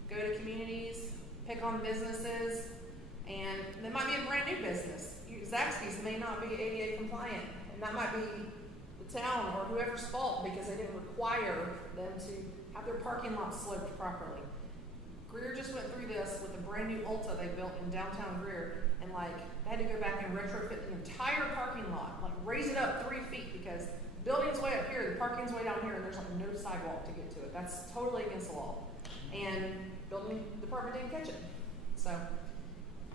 go to communities, pick on businesses, and there might be a brand new business. Zaxby's may not be ADA compliant, and that might be the town or whoever's fault because they didn't require them to have their parking lot sloped properly. Greer just went through this with a brand new Ulta they built in downtown Greer, and like they had to go back and retrofit the entire parking lot, like raise it up 3 feet because the building's way up here, the parking's way down here, and there's like no sidewalk to get to it. That's totally against the law. And building department didn't catch it. So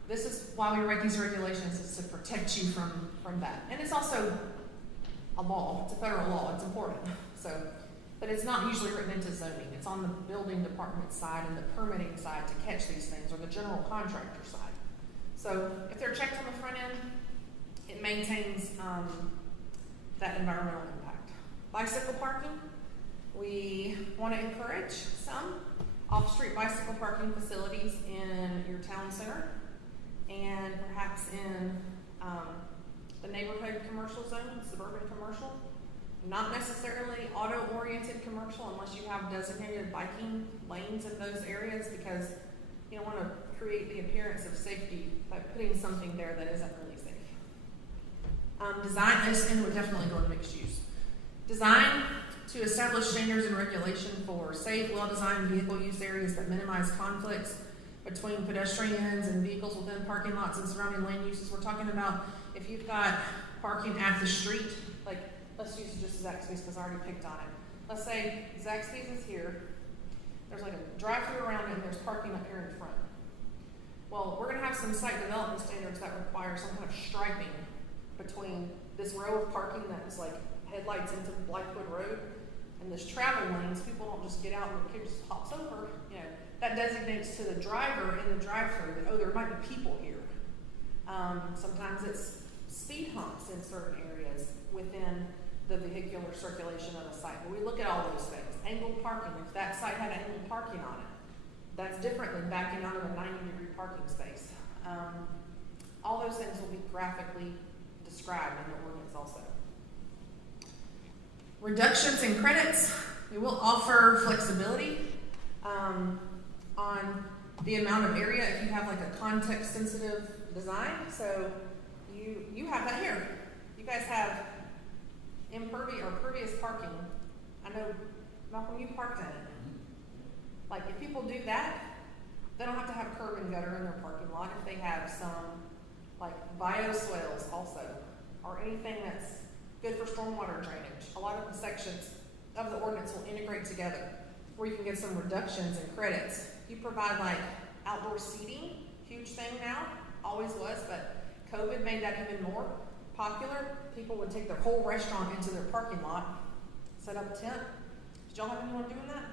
this is why we write these regulations, is to protect you from that. And it's also a law, it's a federal law, it's important. So, but it's not usually written into zoning. It's on the building department side and the permitting side to catch these things, or the general contractor side. So if they're checked on the front end, it maintains that environmental impact. Bicycle parking, we want to encourage some off-street bicycle parking facilities in your town center and perhaps in the neighborhood commercial zone, suburban commercial. Not necessarily auto-oriented commercial unless you have designated biking lanes in those areas, because you don't want to create the appearance of safety by putting something there that isn't really safe. Design this, and it would definitely go in mixed use. Design to establish standards and regulation for safe, well-designed vehicle use areas that minimize conflicts between pedestrians and vehicles within parking lots and surrounding lane uses. We're talking about if you've got parking at the street, like let's use just Zaxby's because I already picked on it. Let's say Zaxby's is here. There's like a drive-through around it and there's parking up here in front. Well, we're gonna have some site development standards that require some kind of striping between this row of parking that is like headlights into Blythewood Road and this travel lanes. People don't just get out and the kid just hops over. You know, that designates to the driver in the drive-thru that, oh, there might be people here. Sometimes it's speed humps in certain areas within the vehicular circulation of a site. But we look at all those things. Angled parking, if that site had angled parking on it, that's different than backing out of a 90-degree parking space. All those things will be graphically described in the ordinance also. Reductions in credits. We will offer flexibility on the amount of area if you have like a context-sensitive design. So you have that here. You guys have impervious or pervious parking. I know, Malcolm, you parked in it. Like, if people do that, they don't have to have curb and gutter in their parking lot. If they have some, like, bioswales also, or anything that's good for stormwater drainage. A lot of the sections of the ordinance will integrate together where you can get some reductions in credits. You provide, like, outdoor seating, huge thing now, always was, but COVID made that even more popular. People would take their whole restaurant into their parking lot, set up a tent. Did y'all have anyone doing that?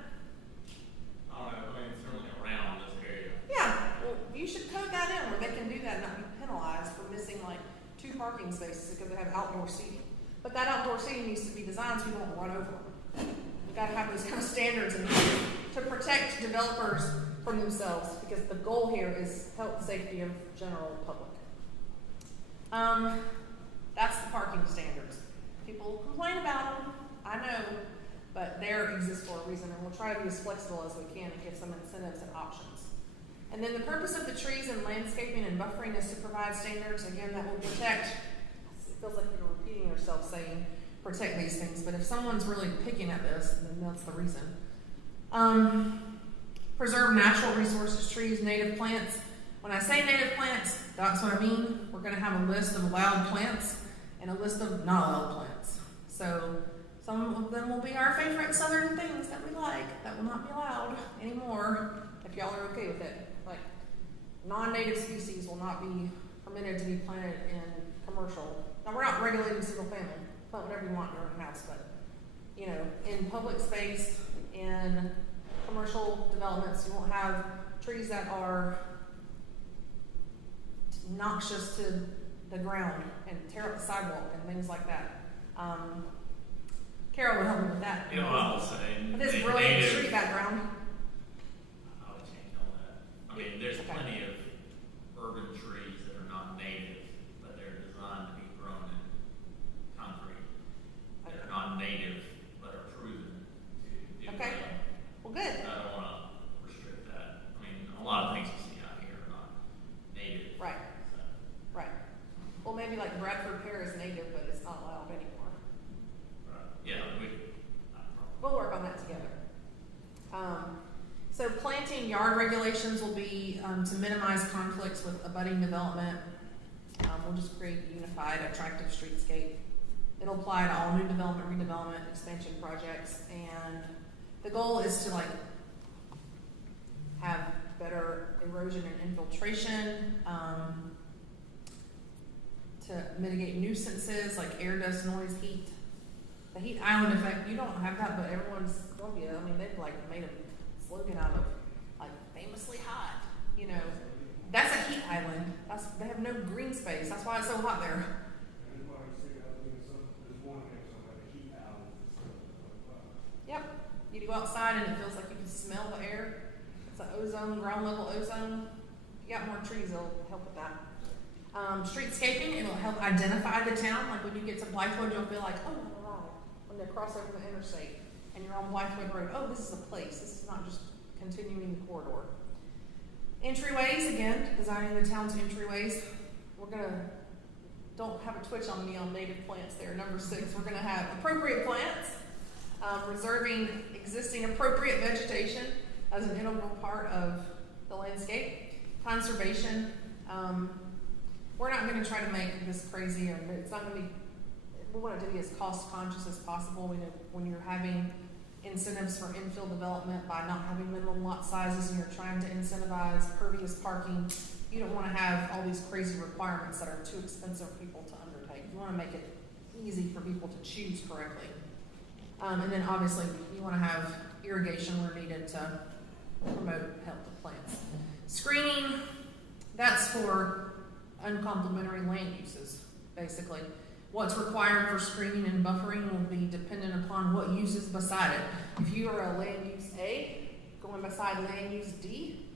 I don't know, I mean, certainly around this area. Yeah, well, you should code that in where they can do that and not be penalized for missing like 2 parking spaces because they have outdoor seating. But that outdoor seating needs to be designed so you don't run over them. You've got to have those kind of standards in place to protect developers from themselves, because the goal here is health and safety of general public. That's the parking standards. People complain about them, I know, but they exist for a reason, and we'll try to be as flexible as we can to give some incentives and options. And then the purpose of the trees and landscaping and buffering is to provide standards, again, that will protect. It feels like you're repeating yourself saying protect these things, but if someone's really picking at this, then that's the reason. Preserve natural resources, trees, native plants. When I say native plants, that's what I mean. We're going to have a list of allowed plants and a list of not allowed plants. So some of them will be our favorite southern things that we like that will not be allowed anymore if y'all are okay with it. Like non-native species will not be permitted to be planted in commercial. Now we're not regulating single family. Plant whatever you want in your own house, but you know, in public space, in commercial developments, you won't have trees that are noxious to the ground and tear up the sidewalk and things like that. Carol would help me with that. You know, I will say, With this brilliant street background. I would change all that. I mean, there's plenty of urban trees that are not native, but they're designed to be grown in concrete. They're not native, but are proven to do Okay. Well, good. I don't want to restrict that. I mean, a lot of things you see out here are not native. Right. So, Right. Well, maybe like Bradford pear is native, but it's not allowed anymore. right. Yeah, We'll work on that together. So planting yard regulations will be to minimize conflicts with abutting development. We'll just create a unified, attractive streetscape. It'll apply to all new development, redevelopment, expansion projects, and the goal is to like have better erosion and infiltration, to mitigate nuisances like air, dust, noise, heat. The heat island effect, you don't have that, but everyone's Columbia. I mean, they've like made a slogan out of like famously hot. You know, that's a heat island. They have no green space. That's why it's so hot there. And that's why you say that there's one next on like a heat island and stuff. Yep. You go outside and it feels like you can smell the air. It's an ozone, ground level ozone. If you got more trees, it'll help with that. Streetscaping, it'll help identify the town. Like when you get to Blythewood, you'll feel like, oh, when they cross over the interstate and you're on Blythewood Road, oh, this is a place. This is not just continuing the corridor. Entryways, again, designing the town's entryways. Don't have a twitch on me on native plants there. Number 6, we're gonna have appropriate plants, reserving existing appropriate vegetation as an integral part of the landscape. Conservation, we're not gonna try to make this crazy, or it's not gonna be, we want it to be as cost conscious as possible. We know when you're having incentives for infill development by not having minimum lot sizes and you're trying to incentivize pervious parking, you don't wanna have all these crazy requirements that are too expensive for people to undertake. You wanna make it easy for people to choose correctly. And then obviously, you wanna have irrigation where needed to promote health of plants. Screening, that's for uncomplimentary land uses, basically. What's required for screening and buffering will be dependent upon what use is beside it. If you are a land use A, going beside land use D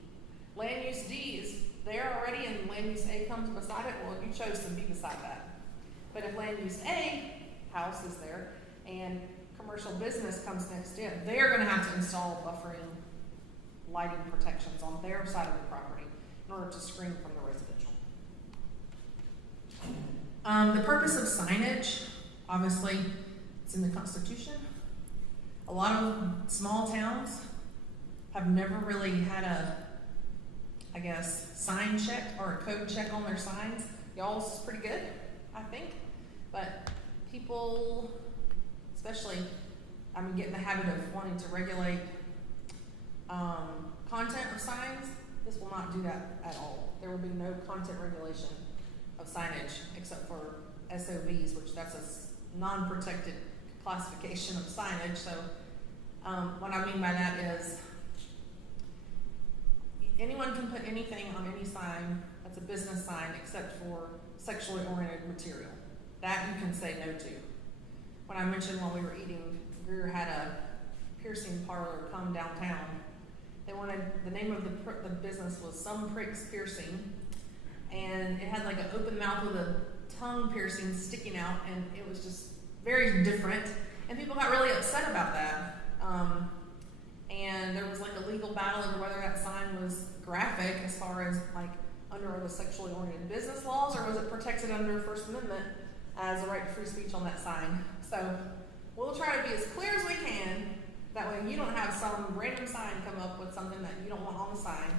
is there already and land use A comes beside it, well, you chose to be beside that. But if land use A, house is there, and commercial business comes next in, they're gonna have to install buffering, lighting protections on their side of the property in order to screen from the residential. The purpose of signage, obviously, it's in the Constitution. A lot of small towns have never really had a, I guess, sign check or a code check on their signs. Y'all's is pretty good, I think. But people, especially, get in the habit of wanting to regulate content of signs. This will not do that at all. There will be no content regulation of signage except for SOVs, which that's a non-protected classification of signage. So what I mean by that is anyone can put anything on any sign that's a business sign except for sexually oriented material. That you can say no to. When I mentioned while we were eating, Greer had a piercing parlor come downtown. They wanted, the name of the business was Some Pricks Piercing, and it had like an open mouth with a tongue piercing sticking out, and it was just very different, and people got really upset about that. And there was like a legal battle over whether that sign was graphic as far as like under the sexually oriented business laws, or was it protected under First Amendment as a right to free speech on that sign. So we'll try to be as clear as we can. That way you don't have some random sign come up with something that you don't want on the sign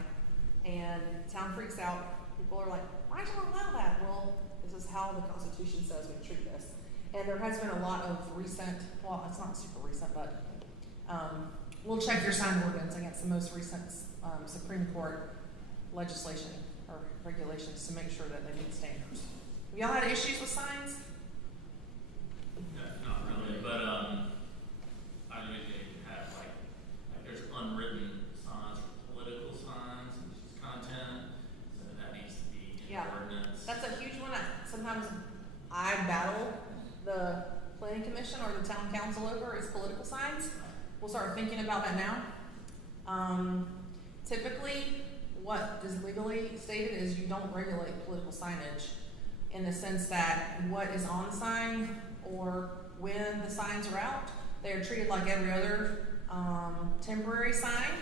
and town freaks out. People are like, why don't you allow that? Well, this is how the Constitution says we treat this. And there has been a lot of recent, well, it's not super recent, but we'll check your sign ordinance against the most recent Supreme Court legislation or regulations to make sure that they meet standards. Have y'all had issues with signs? Not really, but I know they have like there's unwritten signs for political signs and just content, so that needs to be in the ordinance. That's a huge one. Sometimes I battle the planning commission or the town council over is political signs. We'll start thinking about that now. Typically, what is legally stated is you don't regulate political signage in the sense that what is on the sign or when the signs are out, they are treated like every other temporary sign.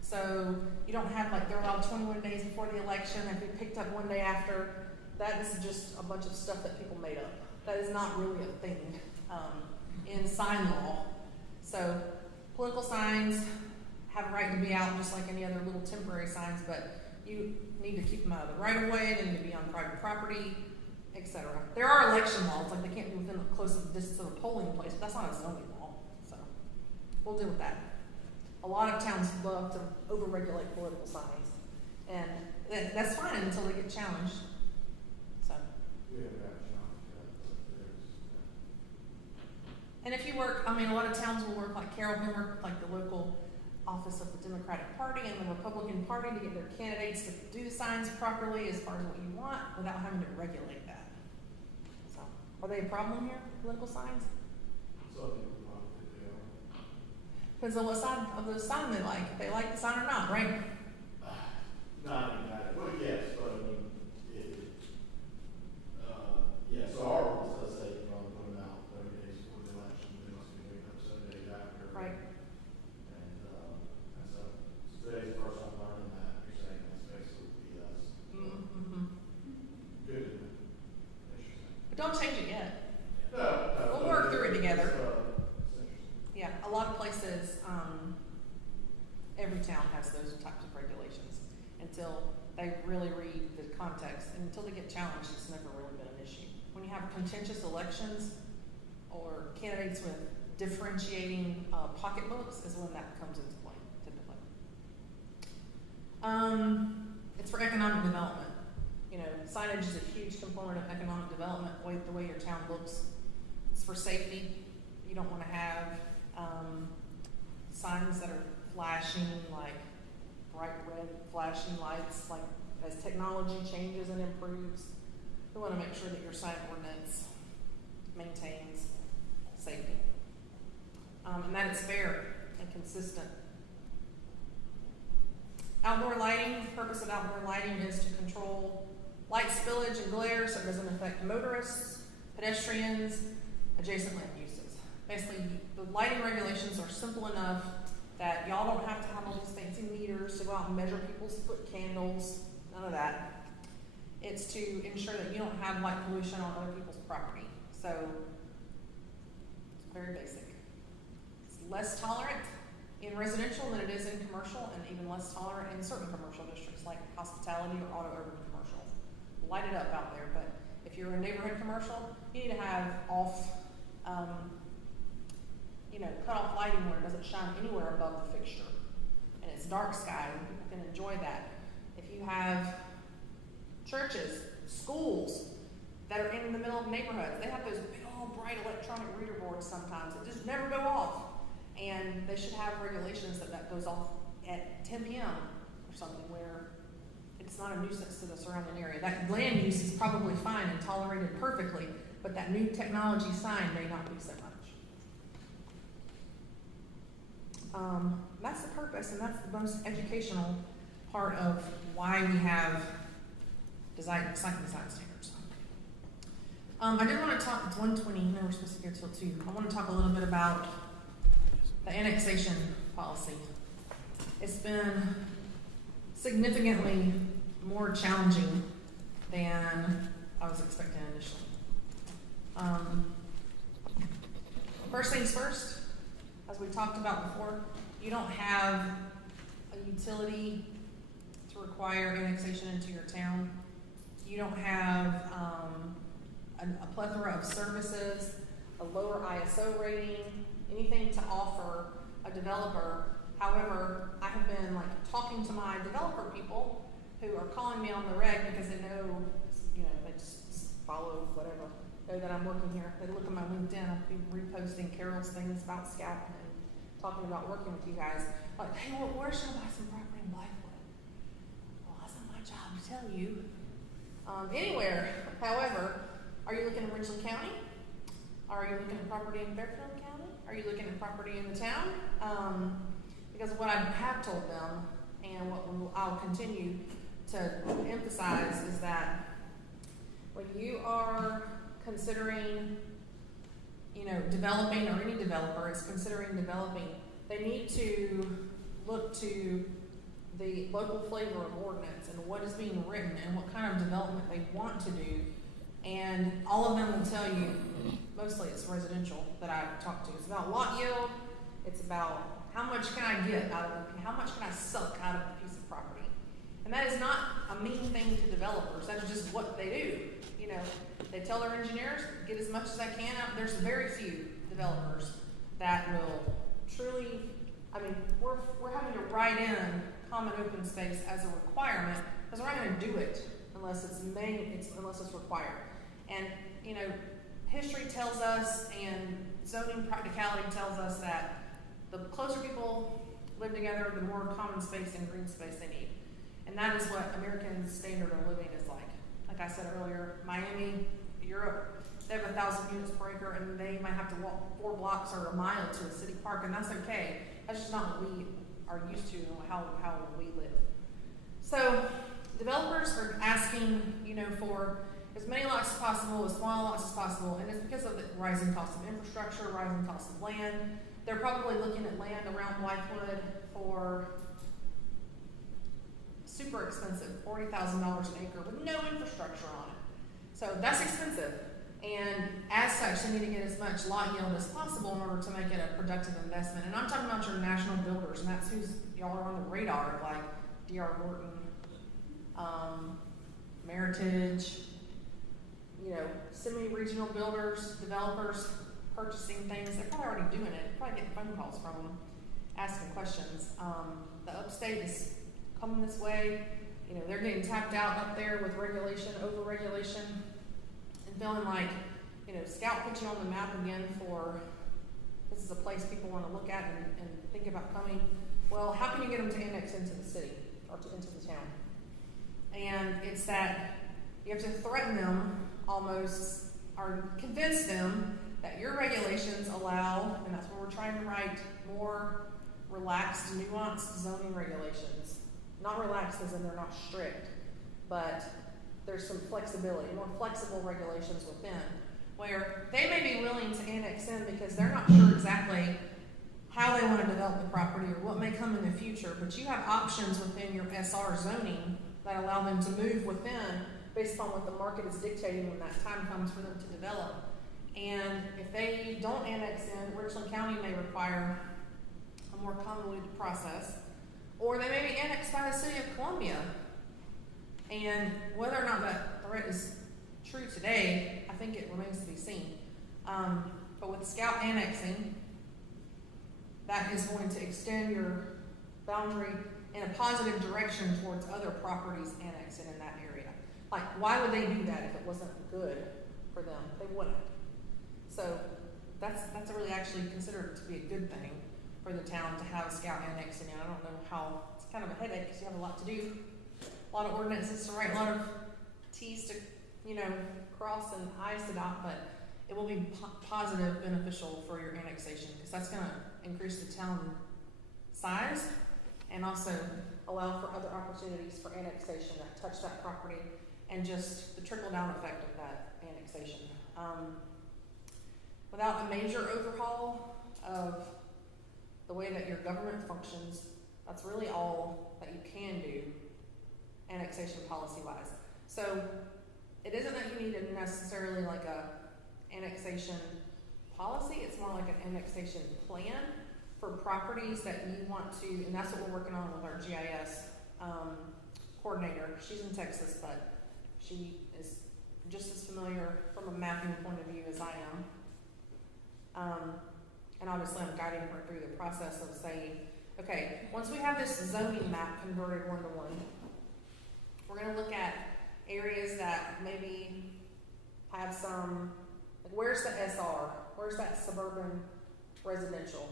So you don't have like they're allowed 21 days before the election and be picked up one day after. That is just a bunch of stuff that people made up. That is not really a thing in sign law. So political signs have a right to be out just like any other little temporary signs, but you need to keep them out of the right of way, they need to be on private property, etc. There are election laws, like they can't be within a close distance of a polling place, but that's not a zoning law. So we'll deal with that. A lot of towns love to overregulate political signs, and that's fine until they get challenged. So. And if you work, a lot of towns will work like Carroll can work with like the local office of the Democratic Party and the Republican Party to get their candidates to do the signs properly as far as what you want without having to regulate that. So, are they a problem here, political signs? Depends on what side of the sign they like. If they like the sign or not, right? Not exactly. Well, yes, but yeah, so our ordinance does say you can only put them out 30 days before the election, they must be picked up 7 days after. Right. And so today's the first time learning that. You're saying that's basically BS. Mm-hmm. Good. Interesting. But don't change it yet. No, We'll work through it together. It's interesting. Yeah, a lot of places, every town has those types of regulations until they really read the context, and until they get challenged, it's never really been an issue. When you have contentious elections or candidates with differentiating pocketbooks is when that comes into play, typically. It's for economic development. signage is a huge component of economic development, the way your town looks. It's for safety. You don't want to have signs that are flashing, like bright red flashing lights, like as technology changes and improves. We want to make sure that your sign ordinance maintains safety. And that it's fair and consistent. Outdoor lighting, the purpose of outdoor lighting is to control light spillage and glare so it doesn't affect motorists, pedestrians, adjacent land uses. Basically, the lighting regulations are simple enough that y'all don't have to have all these fancy meters to go out and measure people's foot candles, none of that. It's to ensure that you don't have light pollution on other people's property. So, it's very basic. It's less tolerant in residential than it is in commercial, and even less tolerant in certain commercial districts like hospitality or auto urban commercial. Light it up out there, but if you're a neighborhood commercial, you need to have off, cut off lighting where it doesn't shine anywhere above the fixture. And it's dark sky, and people can enjoy that. If you have churches, schools that are in the middle of neighborhoods, they have those big old bright electronic reader boards sometimes that just never go off. And they should have regulations that goes off at 10 p.m. or something where it's not a nuisance to the surrounding area. That land use is probably fine and tolerated perfectly, but that new technology sign may not be so much. That's the purpose, and that's the most educational part of why we have site design standards. I did want to talk, it's 1:20, now we're supposed to go till 2. I want to talk a little bit about the annexation policy. It's been significantly more challenging than I was expecting initially. First things first, as we talked about before, you don't have a utility to require annexation into your town. You don't have a plethora of services, a lower ISO rating, anything to offer a developer. However, I have been talking to my developer people who are calling me on the reg because they know, they just follow whatever, know that I'm working here. They look at my LinkedIn, I'll be reposting Carol's things about Scout and talking about working with you guys. Like, hey, where should I buy some property in Blythewood? Well, that's not my job to tell you. Anywhere. However, are you looking at Richland County? Are you looking at property in Fairfield County? Are you looking at property in the town? Because what I have told them, and what I'll continue to emphasize, is that when you are considering, developing, or any developer is considering developing, they need to look to the local flavor of ordinance and what is being written and what kind of development they want to do. And all of them will tell you, mostly it's residential that I've talked to. It's about lot yield. It's about how much can I get out of it, how much can I suck out of a piece of property. And that is not a mean thing to developers. That's just what they do. They tell their engineers, get as much as I can out. There's very few developers that will truly, we're having to write in common open space as a requirement because we're not going to do it unless it's required. And, history tells us and zoning practicality tells us that the closer people live together, the more common space and green space they need. And that is what American standard of living is like. Like I said earlier, Miami, Europe, they have 1,000 units per acre and they might have to walk 4 blocks or a mile to a city park, and that's okay. That's just not what we are used to and how we live. So developers are asking, for as many lots as possible, as small lots as possible, and it's because of the rising cost of infrastructure, rising cost of land. They're probably looking at land around Blythewood for super expensive, $40,000 an acre with no infrastructure on it. So that's expensive. And as such, they need to get as much lot yield as possible in order to make it a productive investment. And I'm talking about your national builders, and that's who's y'all are on the radar, like D.R. Horton, Meritage, semi-regional builders, developers purchasing things. They're probably already doing it. Probably getting phone calls from them, asking questions. The upstate is coming this way, you know, they're getting tapped out up there with regulation, over-regulation, and feeling like, you know, Scout put you on the map again for, this is a place people want to look at and think about coming. Well, how can you get them to annex into the city, or into the town? And it's that you have to threaten them almost, or convince them that your regulations allow, and that's where we're trying to write more relaxed, nuanced zoning regulations. Not relaxed as in they're not strict, but there's some flexibility, more flexible regulations within, where they may be willing to annex in because they're not sure exactly how they want to develop the property or what may come in the future, but you have options within your SR zoning that allow them to move within based upon what the market is dictating when that time comes for them to develop. And if they don't annex in, Richland County may require a more convoluted process, or they may be annexed by the city of Columbia. And whether or not that threat is true today, I think it remains to be seen. But with Scout annexing, that is going to extend your boundary in a positive direction towards other properties annexed in that area. Like, why would they do that if it wasn't good for them? They wouldn't. So that's really actually considered to be a good thing for the town to have a Scout annexing in. I don't know how, it's kind of a headache because you have a lot to do, a lot of ordinances to write, a lot of T's to, you know, cross and I's to dot, but it will be positive, beneficial for your annexation because that's going to increase the town size and also allow for other opportunities for annexation that touch that property and just the trickle-down effect of that annexation. Without a major overhaul of the way that your government functions, that's really all that you can do annexation policy-wise. So it isn't that you need necessarily like a annexation policy, it's more like an annexation plan for properties that you want to, and that's what we're working on with our GIS coordinator. She's in Texas, but she is just as familiar from a mapping point of view as I am. And obviously I'm guiding her through the process of saying, okay, once we have this zoning map converted one-to-one, we're going to look at areas that maybe have some, like where's the SR? Where's that suburban residential?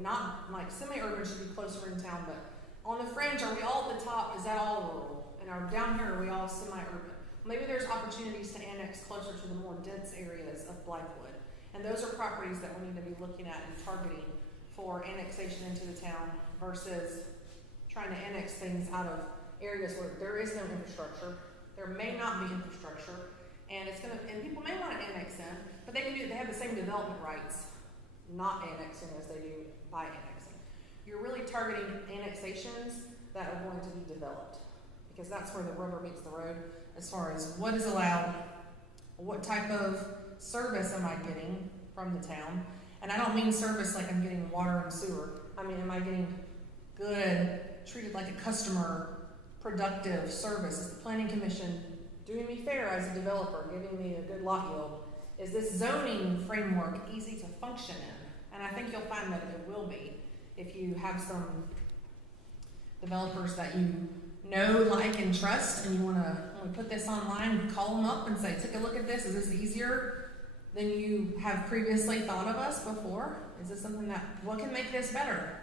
Not like semi-urban should be closer in town, but on the fringe, are we all at the top? Is that all rural? And are down here, are we all semi-urban? Maybe there's opportunities to annex closer to the more dense areas of Blythewood. And those are properties that we need to be looking at and targeting for annexation into the town versus trying to annex things out of areas where there is no infrastructure. There may not be infrastructure, and it's gonna, and people may want to annex in, but they have the same development rights not annexing as they do by annexing. You're really targeting annexations that are going to be developed because that's where the rubber meets the road as far as what is allowed, what type of service am I getting from the town. And I don't mean service like I'm getting water and sewer. I mean, am I getting good, treated like a customer, productive service? Is the planning commission doing me fair as a developer, giving me a good lot yield? Is this zoning framework easy to function in? And I think you'll find that it will be if you have some developers that you know, like, and trust, and you want to, when we put this online, call them up and say, take a look at this. Is this easier than you have previously thought of us before? Is this something that, what can make this better?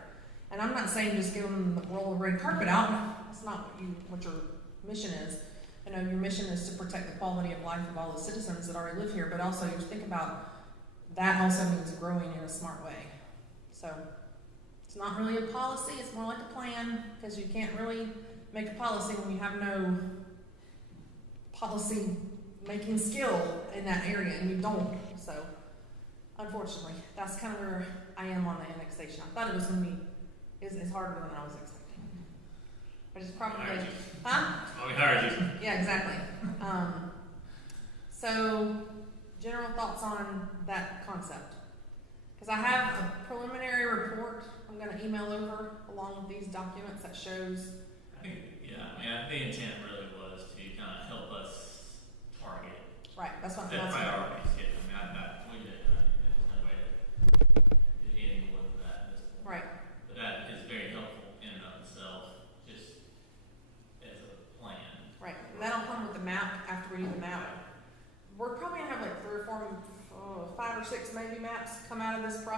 And I'm not saying just give them the roll of red carpet out. That's not what your mission is. I know your mission is to protect the quality of life of all the citizens that already live here, but also you think about that also means growing in a smart way. So it's not really a policy, it's more like a plan, because you can't really make a policy when you have no policy making skill in that area, and you don't. So unfortunately, that's kind of where I am on the annexation. I thought it was going to be it's harder than I was expecting. But it's probably, huh? Oh, we hired you. Yeah, exactly. So, general thoughts on that concept. Because I have a preliminary report I'm going to email over along with these documents that shows. I think, the intent really was to kind of help us target. Right, that's what Set I'm priorities. Yeah, we did. There's no way to do any more than that at this point. Right. But that is very helpful in and of itself, just as a plan.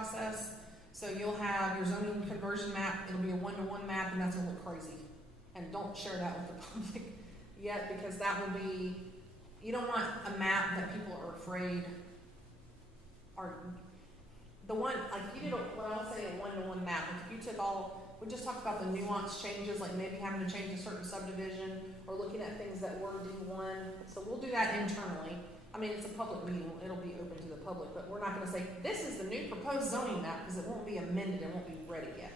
process. So you'll have your zoning conversion map, it'll be a one-to-one map, and that's gonna look crazy. And don't share that with the public yet, because that will be, you don't want a map that people are afraid are, the one, like if you did what I would say a one-to-one map, like if you took all, we just talked about the nuance changes, like maybe having to change a certain subdivision, or looking at things that were D1, so we'll do that internally. I mean, it's a public meeting, it'll be open to the public, but we're not gonna say, this is the new proposed zoning map, because it won't be amended, it won't be ready yet.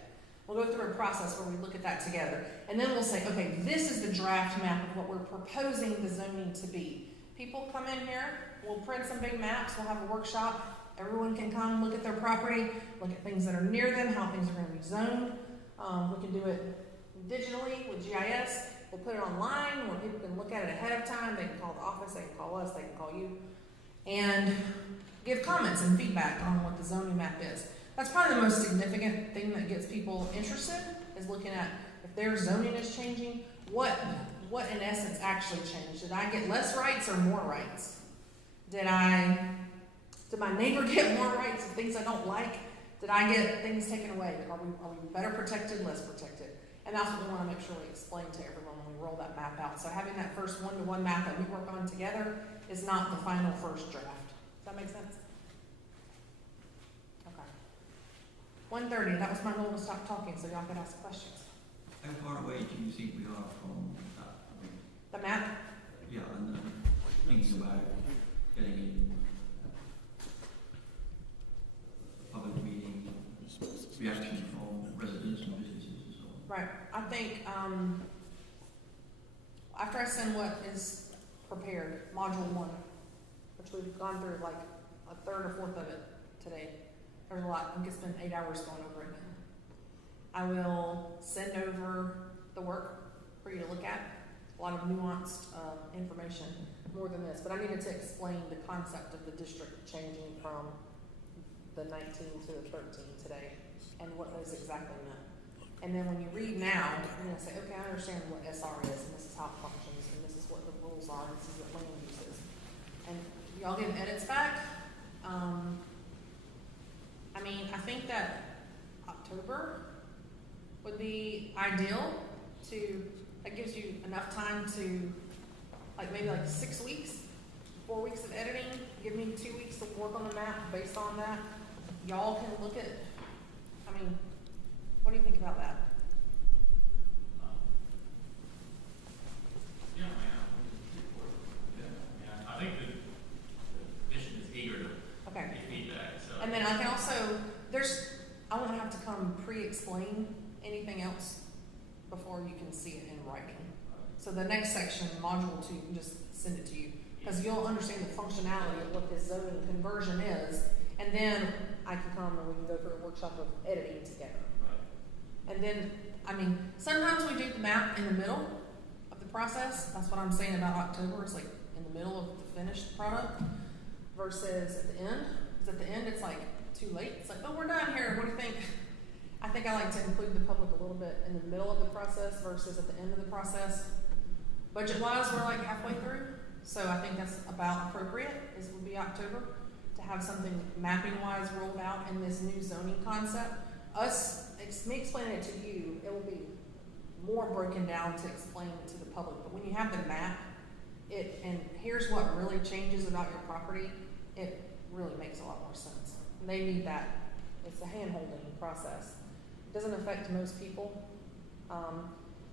We'll go through a process where we look at that together, and then we'll say, okay, this is the draft map of what we're proposing the zoning to be. People come in here, we'll print some big maps, we'll have a workshop, everyone can come, look at their property, look at things that are near them, how things are gonna be zoned. We can do it digitally with GIS. We'll put it online where people can look at it ahead of time. They can call the office, they can call us, they can call you, and give comments and feedback on what the zoning map is. That's probably the most significant thing that gets people interested, is looking at if their zoning is changing, what in essence actually changed. Did I get less rights or more rights? Did my neighbor get more rights of things I don't like? Did I get things taken away? Are we better protected, less protected? And that's what we want to make sure we explain to everyone when we roll that map out. So having that first one-to-one map that we work on together is not the final first draft. Does that make sense? Okay. 1:30, that was my goal to stop talking so y'all could ask questions. How far away do you think we are from that? I mean, The map? yeah, and thinking about getting in a public meeting, reaction from residents and businesses and so on. Right. I think after I send what is prepared, module 1, which we've gone through like a third or fourth of it today. There's a lot. I think it's been 8 hours going over it now. I will send over the work for you to look at. A lot of nuanced information, more than this. But I needed to explain the concept of the district changing from the 19 to the 13 today, and what those exactly meant. And then when you read now, you're going to say, okay, I understand what SR is, and this is how it functions, and this is what the rules are, and this is what land use is. And y'all get edits back. I mean, I think that October would be ideal that gives you enough time to, maybe 6 weeks, 4 weeks of editing, give me 2 weeks to work on the map based on that. Y'all can look at, what do you think about that? I think the mission is eager to Okay. get feedback, so. And then I can also, I won't have to come pre-explain anything else before you can see it in writing. So the next section, module 2, can just send it to you, because you'll understand the functionality of what this zoning conversion is, and then I can come and we can go through a workshop of editing together. And then, sometimes we do the map in the middle of the process. That's what I'm saying about October. It's like in the middle of the finished product versus at the end. Because at the end, it's too late. It's like, oh, we're done here. What do you think? I think I like to include the public a little bit in the middle of the process versus at the end of the process. Budget-wise, we're halfway through. So I think that's about appropriate, would be October, to have something mapping-wise rolled out in this new zoning concept. Me explaining it to you, it will be more broken down to explain to the public. But when you have the map, and here's what really changes about your property, it really makes a lot more sense. And they need that. It's a hand-holding process. It doesn't affect most people.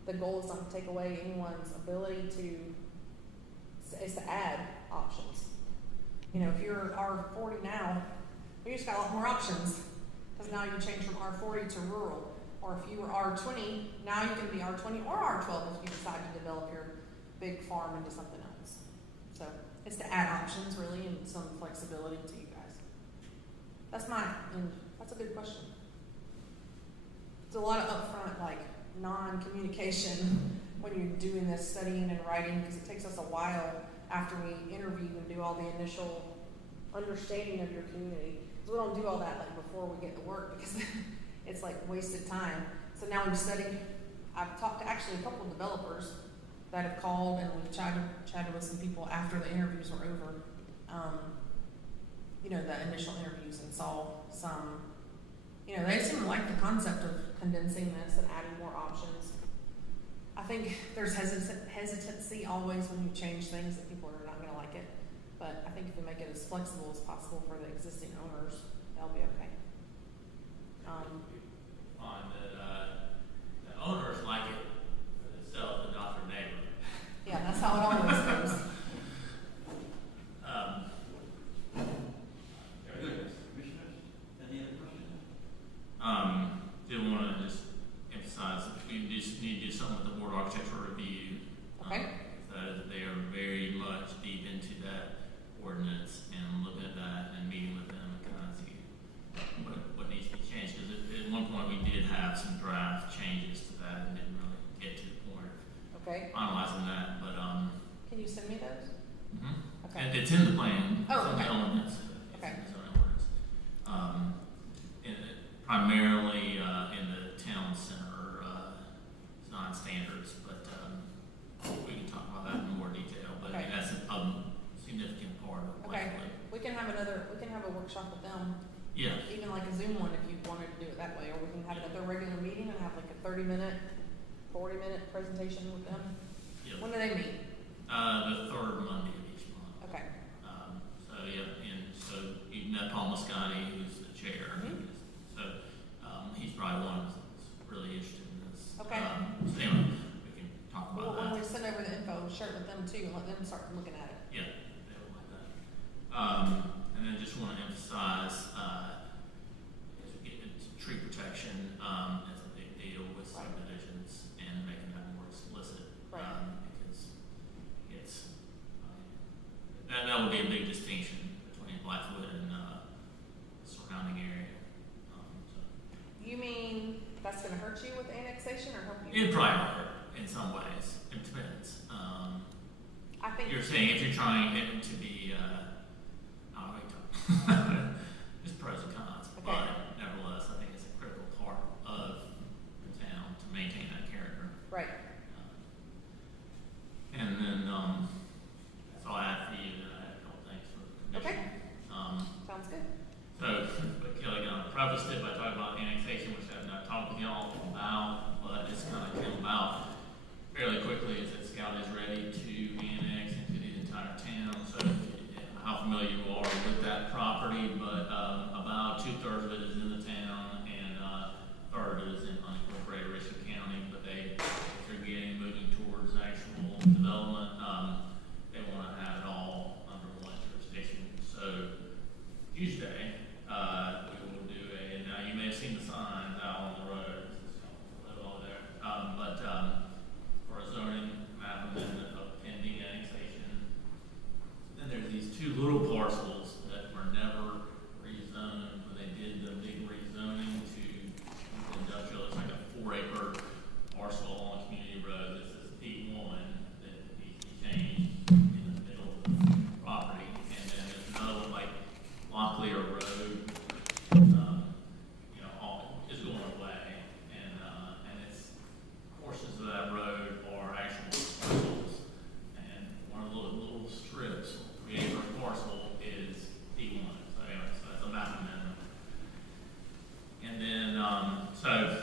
The goal is not to take away anyone's ability is to add options. If you're R40 now, you just got a lot more options. Because now you change from R40 to rural. Or if you were R20, now you can be R20 or R12 if you decide to develop your big farm into something else. So it's to add options, really, and some flexibility to you guys. That's a good question. It's a lot of upfront, non-communication when you're doing this studying and writing, because it takes us a while after we interview and do all the initial understanding of your community. We don't do all that before we get to work, because it's wasted time. So now we've studied. I've talked to actually a couple of developers that have called, and we've chatted with some people after the interviews were over. The initial interviews, and saw some like the concept of condensing this and adding more options. I think there's hesitancy always when you change things that people are not gonna like it. But I think if we make it as flexible as possible for the existing owners, that'll be okay. Find that the owners like it for themselves and not their neighbor. Yeah, that's how it always goes. Very good. Commissioners, any other questions? Did want to just emphasize that we just need to do something with the board architectural review. Okay. They are very much deep into that ordinance and looking at that and meeting with them and kind of see what needs to be changed. Because at one point we did have some draft changes to that and didn't really get to the point of Okay. finalizing that. But Can you send me those? Okay. and it's in the plan. Oh, it's in okay. the ordinance. Okay. It's in the zoning ordinance. Primarily in the town center design standards, but we can talk about that in more detail. But Okay. that's a significant part of Okay. Blythewood. We can have a workshop with them, Yeah. even like a Zoom one if you wanted to do it that way, or we can have another regular meeting and have like a 30-minute, 40-minute presentation with them. Yeah. When do they meet? The third Monday of each month. Okay. So you met Paul Moscati, who's the chair. Mhm. So he's probably one that's really interested in this. Okay. So anyway, we can talk about Well, that. when we send over the info, share it with them too, and let them start looking at it. Yeah, they would like that. And then just want to emphasize, as we get into tree protection, as a big deal with Right. subdivisions and making that more explicit. Right. Because it's, that would be a big distinction between Blythewood and the surrounding area. So. You mean that's going to hurt you with annexation or help you? It'd probably hurt in some ways. It depends. I think You're saying if you're trying it to be, there's pros and cons, Okay. but nevertheless, I think it's a critical part of the town to maintain that character. right. And then, that's all I have for you, and I have a couple things for the Okay. commission. Sounds good. So, but Kelly prefaced it by talking about annexation, which I've not talked with y'all about, but it's kind of come about fairly quickly as that Scout is ready to annex into the entire town. So, how familiar you are with that property, but about 2/3 of it is in the town, and a third is in unincorporated Richland County. But they're moving towards actual development. They want to have it all under one jurisdiction. So Tuesday, we will do now you may have seen the signs out on the road. This is a little over there. For a zoning map amendment of pending annexation. Then there's these two little parcels that were never rezoned, but they did the big rezoning to industrial. It's like a 4-acre parcel on a community road. This is P1 that needs to be changed in the middle of the property. And then there's another one like Locklear Road, is going away. And it's portions of that road are actual parcels. And one of the little strips, 3-acre parcel, is P1. So anyway, so that's a map amendment. And then, so